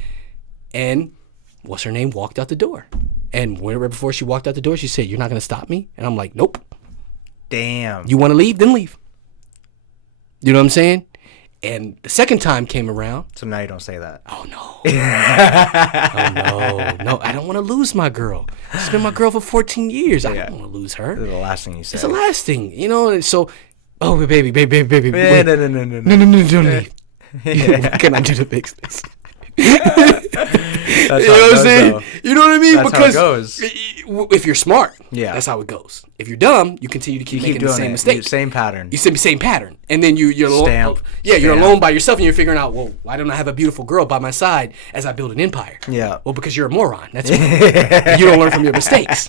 And what's her name walked out the door. And right before she walked out the door, she said, you're not going to stop me? And I'm like, nope. Damn. You want to leave? Then leave. You know what I'm saying? And the second time came around. So now you don't say that. Oh, no. Oh, no. No, I don't want to lose my girl. She's been my girl for 14 years. I don't want to lose her. This is the last thing you said. It's the last thing. So, oh, baby. No. No, don't leave. What can I do to fix this? That's you know what I'm saying? You know what I mean? That's because how it goes. If you're smart, yeah, that's how it goes. If you're dumb, you continue to keep making the same mistake. Same pattern. You same pattern. And then you're alone. Yeah, you're alone by yourself and you're figuring out, well, why don't I have a beautiful girl by my side as I build an empire? Yeah. Well, because you're a moron. That's why. You don't learn from your mistakes.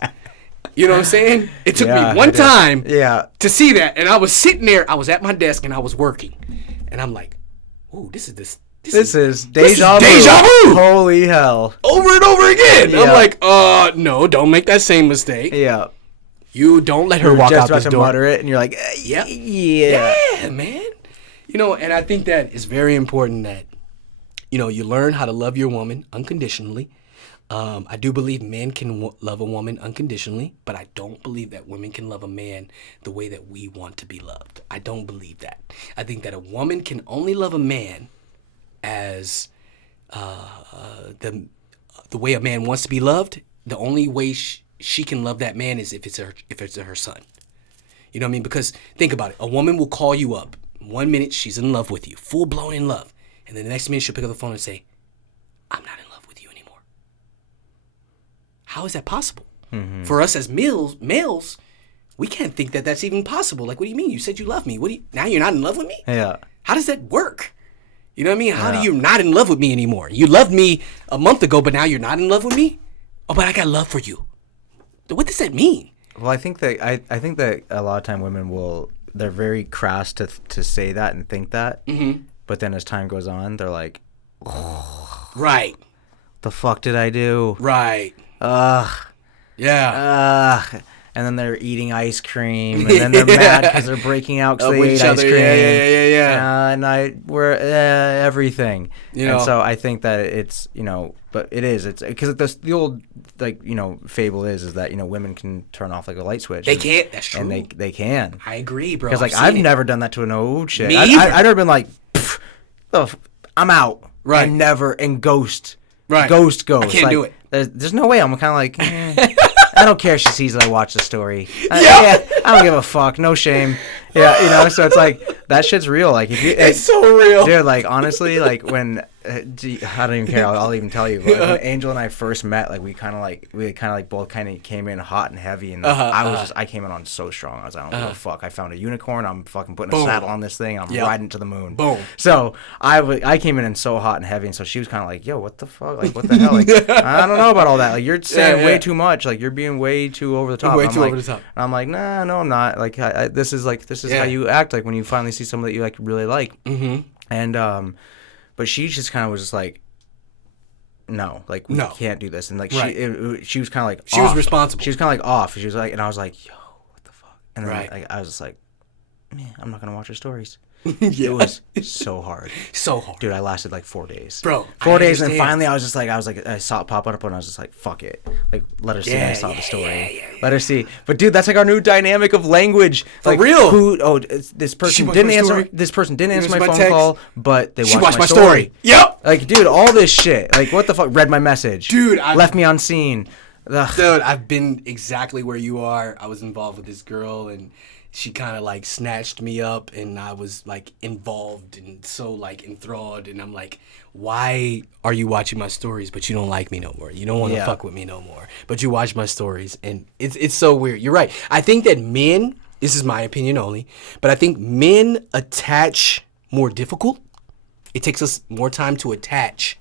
You know what I'm saying? It took me one time to see that. And I was sitting there, I was at my desk and I was working. And I'm like, ooh, this is deja vu. Holy hell. Over and over again. Yeah. I'm like, no, don't make that same mistake. Yeah. You don't let her walk out this door. Just about to mutter it, and you're like, yeah, man. And I think that it's very important that, you learn how to love your woman unconditionally. I do believe men can love a woman unconditionally, but I don't believe that women can love a man the way that we want to be loved. I don't believe that. I think that a woman can only love a man as the way a man wants to be loved. The only way she can love that man is if it's her son. You know what I mean? Because think about it. A woman will call you up. 1 minute she's in love with you, full blown in love, and then the next minute she'll pick up the phone and say, "I'm not in love with you anymore." How is that possible? Mm-hmm. For us as males, we can't think that that's even possible. Like, what do you mean? You said you love me. Now you're not in love with me? Yeah. How does that work? You know what I mean? How do you not in love with me anymore? You loved me a month ago, but now you're not in love with me? Oh, but I got love for you. What does that mean? Well, I think that a lot of time women they're very crass to say that and think that. Mm-hmm. But then as time goes on, they're like, oh, right. The fuck did I do? Right. Yeah. And then they're eating ice cream, and then they're mad because they're breaking out because they ate ice cream. Yeah. And we're everything. And so I think that it's, but it's because the old, fable is that, women can turn off like a light switch. They can't. That's true. And they can. I agree, bro. Because I've never done that to an old chick. Me either. I've never been like, I'm out. Right. And ghost. Right. Ghost. I can't do it. There's no way. I'm kind of like, I don't care if she sees that I watch the story. I don't give a fuck. No shame. Yeah, so it's like, that shit's real. Like, it's so real. Dude, like, honestly, like, when, I don't even care. I'll even tell you. But when Angel and I first met, like, we kind of both kind of came in hot and heavy. And I came in on so strong. I was like, I don't give a fuck. I found a unicorn. I'm fucking putting a saddle on this thing. I'm riding to the moon. Boom. So I came in so hot and heavy. And so she was kind of like, yo, what the fuck? Like, what the hell? Like, I don't know about all that. Like, you're saying way too much. Like, you're being way too over the top. Over the top. And I'm like, nah, no, I'm not. Like, this is how you act. Like, when you finally see someone that you really like. Mm-hmm. And but she just kind of was just like, no, like, we can't do this. And like, she was kind of like, she was responsible. She was kind of like off. She was like, and I was like, yo, what the fuck? And then I was just like, man, I'm not gonna watch her stories. It was so hard. So hard. Dude, I lasted like 4 days. Bro. 4 days, and finally I saw it pop up, and I was just like, fuck it. Like, let her see I saw the story. Let her see. But dude, that's like our new dynamic of language. For real. This person didn't answer my phone call, but they watched my story. Yep. Like, dude, all this shit. Like, what the fuck? Read my message. Dude, left me unseen. Ugh. Dude, I've been exactly where you are. I was involved with this girl, and she kind of like snatched me up, and I was like involved and so like enthralled, and I'm like, why are you watching my stories but you don't like me no more? You don't want to fuck with me no more, but you watch my stories, and it's so weird. You're right. I think that men, this is my opinion only, but I think men attach more difficult. It takes us more time to attach,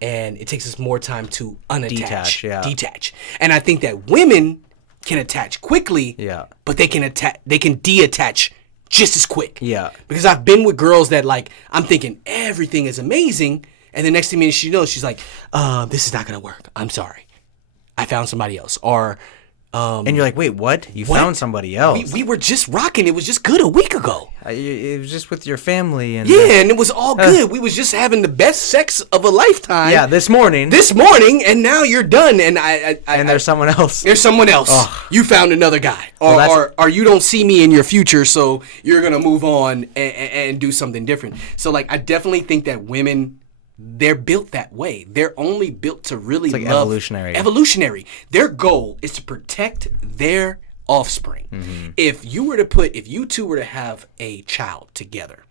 and it takes us more time to unattach. Detach. And I think that women can attach quickly, but they can detach just as quick. Yeah. Because I've been with girls that like, I'm thinking everything is amazing. And the next thing she knows, she's like, this is not going to work. I'm sorry. I found somebody else. Or, and you're like, wait, what? You found somebody else? We were just rocking. It was just good a week ago. It was just with your family. And and it was all good. We was just having the best sex of a lifetime. Yeah, this morning, and now you're done. And there's someone else. There's someone else. Oh. You found another guy. Or you don't see me in your future, so you're going to move on and do something different. So, like, I definitely think that women... They're built that way. They're only built to really love. Evolutionary. Their goal is to protect their offspring. Mm-hmm. If you two were to have a child together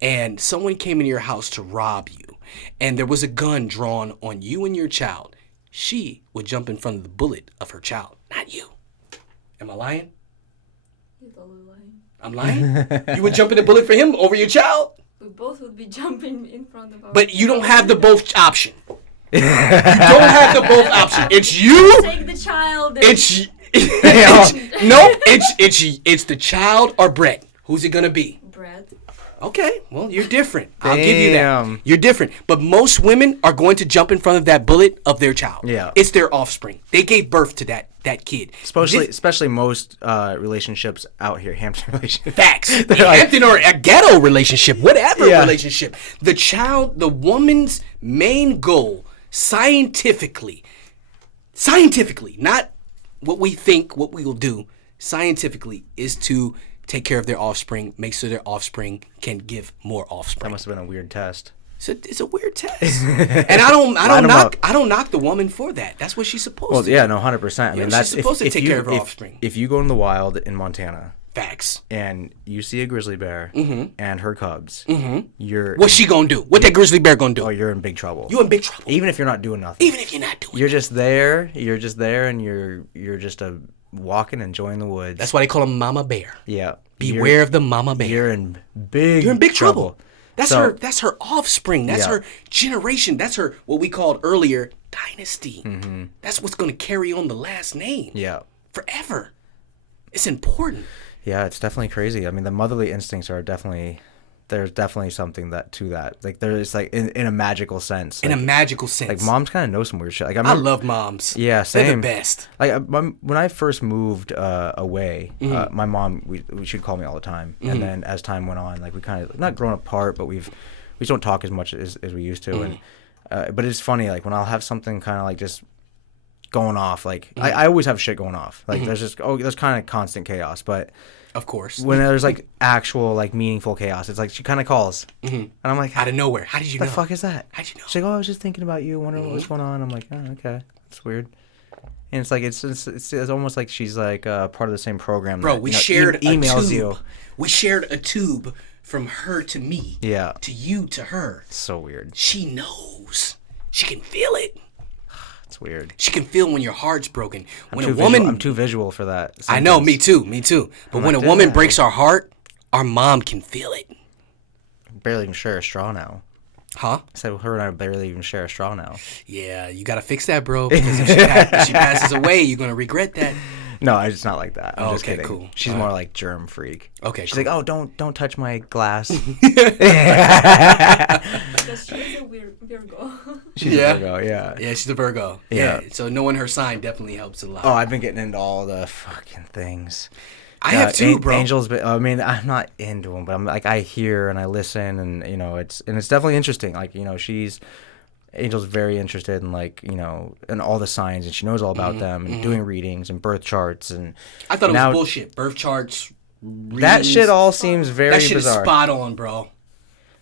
and someone came into your house to rob you and there was a gun drawn on you and your child, she would jump in front of the bullet of her child, not you. Am I lying? You're totally lying. I'm lying? You would jump in the bullet for him over your child? We both would be jumping in front of our... But you don't have the both option. You don't have the both option. It's you. Take the child. It's the child or Brett. Who's it gonna be? Brett. Okay, well, you're different. I'll give you that. You're different. But most women are going to jump in front of that bullet of their child. Yeah. It's their offspring. They gave birth to that kid. Especially most relationships out here, Hampton relationships. Facts. Hampton or a ghetto relationship, whatever relationship. The woman's main goal, scientifically, not what we think, what we will do, scientifically, is to take care of their offspring, make sure their offspring can give more offspring. That must have been a weird test. It's a weird test, and I don't knock the woman for that. That's what she's supposed to. Yeah, no, 100%. I mean, that's she's supposed to take care of her offspring. If you go in the wild in Montana, facts, and you see a grizzly bear and her cubs, what's she gonna do? What that grizzly bear gonna do? Oh, you're in big trouble. You in big trouble. Even if you're not doing nothing. You're just there. You're just there, and you're just walking, enjoying the woods. That's why they call them mama bear. Yeah. Beware of the mama bear. You're in big trouble. That's her offspring. That's her generation. That's her, what we called earlier, dynasty. Mm-hmm. That's what's going to carry on the last name. Yeah. Forever. It's important. Yeah, it's definitely crazy. I mean, the motherly instincts are there's definitely something to that. Like, there's like in a magical sense. In a magical sense. Like, moms kind of know some weird shit. Like, I love moms. Yeah, same. They're the best. Like, when I first moved away, my mom, she'd call me all the time. And then as time went on, like, we kind of, not grown apart, but we just don't talk as much as we used to. And but it's funny, like, when I'll have something kind of like just going off, like, I always have shit going off. Like, there's kind of constant chaos, but... Of course. When there's like actual like meaningful chaos, it's like she kind of calls, and I'm like, out of nowhere. How did you know? The fuck is that? How'd you know? She's like, oh, I was just thinking about you, wondering what's going on. I'm like, oh, okay, that's weird. And it's like it's almost like she's like part of the same program. Bro, we shared emails a tube. You. We shared a tube from her to me. Yeah. To you to her. It's so weird. She knows. She can feel it. It's weird. She can feel when your heart's broken. When I'm too visual for that. Sometimes. I know, me too. But when a woman breaks our heart, our mom can feel it. Barely even share a straw now. Huh? I said her and I barely even share a straw now. Yeah, you gotta fix that, bro. Because if she passes away, you're gonna regret that. No, it's not like that. I'm just kidding. Cool. She's more like germ freak. Okay, she's like, oh, don't touch my glass. Because she's a Virgo. She's a Virgo, yeah. Yeah, she's a Virgo. Yeah. So knowing her sign definitely helps a lot. Oh, I've been getting into all the fucking things. I have too, bro. Angels, but I mean, I'm not into them, but I'm like, I hear and I listen, and you know, it's definitely interesting. Like, you know, Angel's very interested in, like, you know, in all the signs, and she knows all about them, and doing readings and birth charts, and I thought it was bullshit. Birth charts, readings, that shit all seems very bizarre. That shit is spot on, bro.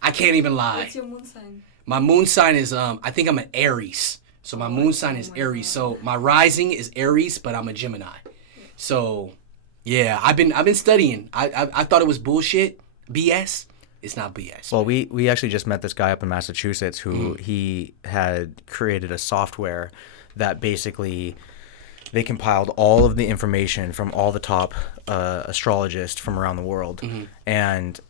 I can't even lie. What's your moon sign? My moon sign is I think I'm an Aries. So my moon sign is Aries. So my rising is Aries, but I'm a Gemini. So yeah, I've been studying. I thought it was bullshit, BS. It's not BS. Well, we actually just met this guy up in Massachusetts who he had created a software that basically they compiled all of the information from all the top astrologists from around the world, and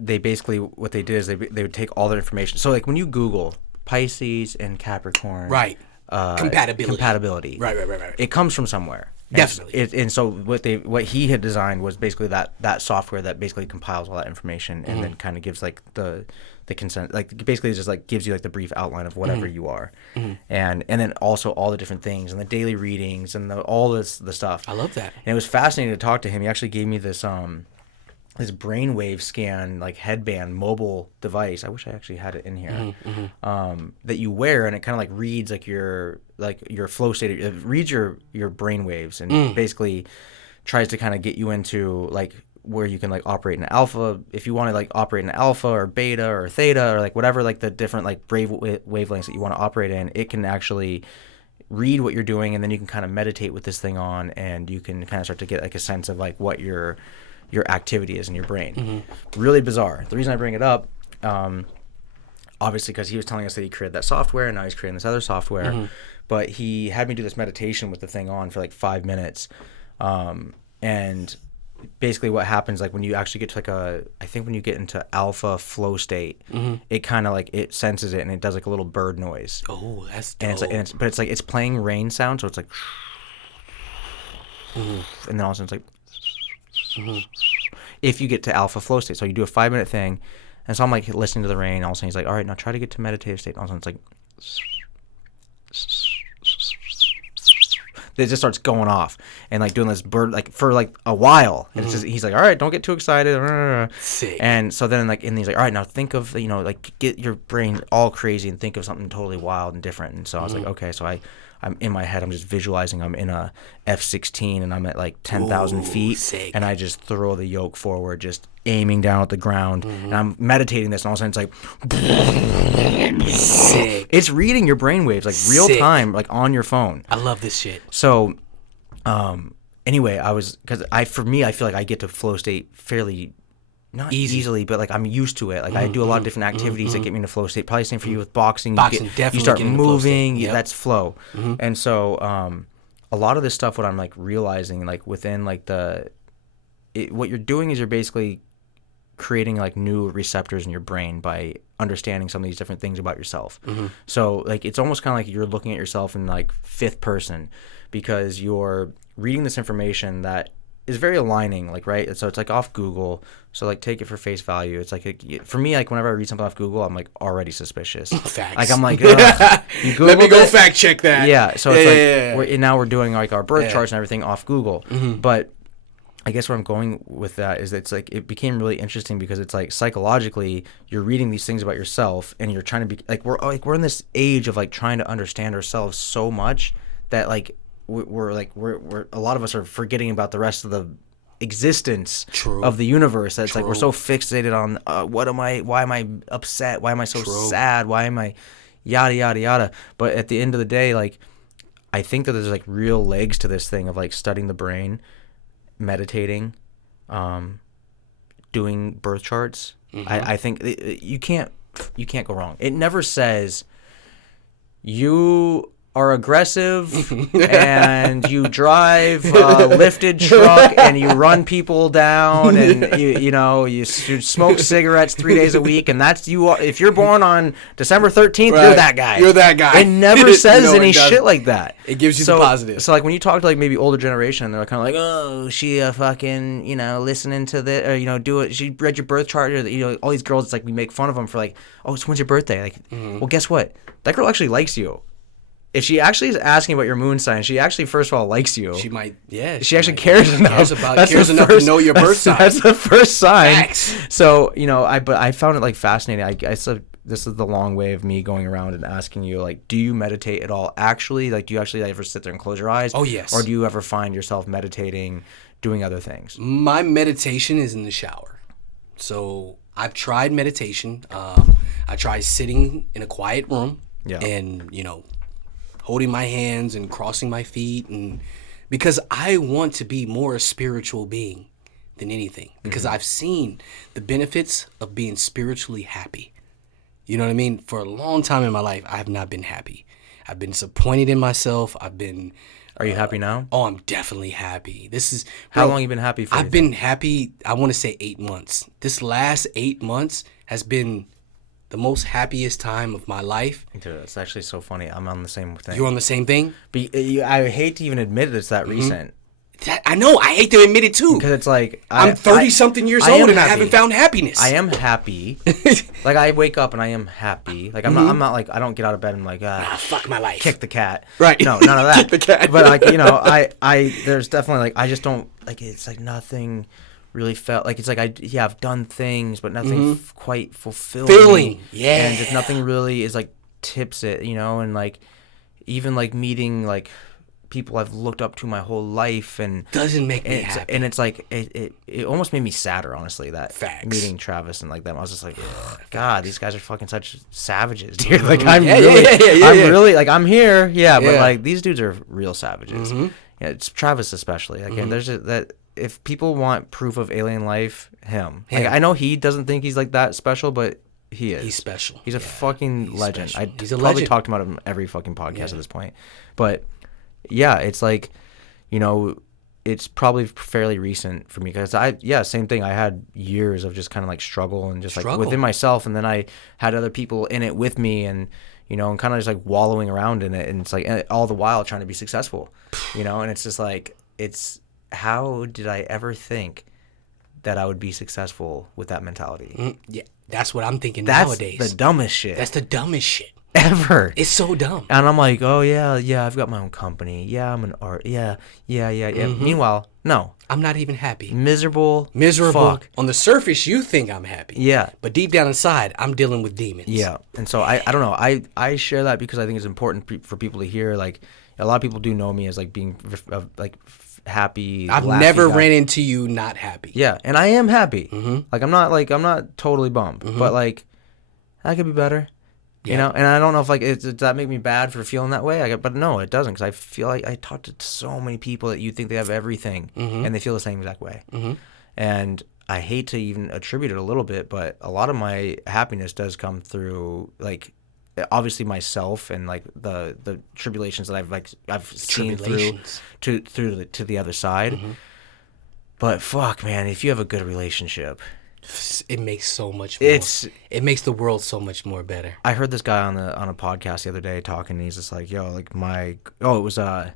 they basically, what they did is they would take all their information. So like when you Google Pisces and Capricorn, right, compatibility, right, it comes from somewhere. Definitely. And so what he had designed was basically that software that basically compiles all that information and then kind of gives like the consent, like basically just like gives you like the brief outline of whatever you are, and then also all the different things and the daily readings and the stuff. I love that. And it was fascinating to talk to him. He actually gave me this brainwave scan like headband mobile device. I wish I actually had it in here. That you wear, and it kind of like reads like your flow state. It reads your brainwaves and basically tries to kind of get you into like where you can like operate in alpha if you want to like operate in alpha or beta or theta or like whatever like the different like wavelengths that you want to operate in. It can actually read what you're doing, and then you can kind of meditate with this thing on, and you can kind of start to get like a sense of like what your activity is in your brain. Really bizarre. The reason I bring it up, obviously because he was telling us that he created that software and now he's creating this other software, but he had me do this meditation with the thing on for like 5 minutes, and basically what happens like when you actually get to like I think when you get into alpha flow state, it kind of like it senses it and it does like a little bird noise. Oh, that's dope. And it's playing rain sound, so it's like and then all of a sudden it's like if you get to alpha flow state. So you do a 5-minute thing, and so I'm like listening to the rain. All of a sudden he's like, all right, now try to get to meditative state. And all of a sudden it's like it just starts going off and like doing this bird like for like a while. And it's just, he's like, all right, don't get too excited. Sick. And so then like, and he's like, all right, now think of, like get your brain all crazy and think of something totally wild and different. And so I was like, okay, so I'm in my head, I'm just visualizing I'm in a F-16 and I'm at like 10,000 feet. Sick. And I just throw the yoke forward, just aiming down at the ground. And I'm meditating this, and all of a sudden it's like, sick. It's reading your brainwaves like real Sick. time, like on your phone. I love this shit. So, anyway, for me, I feel like I get to flow state fairly, not easily, but like I'm used to it. Like I do a lot of different activities that get me into flow state. Probably same for you with boxing. Definitely you start get into flow state. moving. Yep. That's flow. And so, a lot of this stuff, what I'm like realizing, like within like what you're doing is you're basically creating like new receptors in your brain by understanding some of these different things about yourself. So like it's almost kind of like you're looking at yourself in like fifth person, because you're reading this information that is very aligning, like, right? So it's like off Google, so like take it for face value. It's like for me, like whenever I read something off Google, I'm like already suspicious. Facts. Like I'm like, you let me go fact check that. Yeah. So it's like now we're doing like our birth charts and everything off Google. But I guess where I'm going with that is that it's like it became really interesting because it's like psychologically you're reading these things about yourself and you're trying to be like we're in this age of like trying to understand ourselves so much that like we're a lot of us are forgetting about the rest of the existence of the universe. That's like we're so fixated on why am I upset, why am I so sad, why am I yada yada yada. But at the end of the day, like I think that there's like real legs to this thing of like studying the brain, meditating, doing birth charts. I think you can't go wrong. It never says you are aggressive and you drive a lifted truck and you run people down and you smoke cigarettes 3 days a week, and that's you. If you're born on December 13th, you're that guy. You're that guy. It never says any shit like that. It gives you the positive. So like when you talk to like maybe older generation, they're kind of like, oh, she fucking listening to this, or do it. She read your birth chart, or all these girls. It's like we make fun of them for like, oh, it's when's your birthday? Like, well, guess what? That girl actually likes you. If she actually is asking about your moon sign, she actually first of all likes you. She might, yeah. She actually cares enough. Cares enough to know your birth sign. That's the first sign. Facts. So I found it like fascinating. I said this is the long way of me going around and asking you, like, do you meditate at all? Actually, like, do you actually ever sit there and close your eyes? Oh yes. Or do you ever find yourself meditating, doing other things? My meditation is in the shower. So I've tried meditation. I tried sitting in a quiet room and holding my hands and crossing my feet, and because I want to be more a spiritual being than anything, because I've seen the benefits of being spiritually happy. You know what I mean? For a long time in my life, I have not been happy. I've been disappointed in myself. Are you happy now? Oh, I'm definitely happy. How long you been happy for? I've been happy, I want to say 8 months. This last 8 months has been the most happiest time of my life. Dude, it's actually so funny. I'm on the same thing. You're on the same thing? I hate to even admit it's that recent, I know. I hate to admit it too. Because it's like I'm 30-something years old and I haven't found happiness. I am happy. Like I wake up and I am happy. Like I'm not like I don't get out of bed and I'm like fuck my life. Kick the cat. Right. No, none of that. Kick the cat. But like I there's definitely like I just don't like it's like nothing really felt like it's like I've done things but nothing quite fulfilled me. Yeah. And just nothing really is like tips it, and like even like meeting like people I've looked up to my whole life and doesn't make me happy. And it's like it almost made me sadder, honestly, that Facts. meeting Travis and like them. I was just like, God, these guys are fucking such savages, dude. Like I'm really like I'm here, but like these dudes are real savages. Yeah, it's Travis especially. Like and there's that if people want proof of alien life, him. Like I know he doesn't think he's like that special, but he is. He's special. He's a fucking legend. Special. I He's a probably legend. talked about him every fucking podcast at this point, but. Yeah, it's like, it's probably fairly recent for me because same thing. I had years of just kind of like struggle and just like within myself, and then I had other people in it with me, and and kind of just like wallowing around in it, and it's like all the while trying to be successful, and it's just like how did I ever think that I would be successful with that mentality? Yeah, that's what I'm thinking That's nowadays. the dumbest shit. That's the dumbest shit. Ever. It's so dumb. And I'm like, oh yeah, I've got my own company. Yeah, I'm an art. Yeah. Meanwhile, no. I'm not even happy. Miserable. Fuck. On the surface, you think I'm happy. Yeah. But deep down inside, I'm dealing with demons. Yeah. And so I don't know. I share that because I think it's important for people to hear. Like a lot of people do know me as like being like happy. I've never ran into you not happy. Yeah, and I am happy. Like I'm not totally bummed, but like I could be better. And I don't know if like does that make me bad for feeling that way? But no, it doesn't, because I feel like I talk to so many people that you think they have everything, and they feel the same exact way. And I hate to even attribute it a little bit, but a lot of my happiness does come through like obviously myself and like the tribulations that I've seen through to the other side. But fuck, man, if you have a good relationship. It makes so much more. It makes the world so much more better. I heard this guy on a podcast the other day talking, and he's just like, "Yo, like it was on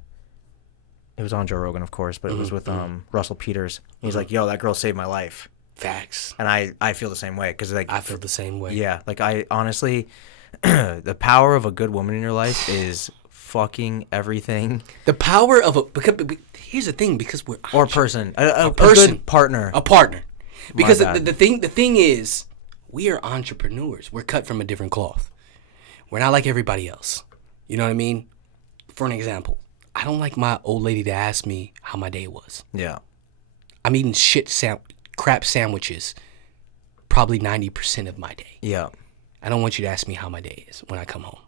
Joe Rogan, of course, but it was with Russell Peters. He's like, "Yo, that girl saved my life." Facts. And I feel the same way because like I feel the same way. Yeah, like I honestly, the power of a good woman in your life is fucking everything. The power of here's the thing, because we're or person, a person, good partner, a partner. Because the thing is, we are entrepreneurs. We're cut from a different cloth. We're not like everybody else. You know what I mean? For an example, I don't like my old lady to ask me how my day was. Yeah. I'm eating crap sandwiches probably 90% of my day. Yeah. I don't want you to ask me how my day is when I come home.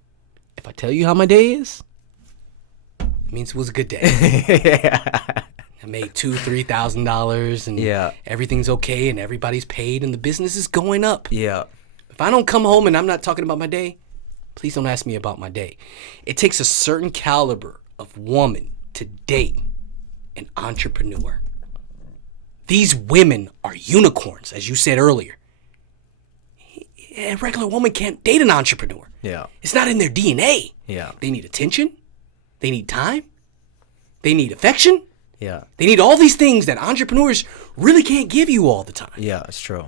If I tell you how my day is, it means it was a good day. Yeah. I made $2,000-$3,000 and everything's okay and everybody's paid and the business is going up. Yeah. If I don't come home and I'm not talking about my day, please don't ask me about my day. It takes a certain caliber of woman to date an entrepreneur. These women are unicorns, as you said earlier. A regular woman can't date an entrepreneur. Yeah. It's not in their DNA. Yeah. They need attention. They need time. They need affection. Yeah. They need all these things that entrepreneurs really can't give you all the time. Yeah, it's true.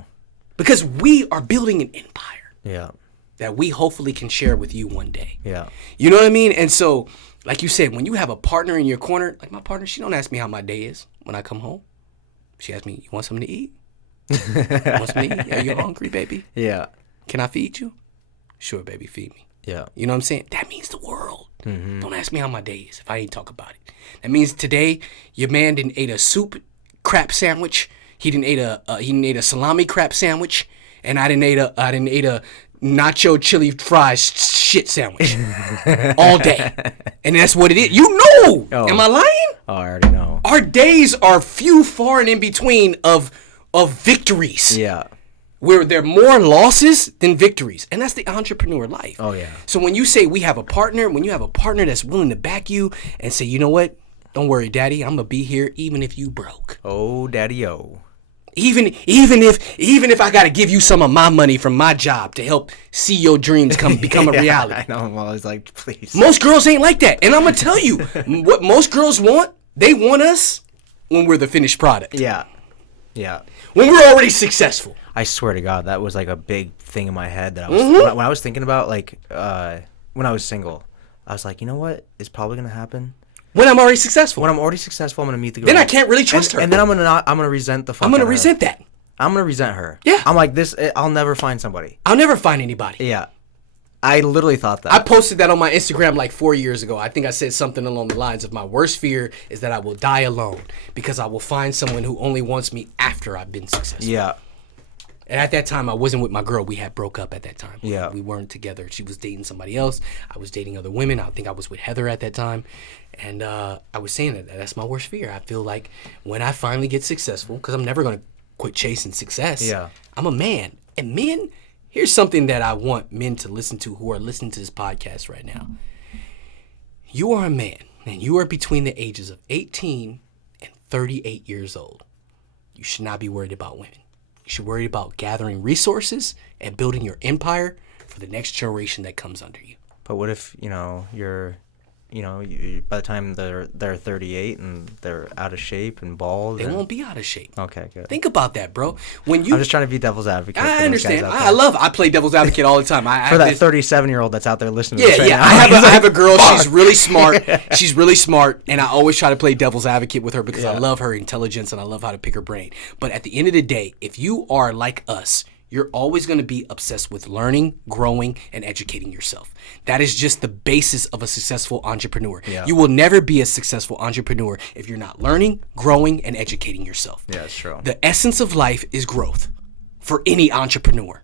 Because we are building an empire. Yeah. That we hopefully can share with you one day. Yeah. You know what I mean? And so, like you said, when you have a partner in your corner, like my partner, she don't ask me how my day is when I come home. She asks me, you want something to eat? You want something to eat? Are you hungry, baby? Yeah. Can I feed you? Sure, baby, feed me. Yeah. You know what I'm saying? That means the world. Mm-hmm. Don't ask me how my day is if I ain't talk about it. That means today your man didn't ate a soup crap sandwich. He didn't ate a salami crap sandwich, and I didn't ate a nacho chili fries shit sandwich all day. And that's what it is. You know. Oh. Am I lying? Oh, I already know. Our days are few, far, and in between of victories. Yeah. Where there are more losses than victories. And that's the entrepreneur life. Oh, yeah. So when you say we have a partner, when you have a partner that's willing to back you and say, you know what? Don't worry, daddy. I'm going to be here even if you broke. Oh, daddy-o. Even if I got to give you some of my money from my job to help see your dreams become a reality. I know. Well, I was like, please. Most girls ain't like that. And I'm going to tell you, what most girls want, they want us when we're the finished product. Yeah. Yeah. When we're already successful. I swear to God, that was like a big thing in my head that I was when I was thinking about like when I was single. I was like, you know what is probably gonna happen? When I'm already successful. When I'm already successful, I'm gonna meet the girl. Then I can't really trust her. And then I'm gonna resent the fuck. I'm gonna out of her. resent that. I'm gonna resent her. Yeah. I'm like this. I'll never find somebody. I'll never find anybody. Yeah. I literally thought that. I posted that on my Instagram like 4 years ago. I think I said something along the lines of my worst fear is that I will die alone because I will find someone who only wants me after I've been successful. Yeah. And at that time, I wasn't with my girl. We had broke up at that time. Yeah. We weren't together. She was dating somebody else. I was dating other women. I think I was with Heather at that time. And I was saying that that's my worst fear. I feel like when I finally get successful, because I'm never going to quit chasing success. Yeah. I'm a man. And men, here's something that I want men to listen to who are listening to this podcast right now. You are a man, and you are between the ages of 18 and 38 years old. You should not be worried about women. You should worry about gathering resources and building your empire for the next generation that comes under you. But what if you're by the time they're 38 and they're out of shape and bald? They won't be out of shape. Okay, good. Think about that, bro. When you, I'm just trying to be devil's advocate. for I those understand. guys out there. I play devil's advocate all the time. For that 37-year-old that's out there listening to Yeah, this right yeah. now. I have a girl. She's really smart. She's really smart, and I always try to play devil's advocate with her because I love her intelligence and I love how to pick her brain. But at the end of the day, if you are like us, you're always going to be obsessed with learning, growing, and educating yourself. That is just the basis of a successful entrepreneur. Yeah. You will never be a successful entrepreneur if you're not learning, growing, and educating yourself. Yeah, it's true. The essence of life is growth for any entrepreneur.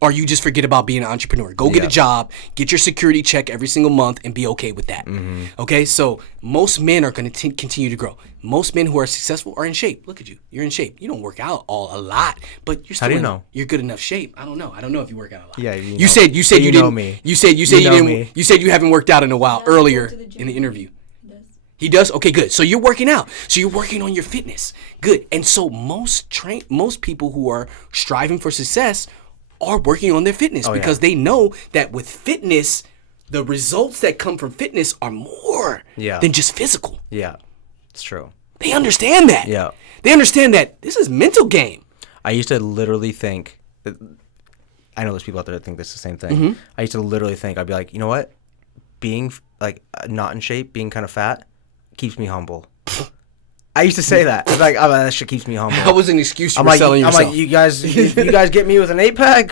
Or you just forget about being an entrepreneur. Go get a job, get your security check every single month, and be okay with that. Mm-hmm. Okay, so most men are going to continue to grow. Most men who are successful are in shape. Look at you. You're in shape. You don't work out a lot, but you're still How do you know? You're good enough shape. I don't know. I don't know if you work out a lot. Yeah, you said you know didn't. me. You said you know didn't. me. You said you haven't worked out in a while Yeah, I earlier go to the gym. in the interview. He does. He does? Okay, good. So you're working out. So you're working on your fitness. Good. And so most people who are striving for success are working on their fitness because they know that with fitness, the results that come from fitness are more than just physical. Yeah, it's true. They understand that. Yeah. They understand that this is mental game. I used to literally think, I know there's people out there that think this is the same thing. Mm-hmm. I used to literally think, I'd be like, you know what? Being like not in shape, being kind of fat, keeps me humble. I used to say that. It's like, oh, that shit keeps me humble. That was an excuse you I'm were like, selling yourself. I'm like, you guys get me with an 8-pack?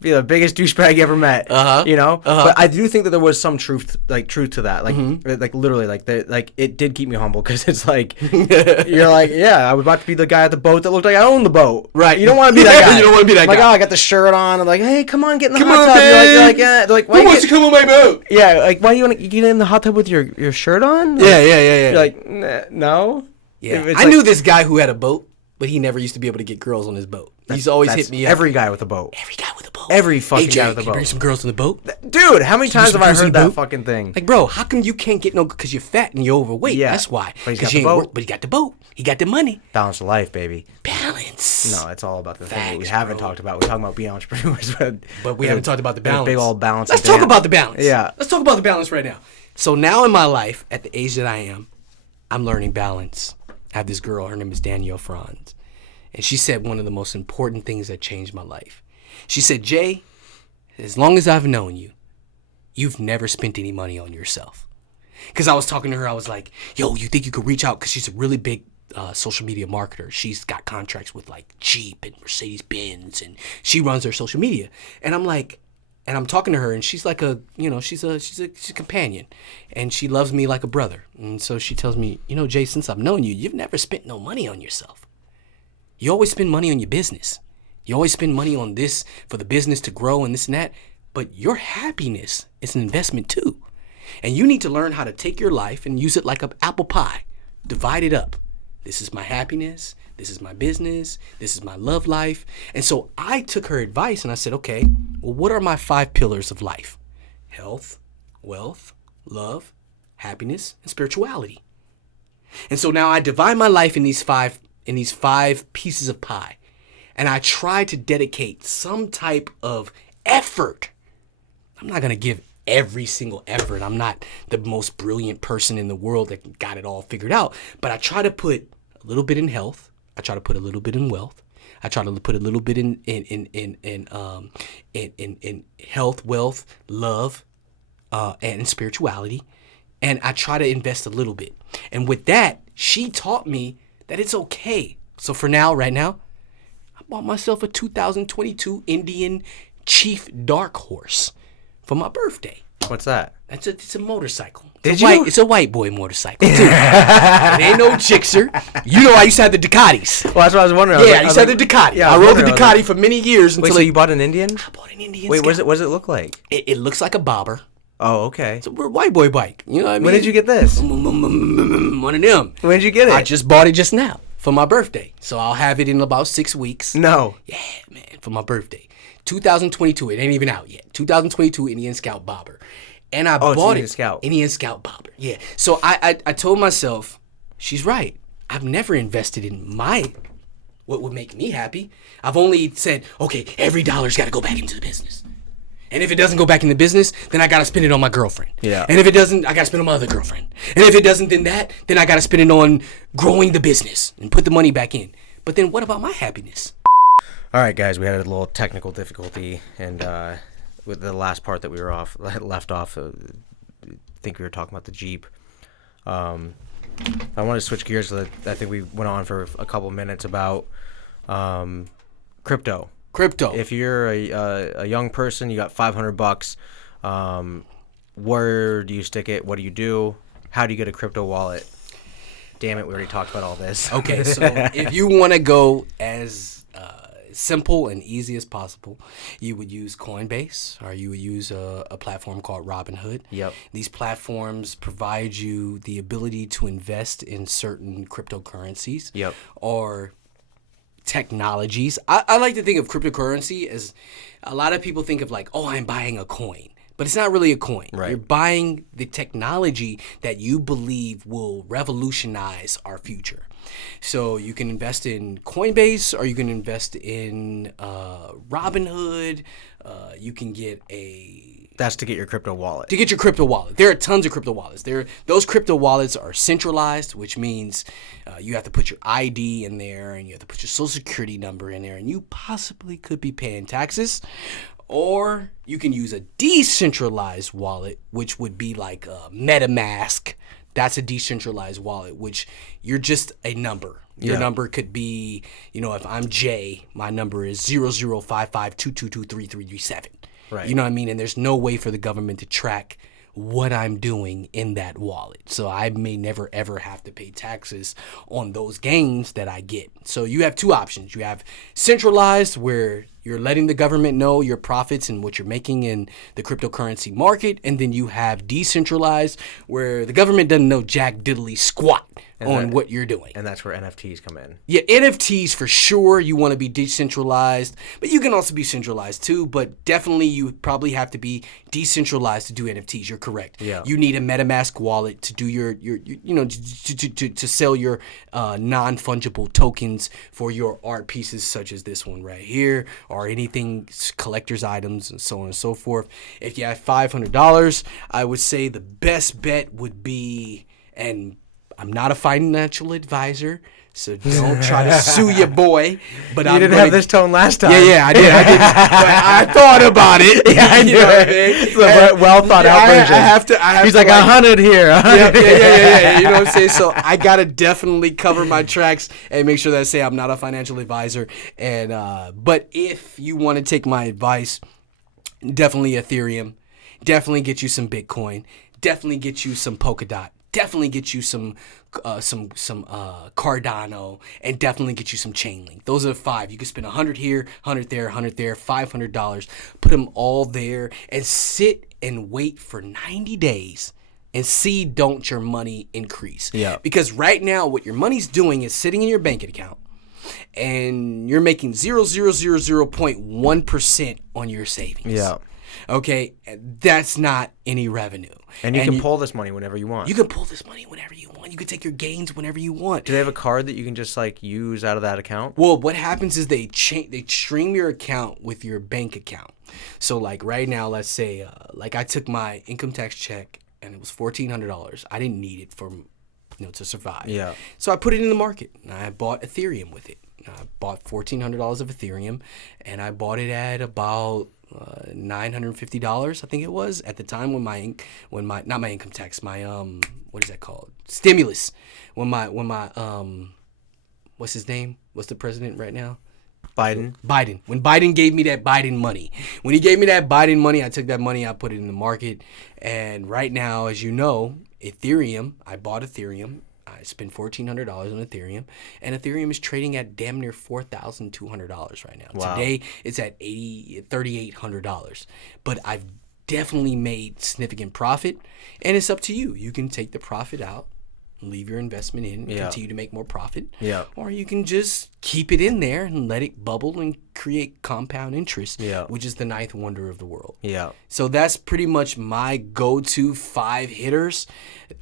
Be the biggest douchebag you ever met. You know? But I do think that there was some truth to that. Like literally, like it did keep me humble because it's like you're like, yeah, I was about to be the guy at the boat that looked like I owned the boat. Right. You don't want to be that guy. You don't want to be that like, guy. oh, I got the shirt on. I'm like, hey, come on, get in the Come hot on, tub. You're man. like, yeah. They're like, why Who you wants to come on my boat? Yeah, like why you get in the hot tub with your shirt on? Yeah. You're like, no. Yeah. It's I like- knew this guy who had a boat, but he never used to be able to get girls on his boat. He's always That's hit me up. every guy with a boat. Every guy with a boat. Every fucking hey, Jay, guy with a can you bring boat. some girls on the boat? Dude, how many times some have I girls on heard the that boat? fucking thing? Like, bro, how come you can't get no? Because you're fat and you're overweight. Yeah. That's why. But he's 'Cause got you the ain't boat. But he got the boat. He got the money. Balance of life, baby. Balance. No, it's all about the thing that we Facts, haven't bro. talked about. We're talking about being entrepreneurs, But we haven't talked about the there's a balance. big old balance. Let's of talk dance. about the balance. Yeah. Let's talk about the balance right now. So now in my life, at the age that I am, I'm learning balance. I have this girl. Her name is Danielle Franz. And she said one of the most important things that changed my life. She said, Jay, as long as I've known you, you've never spent any money on yourself. Because I was talking to her, I was like, yo, you think you could reach out? Because she's a really big social media marketer. She's got contracts with like Jeep and Mercedes-Benz, and she runs her social media. And I'm like, and I'm talking to her, and she's like she's a companion, and she loves me like a brother. And so she tells me, Jay, since I've known you, you've never spent no money on yourself. You always spend money on your business. You always spend money on this for the business to grow and this and that. But your happiness is an investment too. And you need to learn how to take your life and use it like an apple pie. Divide it up. This is my happiness. This is my business. This is my love life. And so I took her advice and I said, okay, well, what are my 5 pillars of life? Health, wealth, love, happiness, and spirituality. And so now I divide my life in these five pieces of pie. And I try to dedicate some type of effort. I'm not going to give every single effort. I'm not the most brilliant person in the world that got it all figured out. But I try to put a little bit in health. I try to put a little bit in wealth. I try to put a little bit in health, wealth, love, and spirituality. And I try to invest a little bit. And with that, she taught me that it's okay. So for now, right now, I bought myself a 2022 Indian Chief Dark Horse for my birthday. What's that? It's a motorcycle. It's a white boy motorcycle, too. It ain't no Gixxer. You know, I used to have the Ducatis. Well, that's what I was wondering. Yeah, I used to have the Ducati. Yeah, I rode the Ducati for many years Wait, until so you bought an Indian? I bought an Indian. Wait, Scout. what does it look like? It looks like a bobber. Oh, okay. It's a white boy bike. You know what I mean? When did you get this? One of them. When did you get it? I just bought it just now for my birthday. So I'll have it in about 6 weeks. No. Yeah, man, for my birthday. 2022. It ain't even out yet. 2022 Indian Scout Bobber. And I bought Indian it. Scout. Indian Scout Bobber. Yeah. So I told myself, she's right. I've never invested in what would make me happy. I've only said, okay, every dollar's got to go back into the business. And if it doesn't go back in the business, then I got to spend it on my girlfriend. Yeah. And if it doesn't, I got to spend it on my other girlfriend. And if it doesn't, then I got to spend it on growing the business and put the money back in. But then what about my happiness? All right, guys, we had a little technical difficulty, and with the last part that we were left off, I think we were talking about the Jeep. I want to switch gears. So that I think we went on for a couple minutes about crypto. If you're a young person, you got $500. Where do you stick it? What do you do? How do you get a crypto wallet? Damn it, we already talked about all this. Okay, so if you want to go as simple and easy as possible, you would use Coinbase, or you would use a platform called Robinhood. Yep. These platforms provide you the ability to invest in certain cryptocurrencies. Yep. Or technologies. I like to think of cryptocurrency as, a lot of people think of like, oh, I'm buying a coin. But it's not really a coin. Right. You're buying the technology that you believe will revolutionize our future. So you can invest in Coinbase, or you can invest in Robinhood. You can get That's to get your crypto wallet. To get your crypto wallet. There are tons of crypto wallets. Those crypto wallets are centralized, which means you have to put your ID in there, and you have to put your social security number in there, and you possibly could be paying taxes. Or you can use a decentralized wallet, which would be like a MetaMask. That's a decentralized wallet, which you're just a number. Your number could be, if I'm Jay, my number is 005522223337. Right. You know what I mean? And there's no way for the government to track what I'm doing in that wallet. So I may never ever have to pay taxes on those gains that I get. So you have two options. You have centralized, where you're letting the government know your profits and what you're making in the cryptocurrency market. And then you have decentralized, where the government doesn't know jack diddly squat on what you're doing. And that's where NFTs come in. Yeah, NFTs for sure. You want to be decentralized, but you can also be centralized too. But definitely, you probably have to be decentralized to do NFTs. You're correct. Yeah. You need a MetaMask wallet to do your to sell your non-fungible tokens for your art pieces, such as this one right here, or anything collector's items and so on and so forth. If you have $500, I would say the best bet would be, and I'm not a financial advisor, so don't try to sue your boy. But You didn't have this tone last time. Yeah, I did. But I thought about it. Yeah, I knew it. It's a well thought out version. I have to. He's like 100 here. 100 Yeah. You know what I'm saying? So I gotta definitely cover my tracks and make sure that I say I'm not a financial advisor. And but if you want to take my advice, definitely Ethereum. Definitely get you some Bitcoin. Definitely get you some Polkadot. Definitely get you some Cardano, and definitely get you some Chainlink. Those are the 5. You can spend 100 here, 100 there, 100 there, $500. Put them all there and sit and wait for 90 days and see, don't your money increase? Yeah. Because right now, what your money's doing is sitting in your bank account, and you're making 0.000.1% on your savings. Yeah. Okay, that's not any revenue. And you can pull this money whenever you want. You can pull this money whenever you want. You can take your gains whenever you want. Do they have a card that you can just like use out of that account? Well, what happens is they stream your account with your bank account. So like right now, let's say like I took my income tax check and it was $1,400. I didn't need it for to survive. Yeah. So I put it in the market and I bought Ethereum with it. I bought $1,400 of Ethereum and I bought it at about $950, I think it was, at the time when my not my income tax, my what is that called? Stimulus. When my what's his name? What's the president right now? Biden. When Biden gave me that Biden money. When he gave me that Biden money, I took that money, I put it in the market. And right now, as you know, Ethereum, I bought Ethereum. I spent $1,400 on Ethereum. And Ethereum is trading at damn near $4,200 right now. Wow. Today, it's at $3,800. But I've definitely made significant profit. And it's up to you. You can take the profit out, leave your investment in, and continue to make more profit. Yeah. Or you can just keep it in there and let it bubble and create compound interest, which is the ninth wonder of the world. Yeah. So that's pretty much my go-to 5 hitters.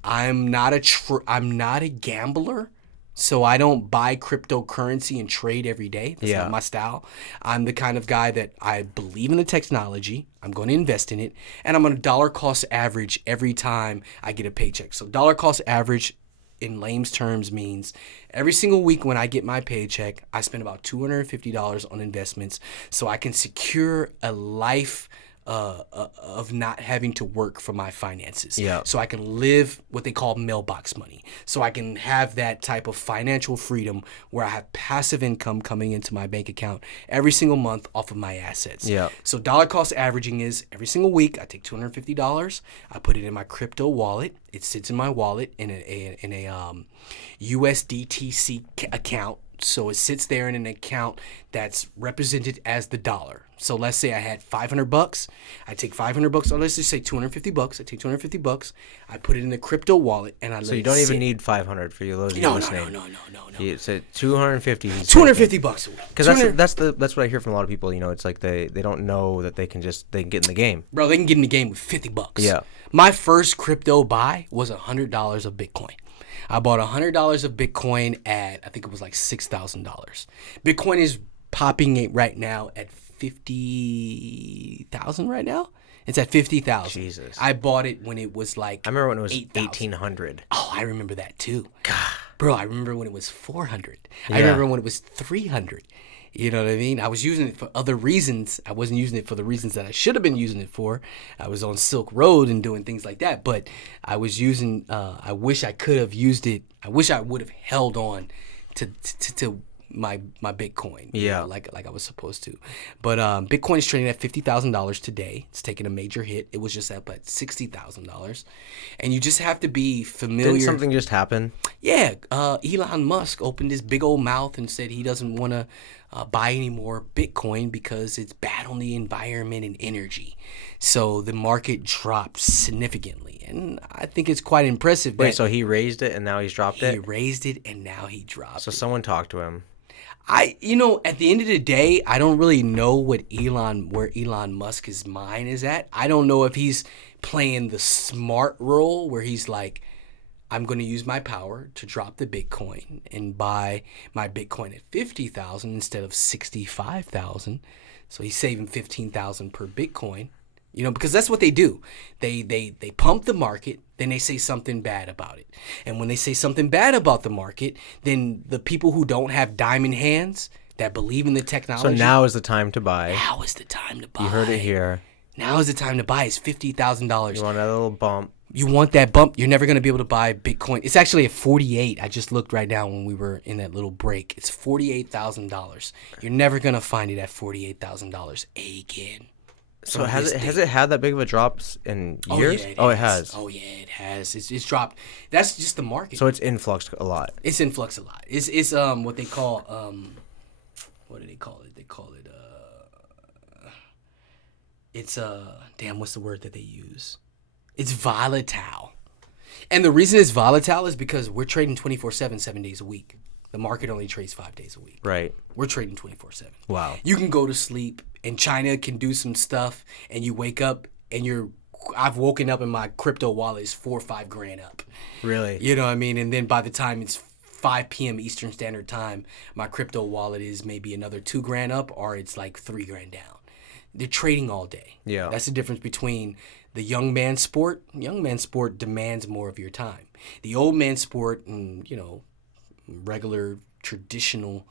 I'm not a gambler, so I don't buy cryptocurrency and trade every day. That's not my style. I'm the kind of guy that I believe in the technology. I'm going to invest in it, and I'm going to dollar cost average every time I get a paycheck. So dollar cost average in layman's terms means every single week when I get my paycheck, I spend about $250 on investments so I can secure a life of not having to work for my finances. Yeah. So I can live what they call mailbox money. So I can have that type of financial freedom where I have passive income coming into my bank account every single month off of my assets. Yeah. So dollar cost averaging is every single week I take $250, I put it in my crypto wallet. It sits in my wallet in a USDTC account. So it sits there in an account that's represented as the dollar. So let's say I had $500. I take $500, or let's just say $250. I take $250. I put it in the crypto wallet, and I let it sit. So you don't even need 500 for you those listening. No. You said 250. $250 a week. Because that's what I hear from a lot of people. It's like they don't know that they can get in the game. Bro, they can get in the game with $50. Yeah. My first crypto buy was $100 of Bitcoin. I bought $100 of Bitcoin at, I think it was like $6,000. Bitcoin is popping it right now at 50,000 right now. It's at 50,000. Jesus. I bought it when it was like I remember when it was 8,000. 1,800. Oh, I remember that too. God. Bro, I remember when it was 400. Yeah. I remember when it was 300. You know what I mean? I was using it for other reasons. I wasn't using it for the reasons that I should have been using it for. I was on Silk Road and doing things like that. But I was using, I wish I could have used it. I wish I would have held on to my Bitcoin. Like I was supposed to. But Bitcoin is trading at $50,000 today. It's taking a major hit. It was just up at $60,000. And you just have to be familiar. Didn't something just happen? Yeah. Elon Musk opened his big old mouth and said he doesn't want to buy any more Bitcoin because it's bad on the environment and energy. So the market dropped significantly. And I think it's quite impressive. Wait, so he raised it and now he's dropped it? He raised it and now he dropped it. So someone talked to him. At the end of the day, I don't really know where Elon Musk's mind is at. I don't know if he's playing the smart role where he's like, I'm going to use my power to drop the Bitcoin and buy my Bitcoin at 50,000 instead of 65,000. So he's saving 15,000 per Bitcoin. Because that's what they do. They pump the market, then they say something bad about it. And when they say something bad about the market, then the people who don't have diamond hands that believe in the technology. So now is the time to buy. Now is the time to buy. You heard it here. Now is the time to buy. It's $50,000. You want a little bump. You want that bump. You're never going to be able to buy Bitcoin. It's actually at 48. I just looked right now when we were in that little break. It's $48,000. You're never going to find it at $48,000 again. So has it had that big of a drop in years? It has. Oh yeah, it has. It's dropped. That's just the market. So it's influxed a lot. It's influx a lot. It's what they call what do they call it? They call it it's damn, what's the word that they use? It's volatile. And the reason it's volatile is because we're trading 24/7, 7 days a week. The market only trades 5 days a week. Right. We're trading 24/7. Wow. You can go to sleep, and China can do some stuff, and you wake up, and I've woken up and my crypto wallet is 4 or 5 grand up. Really? You know what I mean? And then by the time it's 5 p.m. Eastern Standard Time, my crypto wallet is maybe another 2 grand up, or it's like 3 grand down. They're trading all day. Yeah. That's the difference between the young man sport. Young man sport demands more of your time. The old man sport, and regular traditional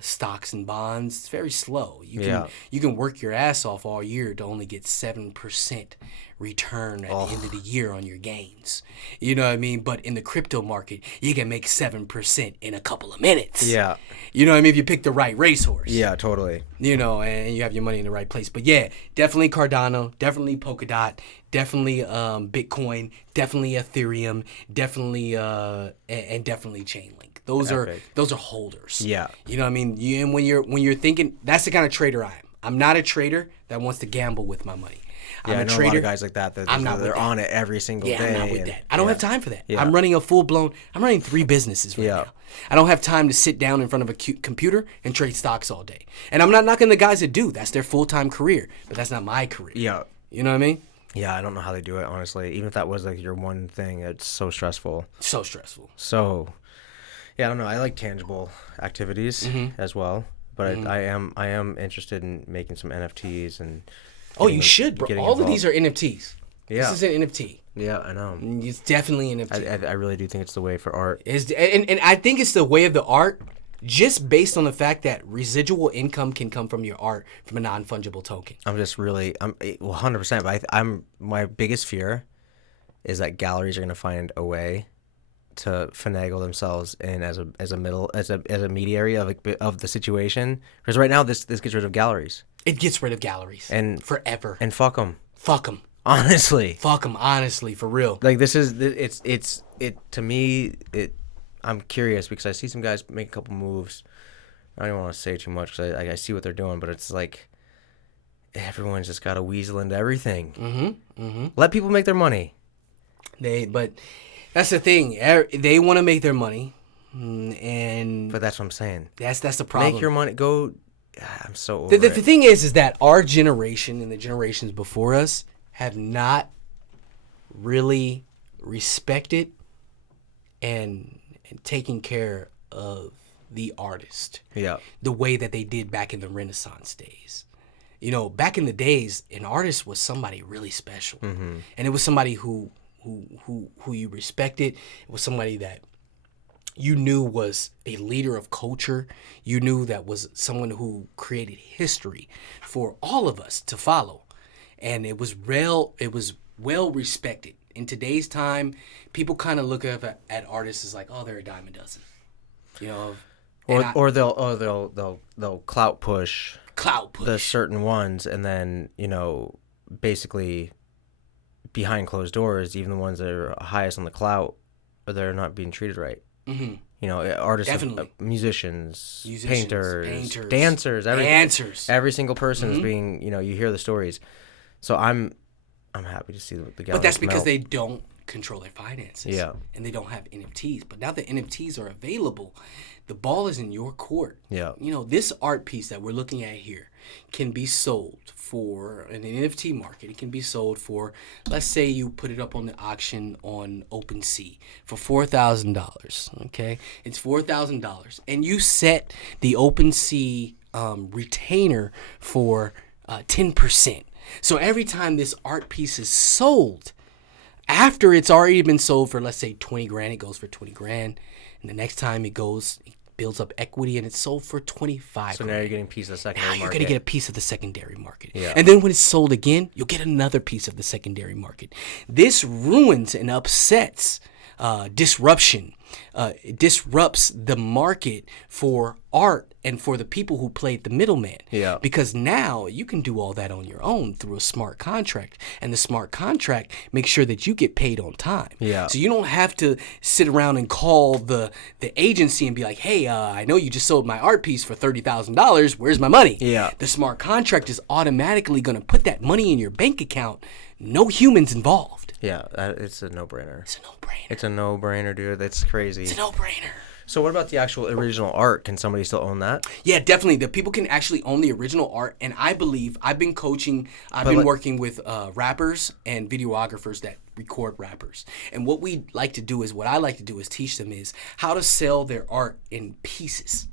stocks and bonds, it's very slow. You can work your ass off all year to only get 7% return at the end of the year on your gains. You know what I mean? But in the crypto market, you can make 7% in a couple of minutes. Yeah. You know what I mean? If you pick the right racehorse. Yeah, totally. And you have your money in the right place. But yeah, definitely Cardano, definitely Polkadot, definitely Bitcoin, definitely Ethereum, definitely and definitely Chainlink. Those are holders. Yeah. You know what I mean? And when you're thinking, that's the kind of trader I am. I'm not a trader that wants to gamble with my money. Yeah, I know a lot of guys like that. They're on it every single day. I'm not with that. I don't have time for that. Yeah. I'm running 3 businesses right now. I don't have time to sit down in front of a computer and trade stocks all day. And I'm not knocking the guys that do. That's their full-time career. But that's not my career. Yeah. You know what I mean? Yeah, I don't know how they do it, honestly. Even if that was like your one thing, it's so stressful. So stressful. So, yeah, I don't know. I like tangible activities as well. But I am interested in making some NFTs and... you should, bro. All of these are NFTs. Yeah. This is an NFT. Yeah, I know. It's definitely an NFT. I really do think it's the way for art. And I think it's the way of the art just based on the fact that residual income can come from your art from a non-fungible token. I'm 100%. But my biggest fear is that galleries are going to find a way to finagle themselves in as a mediary of the situation. Because right now this gets rid of galleries. It gets rid of galleries and forever. And fuck them. Fuck them. Honestly. Fuck them. Honestly, for real. Like it's to me. I'm curious because I see some guys make a couple moves. I don't even want to say too much because I see what they're doing, but it's like everyone's just got to weasel into everything. Let people make their money. But that's the thing. They want to make their money, but that's what I'm saying. That's the problem. Make your money. Go. I'm so over the thing is that our generation and the generations before us have not really respected and taken care of the artist. Yeah. The way that they did back in the Renaissance days. Back in the days, an artist was somebody really special, and it was somebody who you respected. It was somebody that you knew was a leader of culture. You knew that was someone who created history for all of us to follow. And it was well respected. In today's time, people kind of look at artists as like, oh, they're a dime a dozen. Or they'll clout push the certain ones, and then basically behind closed doors, even the ones that are highest on the clout, they're not being treated right. Artists, musicians, painters, dancers, every single person is being, you hear the stories. So I'm happy to see the galleries. But that's because they don't control their finances. Yeah. And they don't have NFTs. But now that NFTs are available, the ball is in your court. Yeah. This art piece that we're looking at here can be sold for, in the NFT market, it can be sold for, let's say you put it up on the auction on OpenSea for $4,000, okay? It's $4,000. And you set the OpenSea retainer for 10%. So every time this art piece is sold, after it's already been sold for, let's say, 20 grand, it goes for 20 grand. And the next time it builds up equity and it's sold for 25 So grand. now you're getting a piece of the secondary market. Now you're going to get a piece of the secondary market. Yeah. And then when it's sold again, you'll get another piece of the secondary market. This ruins and upsets disruption. It disrupts the market for art and for the people who played the middleman. Yeah. Because now you can do all that on your own through a smart contract. And the smart contract makes sure that you get paid on time. Yeah. So you don't have to sit around and call the agency and be like, hey, I know you just sold my art piece for $30,000. Where's my money? Yeah. The smart contract is automatically going to put that money in your bank account. No humans involved. Yeah, it's a no-brainer. It's a no-brainer. It's a no-brainer, dude. That's crazy. It's a no-brainer. So what about the actual original art? Can somebody still own that? Yeah, definitely. The people can actually own the original art, and I believe I've been coaching. I've been working with rappers and videographers that record rappers. And what we like to do is, what I like to do is teach them is how to sell their art in pieces.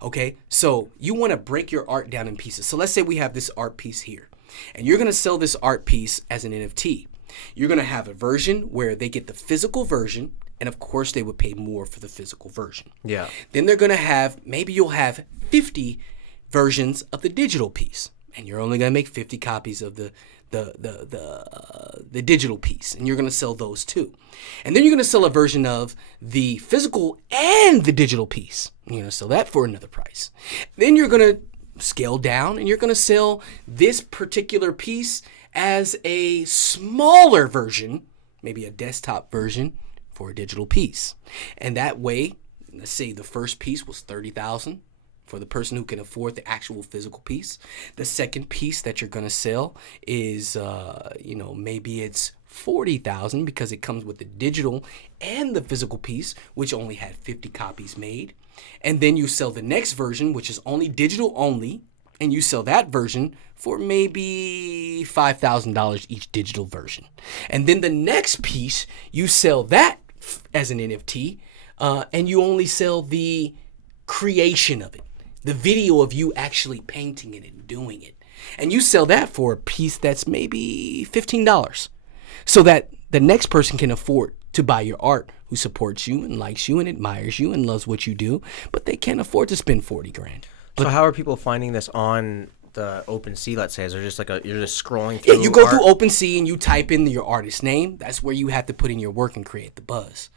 Okay, so you want to break your art down in pieces. So let's say we have this art piece here, and you're going to sell this art piece as an NFT. You're going to have a version where they get the physical version, and of course they would pay more for the physical version. Yeah. Then they're going to have, maybe you'll have 50 versions of the digital piece, and you're only going to make 50 copies of the digital piece, and you're going to sell those too. And then you're going to sell a version of the physical and the digital piece. You're going to sell that for another price. Then you're going to scale down, and you're going to sell this particular piece as a smaller version, maybe a desktop version, for a digital piece. And that way, let's say the first piece was $30,000 for the person who can afford the actual physical piece. The second piece that you're going to sell is, maybe it's $40,000 because it comes with the digital and the physical piece, which only had 50 copies made. And then you sell the next version, which is only digital only, and you sell that version for maybe $5,000 each digital version. And then the next piece, you sell that as an NFT, and you only sell the creation of it, the video of you actually painting it and doing it. And you sell that for a piece that's maybe $15, so that the next person can afford to buy your art, who supports you and likes you and admires you and loves what you do, but they can't afford to spend 40 grand. So how are people finding this on the OpenSea, let's say? Is there just you're just scrolling through? Yeah, you go art? through OpenSea and you type in your artist name. That's where you have to put in your work and create the buzz.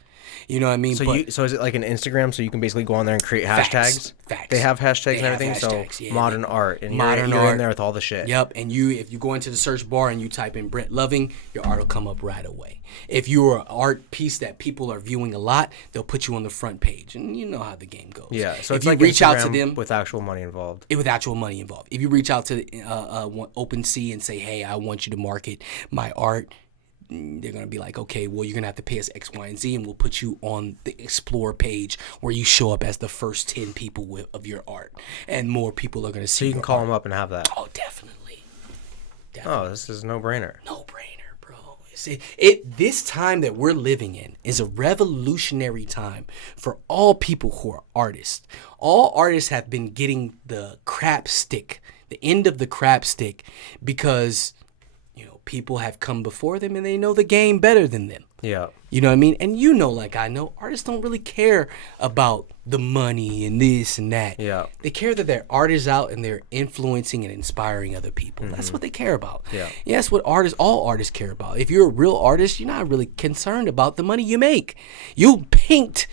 You know what I mean? So is it like an Instagram? So you can basically go on there and create hashtags? Facts. They have hashtags and everything? Hashtags, so yeah. modern art. And Modern you're art. in there with all the shit. Yep, and if you go into the search bar and you type in Brett Loving, your art will come up right away. If you're an art piece that people are viewing a lot, they'll put you on the front page, and you know how the game goes. Yeah, so if it's you like reach out to Instagram them with actual money involved. with actual money involved. If you reach out to OpenSea and say, hey, I want you to market my art, they're going to be like, okay, well, you're going to have to pay us X, Y, and Z, and we'll put you on the Explore page where you show up as the first 10 people of your art, and more people are going to see. So you can call them up and have that. Oh, definitely. Oh, this is a no-brainer. No-brainer, bro. This time that we're living in is a revolutionary time for all people who are artists. All artists have been getting the crap stick, the end of the crap stick, because people have come before them and they know the game better than them. Yeah. You know what I mean? And like I know, artists don't really care about the money and this and that. Yeah. They care that their art is out and they're influencing and inspiring other people. Mm-hmm. That's what they care about. Yeah. Yeah, that's what all artists care about. If you're a real artist, you're not really concerned about the money you make. You paint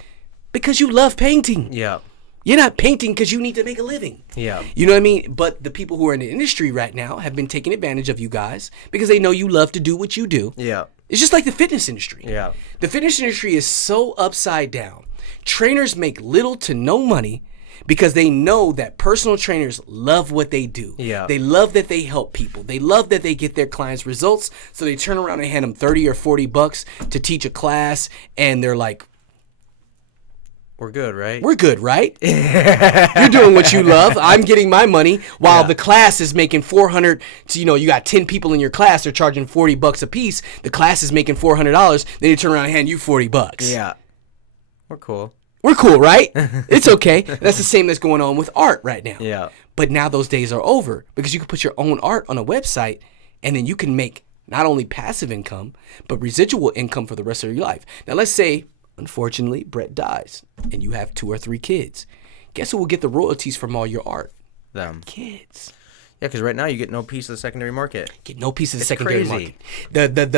because you love painting. Yeah. You're not painting because you need to make a living. Yeah. You know what I mean? But the people who are in the industry right now have been taking advantage of you guys because they know you love to do what you do. Yeah. It's just like the fitness industry. Yeah. The fitness industry is so upside down. Trainers make little to no money because they know that personal trainers love what they do. Yeah. They love that they help people. They love that they get their clients results. So they turn around and hand them $30 or $40 to teach a class, and they're like, we're good, right? we're good, right? You're doing what you love. I'm getting my money while the class is making $400. So, you got 10 people in your class. They're charging $40 a piece. The class is making $400. Then you turn around and hand you $40. Yeah. We're cool. We're cool, right? It's okay. That's the same that's going on with art right now. Yeah. But now those days are over because you can put your own art on a website and then you can make not only passive income, but residual income for the rest of your life. Now, let's say, unfortunately, Brett dies and you have 2 or 3 kids. Guess who will get the royalties from all your art? Them. Kids. Yeah, because right now you get no piece of the secondary market. Get no piece of the It's secondary crazy. market.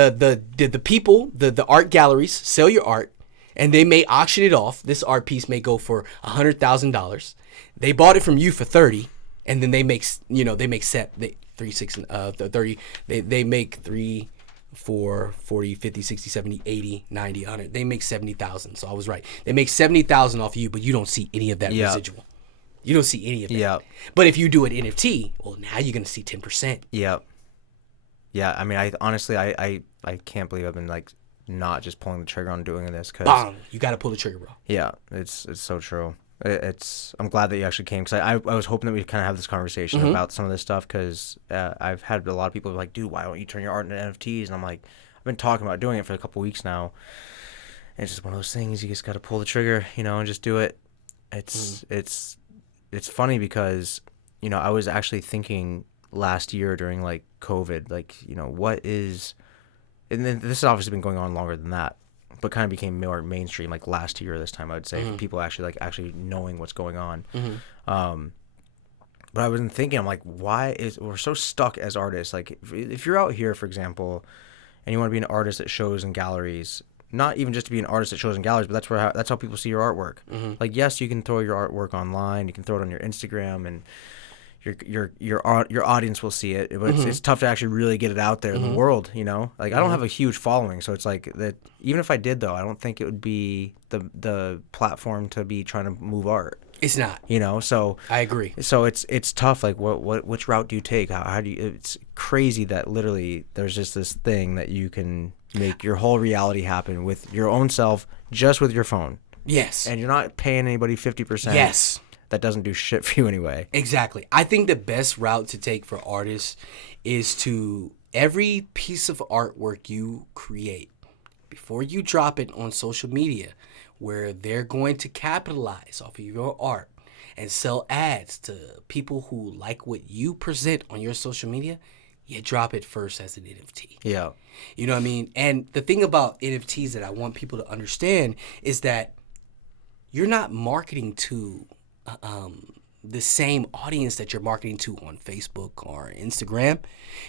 The people, the art galleries sell your art and they may auction it off. This art piece may go for $100,000. They bought it from you for 30, and then they make 3, 4, 40, 50, 60, 70, 80, 90, 100. They make 70,000. So I was right. They make 70,000 off of you, but you don't see any of that residual. You don't see any of that. Yeah. But if you do an NFT, well, now you're going to see 10%. Yeah. Yeah, I mean, I honestly, I can't believe I've been not just pulling the trigger on doing this. Cause, Bang! You got to pull the trigger, bro. Yeah, it's so true. I'm glad that you actually came, because I was hoping that we'd kind of have this conversation about some of this stuff, because I've had a lot of people like, dude, why don't you turn your art into NFTs? And I'm like, I've been talking about doing it for a couple weeks now. And it's just one of those things, you just got to pull the trigger, and just do it. It's funny because, I was actually thinking last year during like COVID, like, what is, and then this has obviously been going on longer than that, but kind of became more mainstream like last year this time, I would say, for people actually knowing what's going on. But I was thinking, I'm like, we're so stuck as artists? Like if you're out here, for example, and you want to be an artist that shows in galleries, not even just to be an artist that shows in galleries, but that's how people see your artwork. Like, yes, you can throw your artwork online, you can throw it on your Instagram, and your audience will see it, but it's tough to actually really get it out there in the world, Like, I don't have a huge following, so it's like that. Even if I did, though, I don't think it would be the platform to be trying to move art. It's not. So I agree. So it's tough. Like, which route do you take? How do you? It's crazy that literally there's just this thing that you can make your whole reality happen with your own self, just with your phone. Yes. And you're not paying anybody 50%. Yes. That doesn't do shit for you anyway. Exactly. I think the best route to take for artists is to every piece of artwork you create, before you drop it on social media, where they're going to capitalize off of your art and sell ads to people who like what you present on your social media, you drop it first as an NFT. Yeah. You know what I mean? And the thing about NFTs that I want people to understand is that you're not marketing to the same audience that you're marketing to on Facebook or Instagram.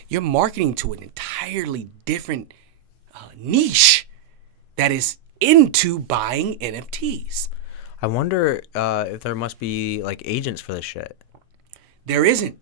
You're marketing to an entirely different niche that is into buying NFTs. I wonder if there must be like agents for this shit. There isn't.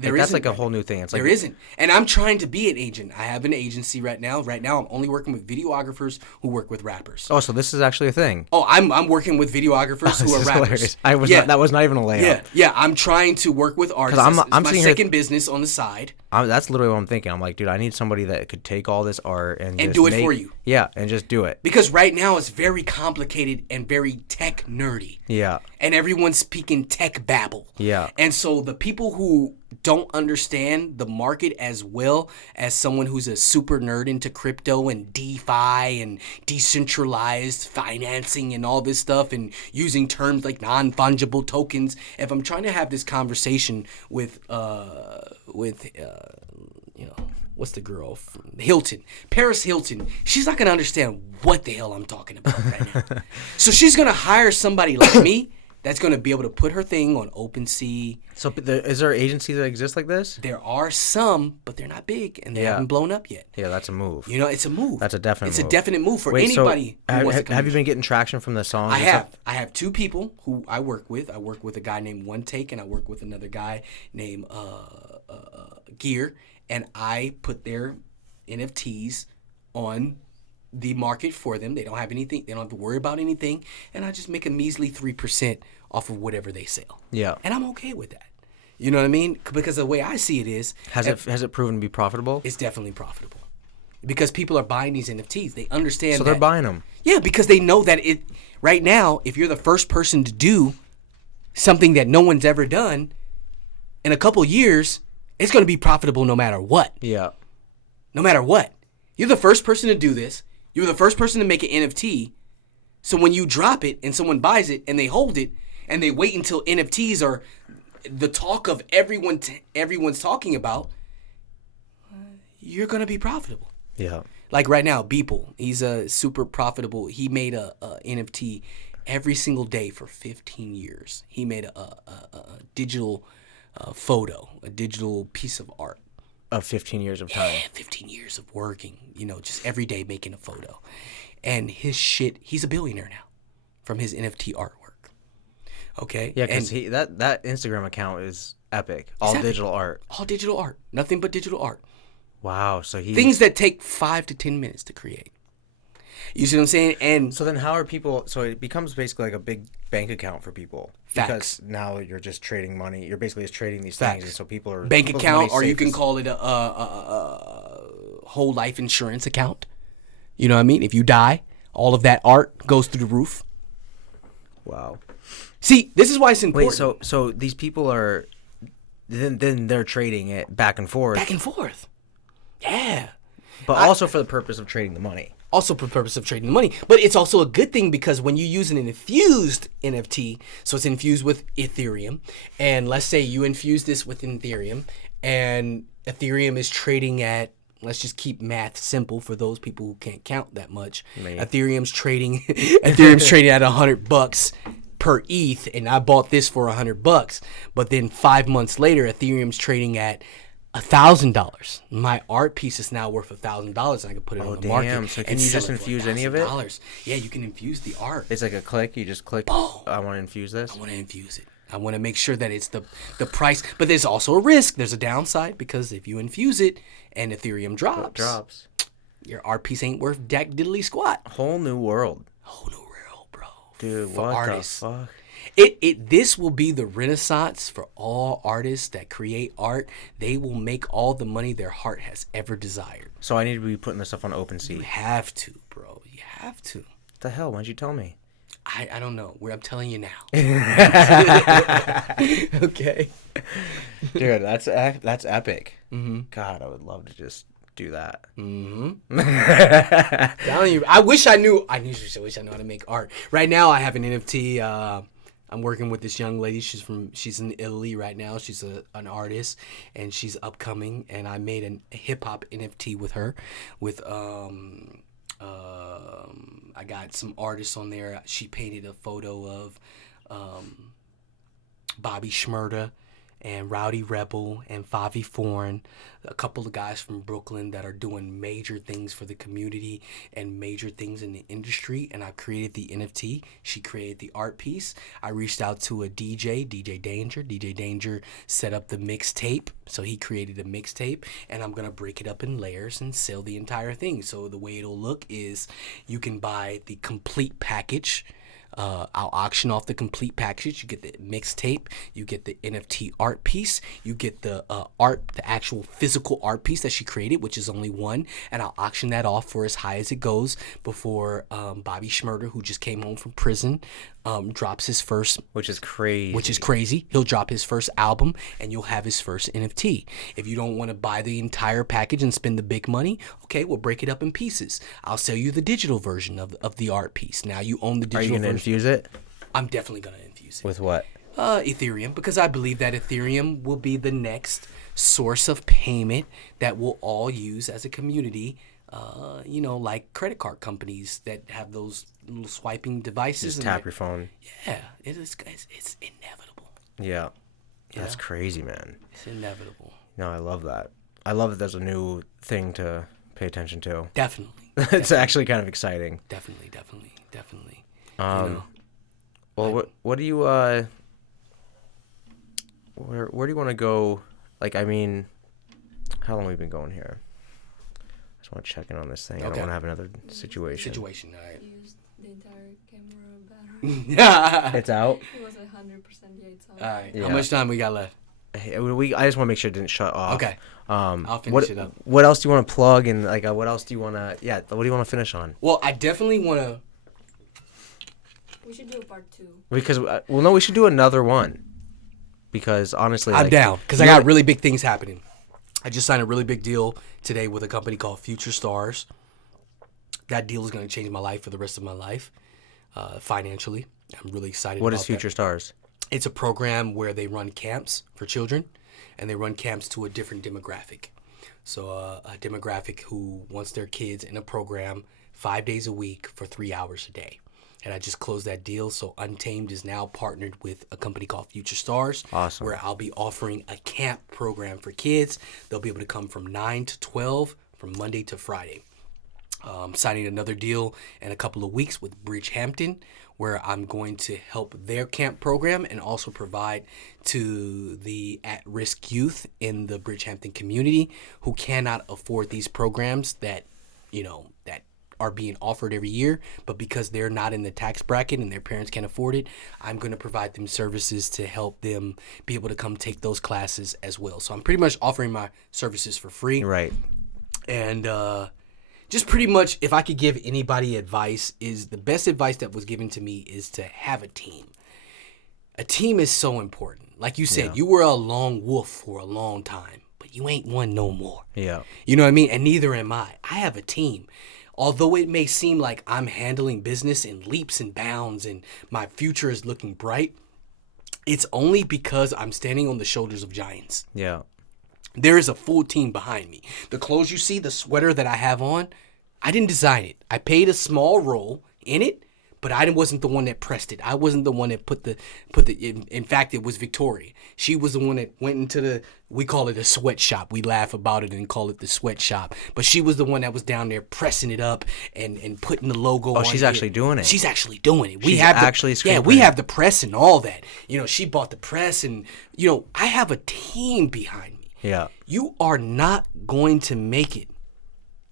That's like a whole new thing. It's like, there isn't. And I'm trying to be an agent. I have an agency right now. Right now, I'm only working with videographers who work with rappers. Oh, so this is actually a thing. Oh, I'm working with videographers who are rappers. That was not even a layup. Yeah. I'm trying to work with artists. I'm it's my second here, business on the side. That's literally what I'm thinking. I'm like, dude, I need somebody that could take all this art and just do it for you. Yeah, and just do it. Because right now it's very complicated and very tech nerdy. Yeah. And everyone's speaking tech babble. Yeah. And so the people who don't understand the market as well as someone who's a super nerd into crypto and DeFi and decentralized financing and all this stuff and using terms like non-fungible tokens. If I'm trying to have this conversation with what's the girl from Hilton, Paris Hilton, she's not gonna understand what the hell I'm talking about right now. So she's gonna hire somebody like me that's going to be able to put her thing on OpenSea. So is there agencies that exist like this? There are some, but they're not big, and they haven't blown up yet. Yeah, that's a move. It's a move. That's a definite move. It's a definite move for anybody who wants to come. Have you been getting traction from the songs? I have two people who I work with. I work with a guy named One Take, and I work with another guy named Gear, and I put their NFTs on the market for them. They don't have anything. They don't have to worry about anything, and I just make a measly 3% off of whatever they sell. Yeah, and I'm okay with that. You know what I mean? Because the way I see it is, has it proven to be profitable? It's definitely profitable because people are buying these NFTs. They understand. So they're buying them. Yeah, because they know that it right now. If you're the first person to do something that no one's ever done, in a couple years, it's going to be profitable no matter what. Yeah. No matter what, you're the first person to do this. You're the first person to make an NFT. So when you drop it and someone buys it and they hold it and they wait until NFTs are the talk of everyone's talking about, you're going to be profitable. Yeah. Like right now, Beeple, he's a super profitable. He made a NFT every single day for 15 years. He made a digital photo, a digital piece of art. Of 15 years of time. Yeah, 15 years of working, just every day making a photo. And his shit, he's a billionaire now from his NFT artwork. Okay? Yeah, because that Instagram account is epic. All digital art. All digital art. Nothing but digital art. Wow. So things that take 5 to 10 minutes to create. You see what I'm saying? And so then how are people, so it becomes basically like a big bank account for people. Facts. Because now you're just trading money. You're basically just trading these Facts. things. And so people are. Bank account, or you can call it a whole life insurance account. You know what I mean? If you die, all of that art goes through the roof. Wow. See, this is why it's important. Wait, so these people are then they're trading it back and forth. Back and forth. Yeah. But also for the purpose of trading the money. Also for the purpose of trading the money. But it's also a good thing because when you use an infused NFT, so it's infused with Ethereum, and let's say you infuse this with Ethereum, and Ethereum is trading at, let's just keep math simple for those people who can't count that much. Man. Ethereum's trading at $100 per ETH, and I bought this for $100. But then 5 months later, Ethereum's trading at $1,000. My art piece is now worth $1,000, and I can put it on the market. So can you just infuse any of it? Yeah, you can infuse the art. It's like a click. You just click. Oh. I want to infuse this. I want to infuse it. I want to make sure that it's the price. But there's also a risk. There's a downside because if you infuse it and Ethereum drops, your art piece ain't worth jack diddly squat. Whole new world. Whole new world, bro. Dude, for what artists. the fuck? This will be the renaissance for all artists that create art. They will make all the money their heart has ever desired. So I need to be putting this stuff on OpenSea. You have to, bro. You have to. What the hell? Why'd you tell me? I don't know. I'm telling you now. Okay. Dude, that's epic. Mm-hmm. God, I would love to just do that. Mm-hmm. Telling you, I wish I knew. I wish I knew how to make art. Right now, I have an NFT. I'm working with this young lady. She's in Italy right now. She's an artist, and she's upcoming. And I made a hip hop NFT with her. With I got some artists on there. She painted a photo of Bobby Shmurda and Rowdy Rebel and Favi Foreign, a couple of guys from Brooklyn that are doing major things for the community and major things in the industry. And I created the NFT. She created the art piece. I reached out to a DJ Danger. DJ Danger set up the mixtape. So he created a mixtape, and I'm going to break it up in layers and sell the entire thing. So the way it'll look is you can buy the complete package. I'll auction off the complete package. You get the mixtape, you get the NFT art piece, you get the the actual physical art piece that she created, which is only one, and I'll auction that off for as high as it goes before Bobby Shmurda, who just came home from prison, drops his first, which is crazy. He'll drop his first album, and you'll have his first NFT. If you don't want to buy the entire package and spend the big money, okay, we'll break it up in pieces. I'll sell you the digital version of the art piece. Now you own the digital version. Are you gonna infuse it? I'm definitely gonna infuse it. With what? Ethereum, because I believe that Ethereum will be the next source of payment that we'll all use as a community. Like credit card companies that have those little swiping devices. Just tap your phone. Yeah, it's inevitable. Yeah. That's crazy, man. It's inevitable. No, I love that. I love that there's a new thing to pay attention to. Definitely. It's actually kind of exciting. Definitely. Well, what do you where do you want to go? Like, I mean, how long have we been going here? I just want to check in on this thing. Okay. I don't want to have another situation. All right. Used the entire camera battery. It's out? It was 100%, yeah, it's out. All right. Yeah. How much time we got left? I just want to make sure it didn't shut off. Okay. I'll finish it up. What else do you want to plug? And, like, what else do you want to... Yeah, what do you want to finish on? Well, I definitely want to... We should do a part 2. Because, no, we should do another one. Because, honestly... I'm down. Because I got really big things happening. I just signed a really big deal today with a company called Future Stars. That deal is going to change my life for the rest of my life, financially. I'm really excited about that. What is Future Stars? It's a program where they run camps for children, and they run camps to a different demographic. So a demographic who wants their kids in a program 5 days a week for 3 hours a day. And I just closed that deal. So Untamed is now partnered with a company called Future Stars. Awesome. Where I'll be offering a camp program for kids. They'll be able to come from 9 to 12 from Monday to Friday. Signing another deal in a couple of weeks with Bridgehampton, where I'm going to help their camp program and also provide to the at-risk youth in the Bridgehampton community who cannot afford these programs that are being offered every year, but because they're not in the tax bracket and their parents can't afford it, I'm going to provide them services to help them be able to come take those classes as well. So I'm pretty much offering my services for free. Right. And Just pretty much, if I could give anybody advice, is the best advice that was given to me is to have a team. A team is so important. Like you said, you were a lone wolf for a long time, but you ain't one no more. Yeah. You know what I mean? And neither am I. I have a team. Although it may seem like I'm handling business in leaps and bounds and my future is looking bright, it's only because I'm standing on the shoulders of giants. Yeah. There is a full team behind me. The clothes you see, the sweater that I have on, I didn't design it. I played a small role in it, but I wasn't the one that pressed it. I wasn't the one that put the. In fact, it was Victoria. She was the one that went into we call it a sweatshop. We laugh about it and call it the sweatshop. But she was the one that was down there pressing it up and putting the logo on. Oh, she's actually doing it. She's actually doing it. She's actually yeah, we have the press and all that. You know, she bought the press and, you know, I have a team behind me. Yeah. You are not going to make it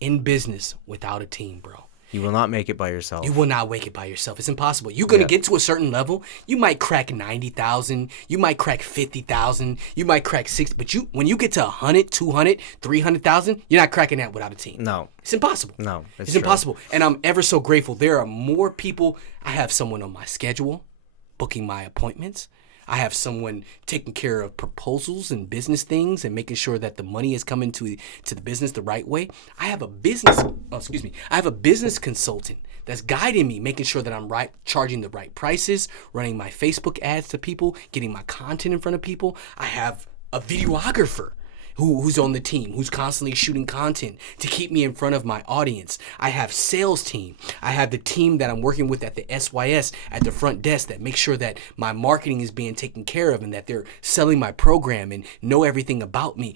in business without a team, bro. You will not make it by yourself. You will not make it by yourself. It's impossible. You're going to get to a certain level. You might crack 90,000. You might crack 50,000. You might crack 60. But when you get to 100, 200, 300,000, you're not cracking that without a team. No. It's impossible. No. It's impossible. And I'm ever so grateful. There are more people. I have someone on my schedule, booking my appointments. I have someone taking care of proposals and business things and making sure that the money is coming to the business the right way. I have a business consultant that's guiding me, making sure that I'm charging the right prices, running my Facebook ads to people, getting my content in front of people. I have a videographer who's on the team, who's constantly shooting content to keep me in front of my audience. I have sales team. I have the team that I'm working with at the SYS at the front desk that makes sure that my marketing is being taken care of and that they're selling my program and know everything about me.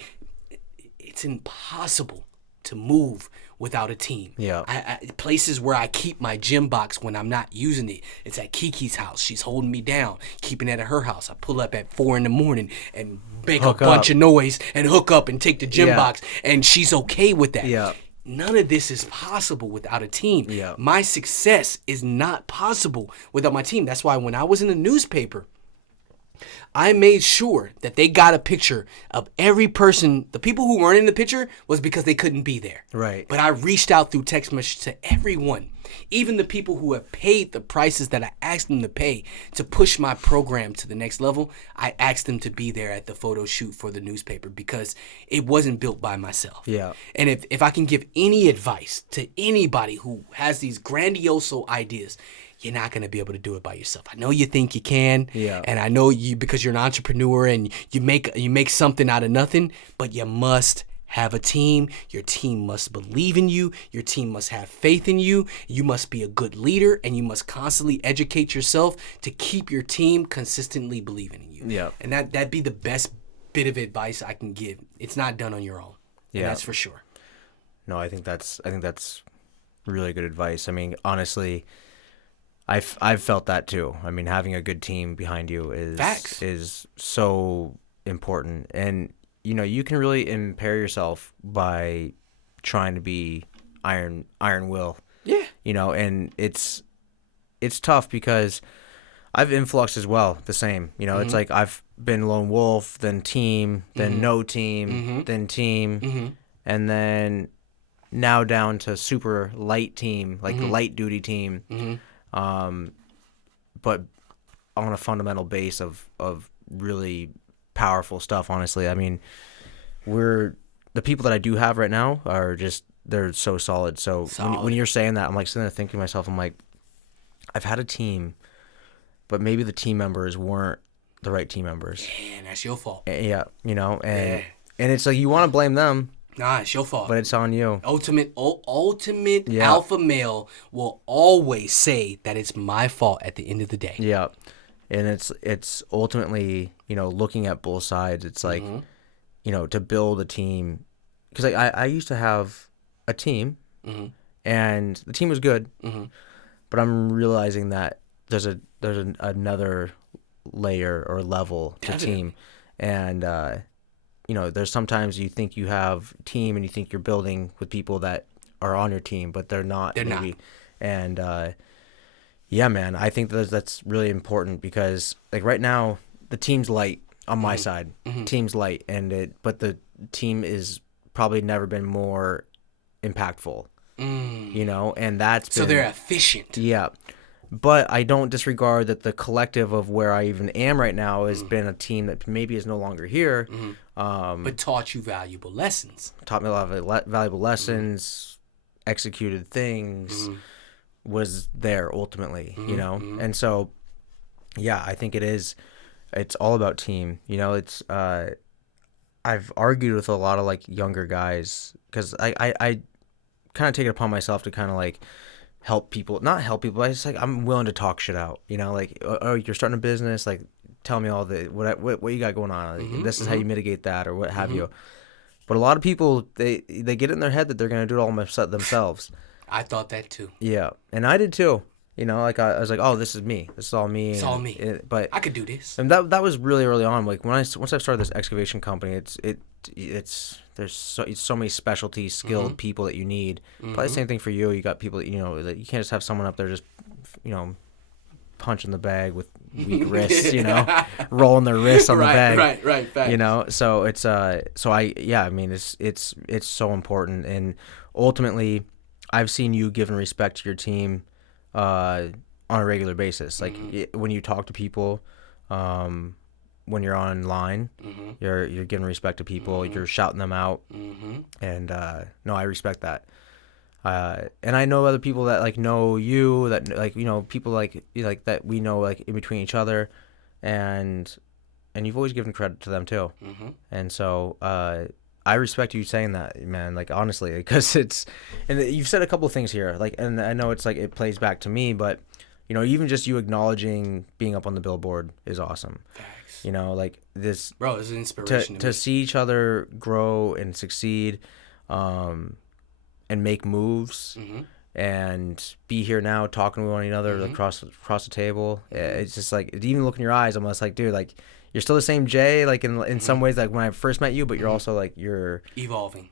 It's impossible to move without a team. Yeah. Places where I keep my GymBoxx when I'm not using it. It's at Kiki's house. She's holding me down, keeping it at her house. I pull up at 4 a.m. and make a bunch of noise and hook up and take the GymBoxx, and she's okay with that. Yeah. None of this is possible without a team. Yeah. My success is not possible without my team. That's why when I was in the newspaper, I made sure that they got a picture of every person. The people who weren't in the picture was because they couldn't be there. Right. But I reached out through text message to everyone, even the people who have paid the prices that I asked them to pay to push my program to the next level. I asked them to be there at the photo shoot for the newspaper because it wasn't built by myself. Yeah. And if I can give any advice to anybody who has these grandiose ideas, you're not going to be able to do it by yourself. I know you think you can, and I know you because you're an entrepreneur and you make something out of nothing, but you must have a team. Your team must believe in you. Your team must have faith in you. You must be a good leader, and you must constantly educate yourself to keep your team consistently believing in you. Yeah. And that'd be the best bit of advice I can give. It's not done on your own. Yeah. And that's for sure. No, I think that's really good advice. I mean, honestly, I've felt that too. I mean, having a good team behind you is so important. And you know, you can really impair yourself by trying to be iron will. Yeah. You know, and it's tough because I've influxed as well, the same. You know, it's like I've been lone wolf, then team, then no team, then team, and then now down to super light team, like the light duty team. But on a fundamental base of really powerful stuff, honestly. I mean, the people that I do have right now are just, they're so solid. So when you're saying that, I'm like sitting there thinking to myself, I'm like, I've had a team, but maybe the team members weren't the right team members. Man, that's your fault. Yeah, you know, and it's like you want to blame them. Nah, it's your fault. But it's on you. Ultimate alpha male will always say that it's my fault at the end of the day. Yeah. And it's ultimately, you know, looking at both sides. It's like, you know, to build a team. Because I used to have a team, and the team was good. But I'm realizing that there's another layer or level to team. And, you know, there's sometimes you think you have team and you think you're building with people that are on your team, but they're not. They're not. And yeah, man, I think that's really important because like right now the team's light on my side. Team's light, but the team is probably never been more impactful. you know, and that's been, so they're efficient. Yeah. But I don't disregard that the collective of where I even am right now has been a team that maybe is no longer here. But taught you valuable lessons. Taught me a lot of valuable lessons, executed things, was there ultimately, you know? And so, yeah, I think it's all about team. You know, it's, I've argued with a lot of like younger guys because I kind of take it upon myself to kind of like not help people. I just like, I'm willing to talk shit out, you know, like, oh, you're starting a business, like, tell me all the what you got going on. Like, this is how you mitigate that, or what have you. But a lot of people, they get in their head that they're gonna do it all themselves. I thought that too. Yeah, and I did too. You know, like I was like, oh, this is me. This is all me. It's all me. But I could do this. And that was really early on. Like once I started this excavation company, there's so many specialty skilled people that you need. Probably the same thing for you. You got people that, you know, that you can't just have someone up there just, you know, punching the bag with weak wrists, you know, rolling their wrists on the bag. Right. Facts. You know, so it's I mean, it's so important, and ultimately, I've seen you giving respect to your team on a regular basis. Like when you talk to people, when you're online, you're giving respect to people. You're shouting them out, and no, I respect that. And I know other people that like know you, that like, you know, people like that we know like in between each other, and you've always given credit to them too. And so I respect you saying that, man, like honestly, because and you've said a couple of things here, like, and I know it's like it plays back to me, but you know, even just you acknowledging being up on the billboard is awesome. Facts. You know, like this, bro, it's an inspiration to see each other grow and succeed, and make moves, and be here now talking with one another across the table. It's just like, even look in your eyes, I'm just like, dude, like you're still the same Jay, like in some ways, like when I first met you, but you're also like, you're evolving.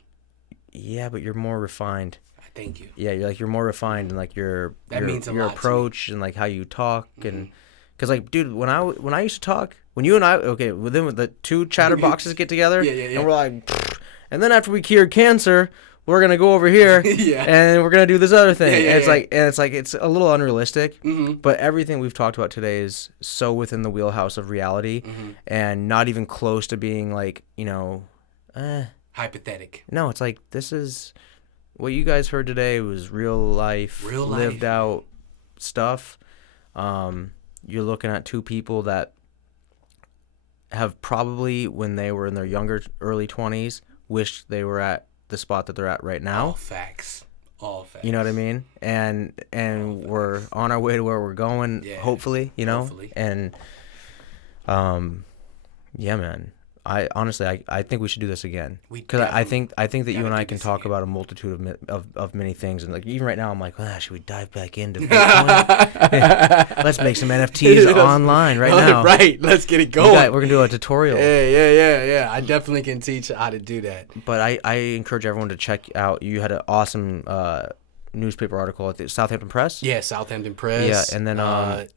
Yeah, but you're more refined. Thank you. Yeah, you're more refined, and like your approach and like how you talk, and because like, dude, when I used to talk, when you and I, okay, within the two chatterboxes get together, and we're like, pfft, and then after we cured cancer, we're gonna go over here, and we're gonna do this other thing. It's a little unrealistic, but everything we've talked about today is so within the wheelhouse of reality, and not even close to being like, you know, hypothetical. No, it's like, this is what you guys heard today was real life, lived out stuff. You're looking at two people that have probably, when they were in their younger early 20s, wished they were at the spot that they're at right now. All facts. You know what I mean? And we're on our way to where we're going, hopefully, you know? Hopefully. And yeah, man. I honestly think we should do this again, because I think that you and I can talk about a multitude of many things, and like even right now I'm like, should we dive back into Bitcoin? Let's make some NFTs online right now. Right, let's get it going. We're gonna do a tutorial. Yeah. I definitely can teach how to do that. But I encourage everyone to check out. You had an awesome newspaper article at the Southampton Press. Yeah, Southampton Press. Yeah, and then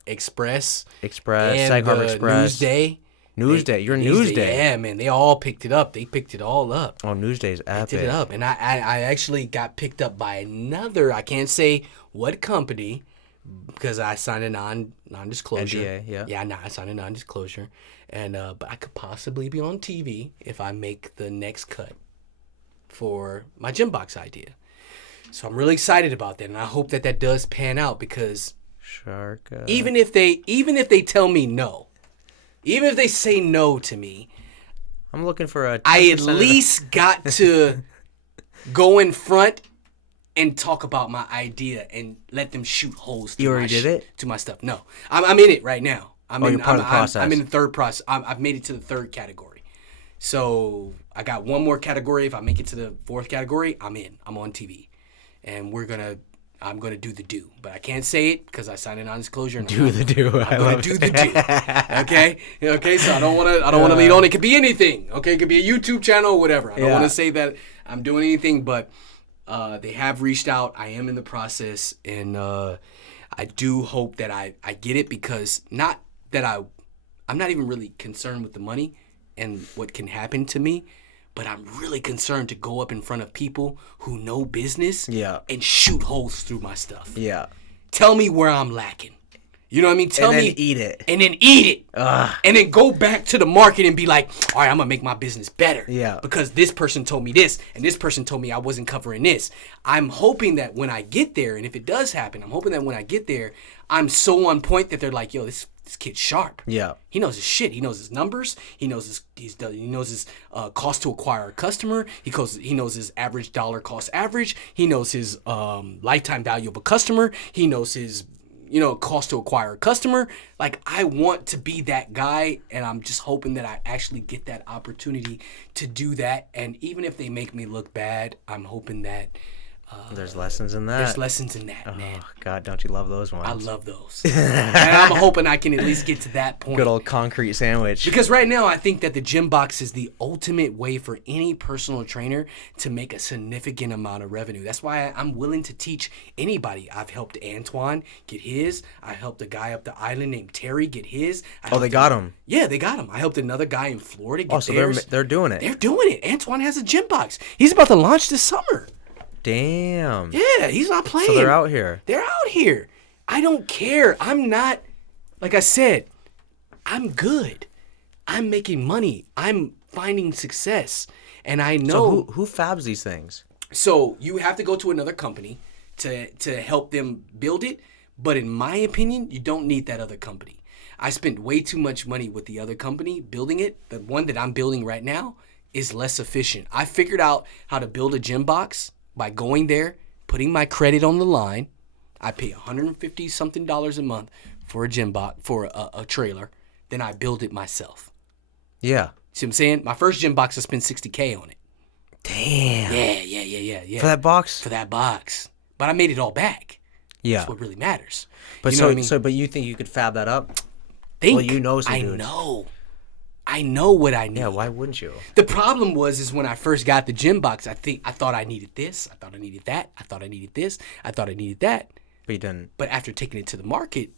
Express, and Sag Harbor Express, Newsday. You're Newsday. Yeah, man. They all picked it up. They picked it all up. Oh, Newsday's epic. They did it up. And I actually got picked up by another, I can't say what company, because I signed a non-disclosure. NDA, yeah. Yeah, I signed a non-disclosure. And but I could possibly be on TV if I make the next cut for my GymBoxx idea. So I'm really excited about that, and I hope that does pan out, because even if they tell me no, even if they say no to me, I'm looking for I at least got to go in front and talk about my idea and let them shoot holes to my stuff. No, I'm in it right now. You're part of the process. I'm in the third process. I've made it to the third category. So I got one more category. If I make it to the fourth category, I'm in. I'm on TV, and I'm gonna do the do, but I can't say it because I signed a non-disclosure. I'm gonna do the do. Okay. So I don't want to lead on. It could be anything. Okay, it could be a YouTube channel, whatever. I don't want to say that I'm doing anything, but they have reached out. I am in the process, and I do hope that I get it, because not that I'm not even really concerned with the money and what can happen to me, but I'm really concerned to go up in front of people who know business Yeah. and shoot holes through my stuff. Yeah. Tell me where I'm lacking. You know what I mean? Tell me. Eat it. And then eat it. And then go back to the market and be like, all right, I'm going to make my business better. Yeah. Because this person told me this, and this person told me I wasn't covering this. I'm hoping that when I get there, and if it does happen, I'm hoping that when I get there, I'm so on point that they're like, yo, this kid's sharp. Yeah. He knows his shit. He knows his numbers. He knows his cost to acquire a customer. He knows his average dollar cost average. He knows his lifetime value of a customer. He knows his cost to acquire a customer. Like, I want to be that guy, and I'm just hoping that I actually get that opportunity to do that. And even if they make me look bad, I'm hoping that there's lessons in that. there's lessons in that, man. Oh, God, don't you love those ones? I love those. And I'm hoping I can at least get to that point. Good old concrete sandwich. Because right now, I think that the GymBoxx is the ultimate way for any personal trainer to make a significant amount of revenue. That's why I'm willing to teach anybody. I've helped Antoine get his. I helped a guy up the island named Terry get his. They got him. Yeah, they got him. I helped another guy in Florida get So theirs. they're doing it. They're doing it. Antoine has a GymBoxx. He's about to launch this summer. Damn. Yeah, he's not playing. So they're out here. They're out here. I don't care. I'm not, like I said, I'm good. I'm making money. I'm finding success. And I know. So who fabs these things? So you have to go to another company to help them build it. But in my opinion, you don't need that other company. I spent way too much money with the other company building it. The one that I'm building right now is less efficient. I figured out how to build a GymBoxx by going there, putting my credit on the line. I pay $150 something a month for a GymBoxx, for a trailer. Then I build it myself. Yeah. See what I'm saying? My first GymBoxx, I spent $60K on it. Damn. Yeah. For that box? For that box. But I made it all back. Yeah. That's what really matters. But you know what I mean? but you think you could fab that up? Think. Well, you know some I dudes. I know what I need. Yeah, why wouldn't you? The problem is when I first got the GymBoxx, I thought I needed this. I thought I needed that. I thought I needed this. I thought I needed that. But you didn't. But after taking it to the market,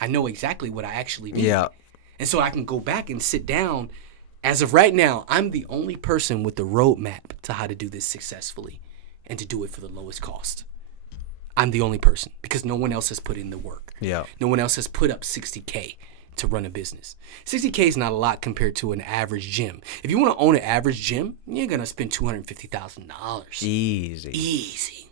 I know exactly what I actually need. Yeah. And so I can go back and sit down. As of right now, I'm the only person with the roadmap to how to do this successfully and to do it for the lowest cost. I'm the only person because no one else has put in the work. Yeah. No one else has put up $60K to run a business. $60K is not a lot compared to an average gym. If you want to own an average gym, you're going to spend $250,000. Easy.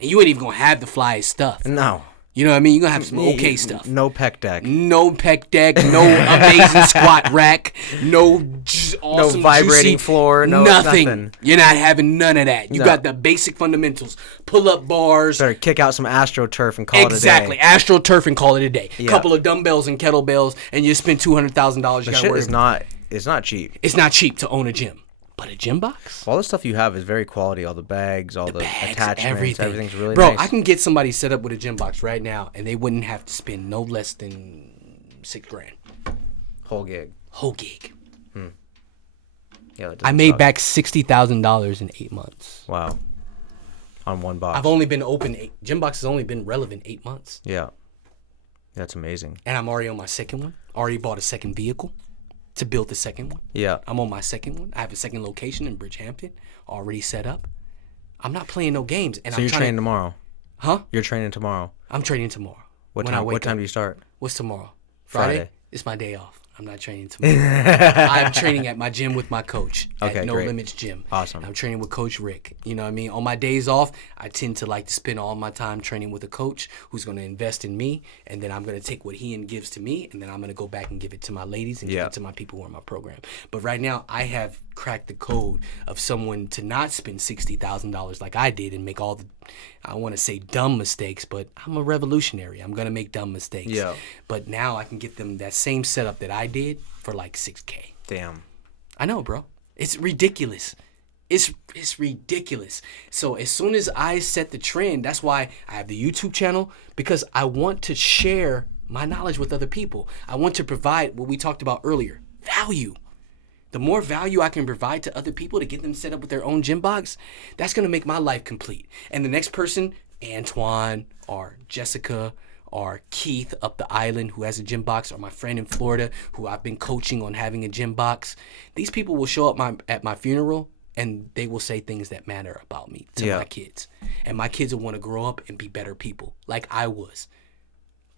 And you ain't even going to have the flyest stuff. No. You know what I mean? You're going to have some okay stuff. No pec deck. No pec deck, no amazing squat rack, no awesome vibrating juicy, floor, nothing. You're not having none of that. You got the basic fundamentals. Pull-up bars. Better kick out some AstroTurf and call it a day. Exactly. AstroTurf and call it a day. Yeah. Couple of dumbbells and kettlebells, and you spend $200,000. The shit is not, it's not cheap. It's not cheap to own a gym. But a GymBoxx? All the stuff you have is very quality. All the bags, all the attachments, everything's really Bro, nice. I can get somebody set up with a GymBoxx right now, and they wouldn't have to spend no less than $6,000. Whole gig. Yeah, I made back $60,000 in 8 months. Wow. On one box. I've only been open. GymBoxx has only been relevant 8 months. Yeah. That's amazing. And I'm already on my second one. Already bought a second vehicle to build the second one. Yeah. I'm on my second one. I have a second location in Bridgehampton already set up. I'm not playing no games. And So you're training tomorrow? Huh? You're training tomorrow? I'm training tomorrow. What time do you start? What's tomorrow? Friday. It's my day off. I'm not training tomorrow. I'm training at my gym with my coach at No great. Limits Gym. Awesome. I'm training with Coach Rick. You know what I mean? On my days off, I tend to like to spend all my time training with a coach who's going to invest in me, and then I'm going to take what he gives to me, and then I'm going to go back and give it to my ladies and give it to my people who are in my program. But right now, I have cracked the code of someone to not spend $60,000 like I did and make all the, I want to say dumb mistakes, but I'm a revolutionary. I'm going to make dumb mistakes. Yeah. But now I can get them that same setup that I did for like $6K. Damn. I know, bro. It's ridiculous. It's ridiculous. So as soon as I set the trend, that's why I have the YouTube channel, because I want to share my knowledge with other people. I want to provide what we talked about earlier, value. The more value I can provide to other people to get them set up with their own GymBoxx, that's going to make my life complete. And the next person, Antoine or Jessica or Keith up the island who has a GymBoxx, or my friend in Florida who I've been coaching on having a GymBoxx, these people will show up at my funeral and they will say things that matter about me to Yeah. my kids. And my kids will want to grow up and be better people like I was.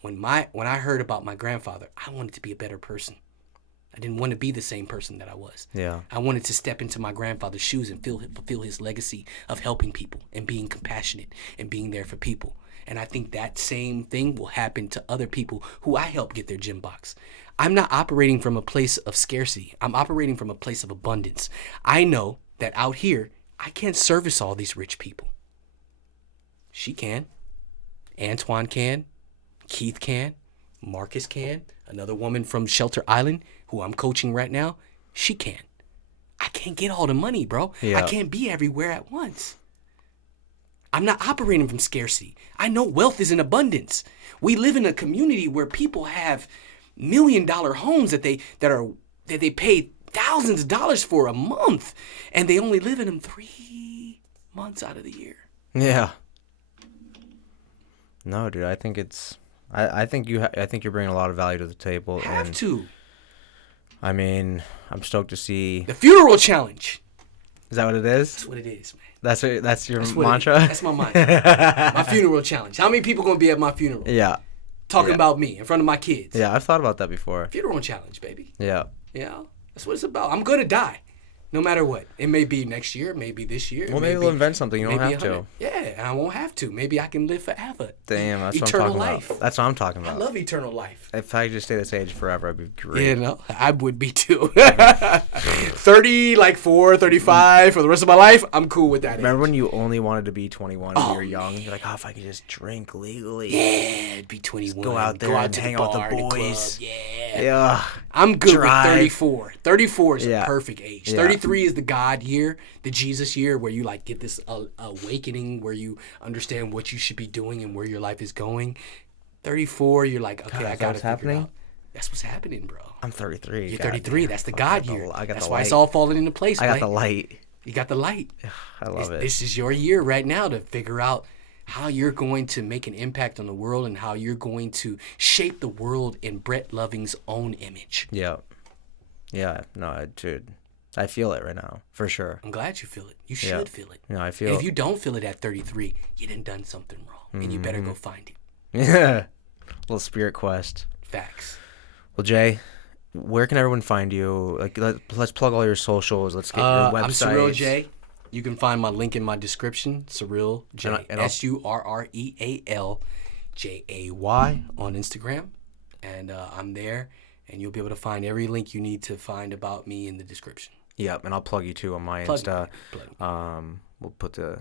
When I heard about my grandfather, I wanted to be a better person. I didn't want to be the same person that I was. Yeah. I wanted to step into my grandfather's shoes and fulfill his legacy of helping people and being compassionate and being there for people. And I think that same thing will happen to other people who I help get their GymBoxx. I'm not operating from a place of scarcity. I'm operating from a place of abundance. I know that out here, I can't service all these rich people. She can. Antoine can. Keith can. Marcus can. Another woman from Shelter Island who I'm coaching right now, she can. I can't get all the money, bro. Yeah. I can't be everywhere at once. I'm not operating from scarcity. I know wealth is in abundance. We live in a community where people have $1 million homes that they pay thousands of dollars for a month, and they only live in them 3 months out of the year. Yeah. No, dude, I think it's... I think you're bringing a lot of value to the table. Have to. I mean, I'm stoked to see... The funeral challenge. Is that what it is? That's what it is, man. That's your mantra? That's my mantra. My funeral challenge. How many people going to be at my funeral? Yeah. Talking about me in front of my kids. Yeah, I've thought about that before. Funeral challenge, baby. Yeah. You know, that's what it's about. I'm going to die. No matter what. It may be next year, maybe this year. Well, maybe we'll invent something. You don't have to. Yeah, and I won't have to. Maybe I can live forever. Damn, that's eternal what I'm talking life. about. That's what I'm talking about. I love eternal life. If I could just stay this age forever, I'd be great. You know, I would be too. 30, like 35 for the rest of my life, I'm cool with that. Remember age. when you only wanted to be 21 when you were young? You're like, if I could just drink legally. Yeah, it'd be 21. Go out there and to hang the out with bar, the the boys. club. Yeah. Yeah. I'm good Drive. with 34. 34 is Yeah. a perfect age. Yeah. 33 is the God year, the Jesus year, where you like get this awakening, where you understand what you should be doing and where your life is going. 34, you're like, okay, I got to figure it out. That's what's happening, bro. I'm 33. You're God 33. damn. That's the God year. I got That's the why light. it's all falling into place, I got man. the light. You got the light. I love it. This is your year right now to figure out how you're going to make an impact on the world and how you're going to shape the world in Brett Loving's own image. Yeah. Yeah. No, dude. I feel it right now, for sure. I'm glad you feel it. You should feel it. No, I feel And if you don't feel it at 33, you done something wrong, and you better go find it. Yeah. Little spirit quest. Facts. Well, Jay, where can everyone find you? Like, let's plug all your socials. Let's get your website. I'm Surreal J. You can find my link in my description. Surreal J. And I'll- SurrealJay on Instagram, and I'm there. And you'll be able to find every link you need to find about me in the description. Yep, and I'll plug you too on my Plug Insta. me. We'll put the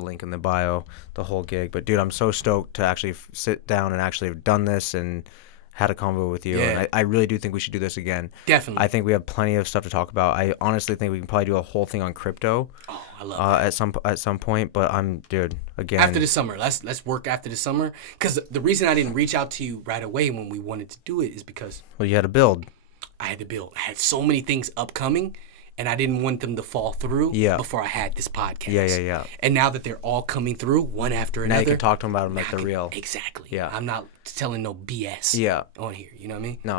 link in the bio, the whole gig. But dude, I'm so stoked to actually sit down and actually have done this and had a convo with you. Yeah. And I really do think we should do this again. Definitely. I think we have plenty of stuff to talk about. I honestly think we can probably do a whole thing on crypto. Oh, I love that. At some point. But dude, again. After the summer, let's work after the summer. Because the reason I didn't reach out to you right away when we wanted to do it is because Well, you had to build. I had to build. I had so many things upcoming, and I didn't want them to fall through before I had this podcast. Yeah. And now that they're all coming through, one after another. Now you can talk to them about them like they're real. Exactly. Yeah. I'm not telling no BS on here. You know what I mean? No,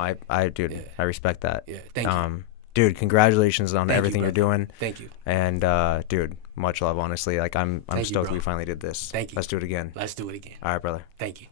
I respect that. Yeah. Thank you. Dude, congratulations on everything you, you're doing. Thank you. And dude, much love, honestly. Like I'm Thank you, stoked bro. we finally did this. Thank you. Let's do it again. Let's do it again. All right, brother. Thank you.